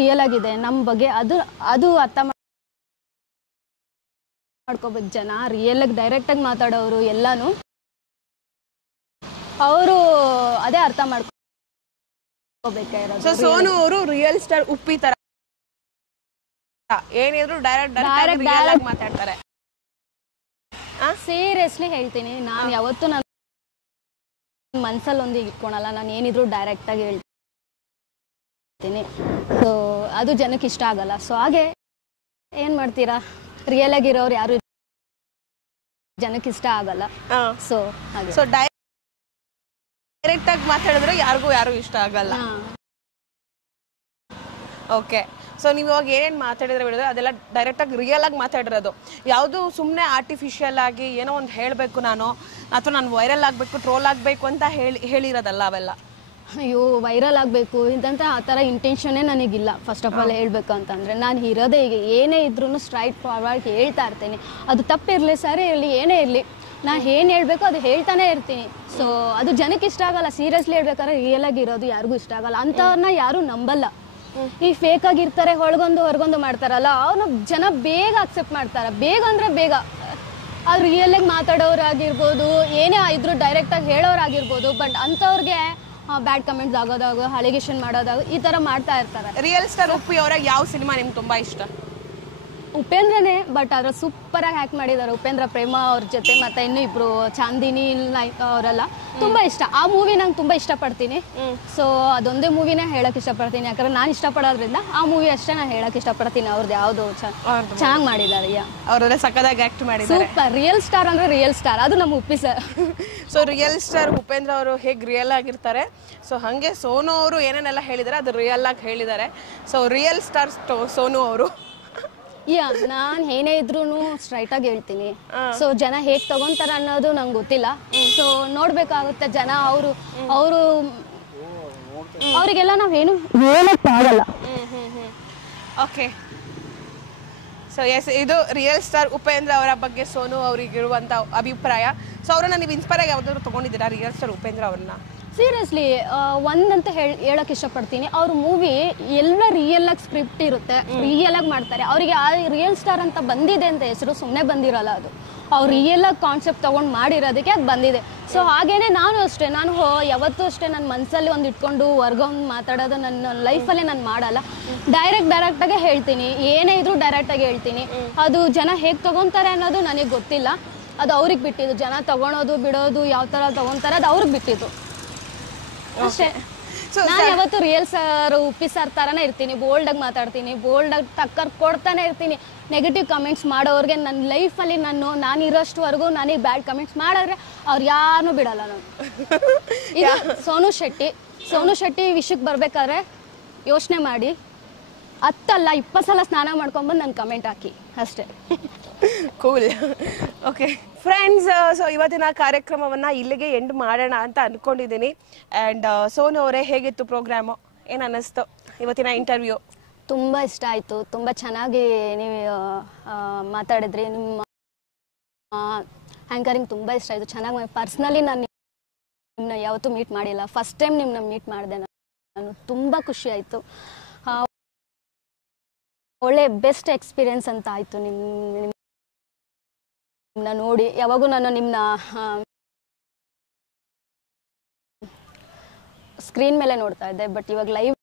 ರಿಯಲ್ ಆಗಿದೆ ನಮ್ಮ ಬಗ್ಗೆ, ಅದು ಅರ್ಥ ಮಾಡ್ಕೋಬೇಕು ಜನ. ರಿಯಲ್ ಆಗಿ ಡೈರೆಕ್ಟಾಗಿ ಮಾತಾಡೋರು ಎಲ್ಲಾನು ಅವರು ಅದೇ ಅರ್ಥ ಮಾಡ್ಕೋಬೇಕಾಗಿರೋದು. ಸೊ ಸೋನು ಅವರು ರಿಯಲ್ ಸ್ಟಾರ್ ಉಪ್ಪಿ ತರ ಏನಿದ್ರು ಡೈರೆಕ್ಟ್ ಮಾತಾಡ್ತಾರೆ. ಸೀರಿಯಸ್ಲಿ ಹೇಳ್ತೀನಿ, ನಾನು ಯಾವತ್ತೂ ನನ್ನ ಮನ್ಸಲ್ಲಿ ಒಂದು ಇಟ್ಕೊಳಲ್ಲ, ನಾನು ಏನಿದ್ರು ಡೈರೆಕ್ಟಾಗಿ ಹೇಳ್ತೀನಿ. ಸೊ ಅದು ಜನಕ್ಕೆ ಇಷ್ಟ ಆಗಲ್ಲ. ಸೊ ಹಾಗೆ ಏನು ಮಾಡ್ತೀರಾ, ರಿಯಲ್ ಆಗಿರೋರು ಯಾರು ಜನಕ್ಕೆ ಇಷ್ಟ ಆಗಲ್ಲ. ಸೊ ಹಾಗೆ ಸೊ ಡೈರೆಕ್ಟ್ ಆಗಿ ಮಾತಾಡಿದ್ರೆ ಯಾರು ಇಷ್ಟ ಆಗಲ್ಲ. ಓಕೆ, ಸೊ ನೀವು ಇವಾಗ ಏನೇನು ಮಾತಾಡಿದ್ರೆ ಹೇಳಿದ್ರೆ ಅದೆಲ್ಲ ಡೈರೆಕ್ಟಾಗಿ ರಿಯಲ್ ಆಗಿ ಮಾತಾಡಿರೋದು. ಯಾವುದು ಸುಮ್ಮನೆ ಆರ್ಟಿಫಿಷಿಯಲ್ ಆಗಿ ಏನೋ ಒಂದು ಹೇಳಬೇಕು ನಾನು, ಅಥವಾ ನಾನು ವೈರಲ್ ಆಗಬೇಕು, ಟ್ರೋಲ್ ಆಗಬೇಕು ಅಂತ ಹೇಳಿರೋದಲ್ಲ ಅವೆಲ್ಲ. ಅಯ್ಯೋ ವೈರಲ್ ಆಗಬೇಕು ಇಂತಂತ ಆ ಥರ ಇಂಟೆನ್ಷನ್ನೇ ನನಗಿಲ್ಲ. ಫಸ್ಟ್ ಆಫ್ ಆಲ್ ಹೇಳ್ಬೇಕು ಅಂತಂದರೆ ನಾನು ಇರೋದೇ ಈಗ ಏನೇ ಇದ್ರೂ ಸ್ಟ್ರೈಟ್ ಫಾರ್ವರ್ಡ್ ಹೇಳ್ತಾ ಇರ್ತೀನಿ. ಅದು ತಪ್ಪಿರಲಿ ಸರಿ ಇರಲಿ ಏನೇ ಇರಲಿ, ನಾನು ಏನು ಹೇಳಬೇಕು ಅದು ಹೇಳ್ತಾನೆ ಇರ್ತೀನಿ. ಸೊ ಅದು ಜನಕ್ಕೆ ಇಷ್ಟ ಆಗಲ್ಲ. ಸೀರಿಯಸ್ಲಿ ಹೇಳ್ಬೇಕಾದ್ರೆ ರಿಯಲ್ ಆಗಿರೋದು ಯಾರಿಗೂ ಇಷ್ಟ ಆಗಲ್ಲ. ಅಂಥವ್ರನ್ನ ಯಾರೂ ನಂಬಲ್ಲ. ಈ ಫೇಕ್ ಆಗಿರ್ತಾರೆ, ಹೊರಗೊಂದು ಮಾಡ್ತಾರಲ್ಲ, ಅವ್ರನ್ನ ಜನ ಬೇಗ ಅಕ್ಸೆಪ್ಟ್ ಮಾಡ್ತಾರೆ. ಬೇಗ ಅಂದರೆ ಬೇಗ. ಅದು ರಿಯಲ್ ಆಗಿ ಮಾತಾಡೋರಾಗಿರ್ಬೋದು, ಏನೇ ಇದ್ರು ಡೈರೆಕ್ಟಾಗಿ ಹೇಳೋರಾಗಿರ್ಬೋದು. ಬಟ್ ಅಂಥವ್ರಿಗೆ ಬ್ಯಾಡ್ ಕಮೆಂಟ್ಸ್ ಆಗೋದಾಗ, ಅಲಿಗೇಷನ್ ಮಾಡೋದಾಗ ಈ ಥರ ಮಾಡ್ತಾ ಇರ್ತಾರೆ. ರಿಯಲ್ ಸ್ಟಾರ್ ಉಪ್ಪಿ ಅವರ ಯಾವ ಸಿನಿಮಾ ನಿಮ್ಗೆ ತುಂಬ ಇಷ್ಟ? ಉಪೇಂದ್ರನೇ. ಬಟ್ ಅದ್ರ ಸೂಪರಾಗಿ ಹ್ಯಾಕ್ ಮಾಡಿದ್ದಾರೆ ಉಪೇಂದ್ರ, ಪ್ರೇಮ ಅವ್ರ ಜೊತೆ, ಮತ್ತು ಇನ್ನೂ ಇಬ್ಬರು ಚಾಂದಿನಿ ಅವರೆಲ್ಲ ತುಂಬ ಇಷ್ಟ. ಆ ಮೂವಿ ನಂಗೆ ತುಂಬ ಇಷ್ಟಪಡ್ತೀನಿ. ಸೊ ಅದೊಂದೇ ಮೂವಿನೇ ಹೇಳೋಕೆ ಇಷ್ಟಪಡ್ತೀನಿ, ಯಾಕಂದ್ರೆ ನಾನು ಇಷ್ಟಪಡೋದ್ರಿಂದ ಆ ಮೂವಿ ಅಷ್ಟೇ ನಾನು ಹೇಳೋಕೆ ಇಷ್ಟಪಡ್ತೀನಿ. ಅವ್ರದ್ದು ಯಾವುದು ಚೆನ್ನಾಗಿ ಮಾಡಿದ್ದಾರೆ. ಅವರೆಲ್ಲ ಸಕ್ಕದಾಗಿ ಆ್ಯಕ್ಟ್ ಮಾಡಿದ್ದಾರೆ. ಸೂಪರ್. ರಿಯಲ್ ಸ್ಟಾರ್ ಅಂದರೆ ರಿಯಲ್ ಸ್ಟಾರ್, ಅದು ನಮ್ಮ Uppi sir. So real star Upendra ಅವರು ಹೇಗೆ ರಿಯಲ್ ಆಗಿರ್ತಾರೆ, ಸೊ ಹಾಗೆ ಸೋನು ಅವರು ಏನೇನೆಲ್ಲ ಹೇಳಿದ್ದಾರೆ ಅದು ರಿಯಲ್ ಆಗಿ ಹೇಳಿದ್ದಾರೆ. ಸೊ ರಿಯಲ್ ಸ್ಟಾರ್ ಸೋನು ಅವರು. ನಾನು ಏನೇ ಇದ್ರೂ ಸ್ಟ್ರೈಟಾಗಿ ಹೇಳ್ತೀನಿ. ಸೊ ಜನ ಹೇಗೆ ತಗೊಂತಾರ ಅನ್ನೋದು ನಂಗೆ ಗೊತ್ತಿಲ್ಲ. ಸೊ ನೋಡ್ಬೇಕಾಗುತ್ತೆ ಜನ. ಅವರಿಗೆಲ್ಲ ನಾವೇನು ಹೇಳಕ್ಕಾಗಲ್ಲ. ಓಕೆ, ಸೊ ಎಸ್, ಇದು ರಿಯಲ್ ಸ್ಟಾರ್ ಉಪೇಂದ್ರ ಅವರ ಬಗ್ಗೆ ಸೋನು ಅವರಿಗಿರುವಂಥ ಅಭಿಪ್ರಾಯ. ಸೊ ಅವರನ್ನ ನೀವು ಇನ್ಸ್ಪೈರ್ ಆಗಿ ಯಾವ್ದಾದ್ರು ತೊಗೊಂಡಿದ್ದೀರಾ ರಿಯಲ್ ಸ್ಟಾರ್ ಉಪೇಂದ್ರ ಅವ್ರನ್ನ? ಸೀರಿಯಸ್ಲಿ ಒಂದಂತ ಹೇಳಕ್ಕೆ ಇಷ್ಟಪಡ್ತೀನಿ, ಅವ್ರ ಮೂವಿ ಎಲ್ಲ ರಿಯಲ್ ಆಗಿ ಸ್ಕ್ರಿಪ್ಟ್ ಇರುತ್ತೆ, ರಿಯಲ್ ಆಗಿ ಮಾಡ್ತಾರೆ. ಅವರಿಗೆ ಆ ರಿಯಲ್ ಸ್ಟಾರ್ ಅಂತ ಬಂದಿದೆ ಅಂತ ಹೆಸರು ಸುಮ್ಮನೆ ಬಂದಿರಲ್ಲ. ಅದು ಅವ್ರು ರಿಯಲ್ ಆಗಿ ಕಾನ್ಸೆಪ್ಟ್ ತೊಗೊಂಡು ಮಾಡಿರೋದಕ್ಕೆ ಅದು ಬಂದಿದೆ. ಸೊ ಹಾಗೇನೆ ನಾನು ಅಷ್ಟೇ, ನಾನು ಯಾವತ್ತೂ ಅಷ್ಟೇ ನನ್ನ ಮನಸ್ಸಲ್ಲಿ ಒಂದು ಇಟ್ಕೊಂಡು ವರ್ಗವನ್ನು ಮಾತಾಡೋದು ನನ್ನ ಲೈಫಲ್ಲೇ ನಾನು ಮಾಡಲ್ಲ. ಡೈರೆಕ್ಟಾಗೆ ಹೇಳ್ತೀನಿ, ಏನೇ ಇದ್ರೂ ಡೈರೆಕ್ಟಾಗಿ ಹೇಳ್ತೀನಿ. ಅದು ಜನ ಹೇಗೆ ತೊಗೊತಾರೆ ಅನ್ನೋದು ನನಗೆ ಗೊತ್ತಿಲ್ಲ, ಅದು ಅವ್ರಿಗೆ ಬಿಟ್ಟಿದ್ದು. ಜನ ತೊಗೊಳೋದು ಬಿಡೋದು ಯಾವ ಥರ ತೊಗೊತಾರೆ ಅದು ಅವ್ರಿಗೆ ಬಿಟ್ಟಿದ್ದು ಅಷ್ಟೇ. ನಾನು ಯಾವತ್ತು ರಿಯಲ್ ಸರ್ ಉಪ್ಪಿ ಸರ್ ಥರನೇ ಇರ್ತೀನಿ. ಬೋಲ್ಡಾಗಿ ಮಾತಾಡ್ತೀನಿ, ಬೋಲ್ಡಾಗಿ ಟಕ್ಕರ್ ಕೊಡ್ತಾನೆ ಇರ್ತೀನಿ. ನೆಗೆಟಿವ್ ಕಮೆಂಟ್ಸ್ ಮಾಡೋರಿಗೆ ನನ್ನ ಲೈಫಲ್ಲಿ ನಾನು ಇರೋಷ್ಟುವರೆಗೂ ನನಗೆ ಬ್ಯಾಡ್ ಕಮೆಂಟ್ಸ್ ಮಾಡಿದ್ರೆ ಅವ್ರು ಯಾರನ್ನೂ ಬಿಡಲ್ಲ ನಾನು. ಇದು ಸೋನು ಶೆಟ್ಟಿ ವಿಷಯಕ್ಕೆ ಬರಬೇಕಾದ್ರೆ ಯೋಚನೆ ಮಾಡಿ 10 ಅಲ್ಲ 20 ಸಲ ಸ್ನಾನ ಮಾಡ್ಕೊಂಬಂದು ನನ್ನ ಕಮೆಂಟ್ ಹಾಕಿ ಅಷ್ಟೇ. ಕೂಲ್. ಓಕೆ ಫ್ರೆಂಡ್ಸ್, ಸೊ ಇವತ್ತಿನ ಕಾರ್ಯಕ್ರಮವನ್ನು ಇಲ್ಲಿಗೆ ಎಂಡ್ ಮಾಡೋಣ ಅಂತ ಅಂದ್ಕೊಂಡಿದ್ದೀನಿ. ಆ್ಯಂಡ್ ಸೋನು ಅವರೇ, ಹೇಗಿತ್ತು ಪ್ರೋಗ್ರಾಮು? ಏನು ಅನ್ನಿಸ್ತು ಇವತ್ತಿನ ಇಂಟರ್ವ್ಯೂ? ತುಂಬ ಇಷ್ಟ ಆಯಿತು. ತುಂಬ ಚೆನ್ನಾಗಿ ನೀವು ಮಾತಾಡಿದ್ರಿ. ನಿಮ್ಮ ಆ್ಯಂಕರಿಂಗ್ ತುಂಬ ಇಷ್ಟ ಆಯಿತು. ಚೆನ್ನಾಗಿ ಪರ್ಸ್ನಲಿ ನಾನು ನಿಮ್ಮನ್ನ ಯಾವತ್ತೂ ಮೀಟ್ ಮಾಡಿಲ್ಲ, ಫಸ್ಟ್ ಟೈಮ್ ನಿಮ್ಮನ್ನ ಮೀಟ್ ಮಾಡಿದೆ ನಾನು. ತುಂಬ ಖುಷಿ ಆಯಿತು. ಒಳ್ಳೆ ಬೆಸ್ಟ್ ಎಕ್ಸ್ಪೀರಿಯನ್ಸ್ ಅಂತ ಆಯಿತು ನಿಮ್ಮನ್ನ ನೋಡಿ. ಯಾವಾಗೂ ನಾನು ನಿಮ್ಮನ್ನ ಸ್ಕ್ರೀನ್ ಮೇಲೆ ನೋಡ್ತಾ ಇದ್ದೆ, ಬಟ್ ಇವಾಗ ಲೈವ್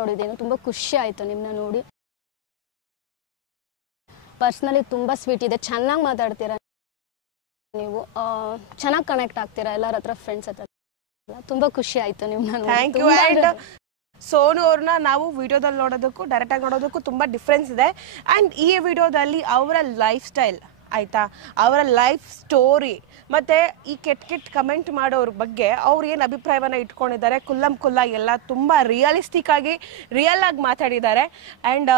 ನೋಡಿದ್ದೇನೆ. ತುಂಬ ಖುಷಿ ಆಯಿತು ನಿಮ್ಮನ್ನ ನೋಡಿ. ಪರ್ಸ್ನಲಿ ತುಂಬ ಸ್ವೀಟ್ ಇದೆ, ಚೆನ್ನಾಗಿ ಮಾತಾಡ್ತೀರಾ ನೀವು, ಚೆನ್ನಾಗಿ ಕನೆಕ್ಟ್ ಆಗ್ತೀರಾ ಎಲ್ಲರ ಹತ್ರ, ಫ್ರೆಂಡ್ಸ್ ಹತ್ರ. ತುಂಬ ಖುಷಿ ಆಯಿತು ನಿಮ್ಮನ್ನ. Thank you. ಆ್ಯಂಡ್ ಸೋನು ಅವ್ರನ್ನ ನಾವು ವಿಡಿಯೋದಲ್ಲಿ ನೋಡೋದಕ್ಕೂ ಡೈರೆಕ್ಟಾಗಿ ನೋಡೋದಕ್ಕೂ ತುಂಬ ಡಿಫ್ರೆನ್ಸ್ ಇದೆ. ಆ್ಯಂಡ್ ಈ ವಿಡಿಯೋದಲ್ಲಿ ಅವರ ಲೈಫ್ ಸ್ಟೈಲ್ ಆಯಿತಾ, ಅವರ ಲೈಫ್ ಸ್ಟೋರಿ ಮತ್ತು ಈ ಕೆಟ್ಟ ಕಮೆಂಟ್ ಮಾಡೋರ ಬಗ್ಗೆ ಅವ್ರು ಏನು ಅಭಿಪ್ರಾಯವನ್ನು ಇಟ್ಕೊಂಡಿದ್ದಾರೆ, ಕುಲ್ಲ ಎಲ್ಲ ತುಂಬ ರಿಯಲಿಸ್ಟಿಕ್ ಆಗಿ ರಿಯಲ್ ಆಗಿ ಮಾತಾಡಿದ್ದಾರೆ. And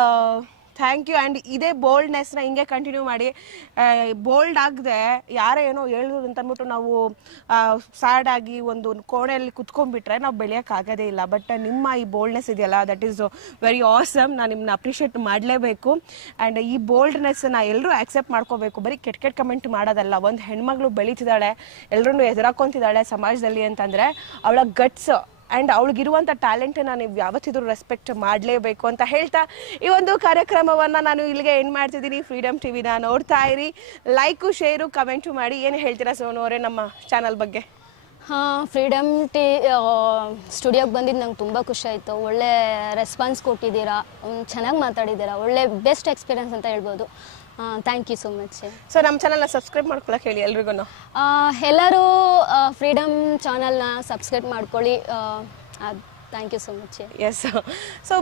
thank you. ಆ್ಯಂಡ್ ಇದೇ ಬೋಲ್ಡ್ನೆಸ್ನ ಹಿಂಗೆ ಕಂಟಿನ್ಯೂ ಮಾಡಿ. ಬೋಲ್ಡ್ ಆಗದೆ ಯಾರೇ ಏನೋ ಹೇಳಿದ್ರು ಅಂತ ಅಂದ್ಬಿಟ್ಟು ನಾವು ಸ್ಯಾಡ್ ಆಗಿ ಒಂದು ಕೋಣೆಯಲ್ಲಿ ಕುತ್ಕೊಂಡ್ಬಿಟ್ರೆ ನಾವು ಬೆಳೆಯೋಕ್ಕಾಗೋದೇ ಇಲ್ಲ. ಬಟ್ ನಿಮ್ಮ ಈ ಬೋಲ್ಡ್ನೆಸ್ ಇದೆಯಲ್ಲ, ದಟ್ ಈಸ್ ವೆರಿ ಆಸಮ್. ನಾನು ನಿಮ್ಮನ್ನ ಅಪ್ರಿಷಿಯೇಟ್ ಮಾಡಲೇಬೇಕು. ಆ್ಯಂಡ್ ಈ ಬೋಲ್ಡ್ನೆಸ್ನ ಎಲ್ಲರೂ ಆಕ್ಸೆಪ್ಟ್ ಮಾಡ್ಕೋಬೇಕು. ಬರೀ ಕೆಟ್ಟ ಕಮೆಂಟ್ ಮಾಡೋದಲ್ಲ. ಒಂದು ಹೆಣ್ಮಗಳು ಬೆಳೀತಿದ್ದಾಳೆ, ಎಲ್ಲರೂ ಎದುರಾಕೊಂತಿದ್ದಾಳೆ ಸಮಾಜದಲ್ಲಿ ಅಂತಂದರೆ ಅವಳ ಗಟ್ಸ್ ಆ್ಯಂಡ್ ಅವಳಿಗಿರುವಂಥ ಟ್ಯಾಲೆಂಟನ್ನು ನೀವು ಯಾವತ್ತಿದ್ರೂ ರೆಸ್ಪೆಕ್ಟ್ ಮಾಡಲೇಬೇಕು ಅಂತ ಹೇಳ್ತಾ ಈ ಒಂದು ಕಾರ್ಯಕ್ರಮವನ್ನು ನಾನು ಇಲ್ಲಿಗೆ ಎಂಡ್ ಮಾಡ್ತಿದ್ದೀನಿ. ಫ್ರೀಡಮ್ ಟಿವಿನ ನೋಡ್ತಾ ಇರಿ, ಲೈಕು ಶೇರು ಕಮೆಂಟು ಮಾಡಿ. ಏನು ಹೇಳ್ತೀರಾ ಸೋನು ಅವರೇ ನಮ್ಮ ಚಾನಲ್ ಬಗ್ಗೆ? ಫ್ರೀಡಮ್ ಸ್ಟುಡಿಯೋಗೆ ಬಂದಿದ್ದು ನಂಗೆ ತುಂಬ ಖುಷಿ ಆಯಿತು. ಒಳ್ಳೆ ರೆಸ್ಪಾನ್ಸ್ ಕೊಟ್ಟಿದ್ದೀರಾ, ಚೆನ್ನಾಗಿ ಮಾತಾಡಿದ್ದೀರಾ, ಒಳ್ಳೆ ಬೆಸ್ಟ್ ಎಕ್ಸ್ಪೀರಿಯನ್ಸ್ ಅಂತ ಹೇಳ್ಬೋದು. Thank you so much. So ನಮ್ಮ ಚಾನಲ್ನ ಸಬ್ಸ್ಕ್ರೈಬ್ ಮಾಡ್ಕೊಳಕ್ಕೆ ಹೇಳಿ ಎಲ್ರಿಗೂ. ಎಲ್ಲರೂ ಫ್ರೀಡಮ್ ಚಾನಲ್ನ ಸಬ್ಸ್ಕ್ರೈಬ್ ಮಾಡ್ಕೊಳ್ಳಿ. Thank you so much. Yes. So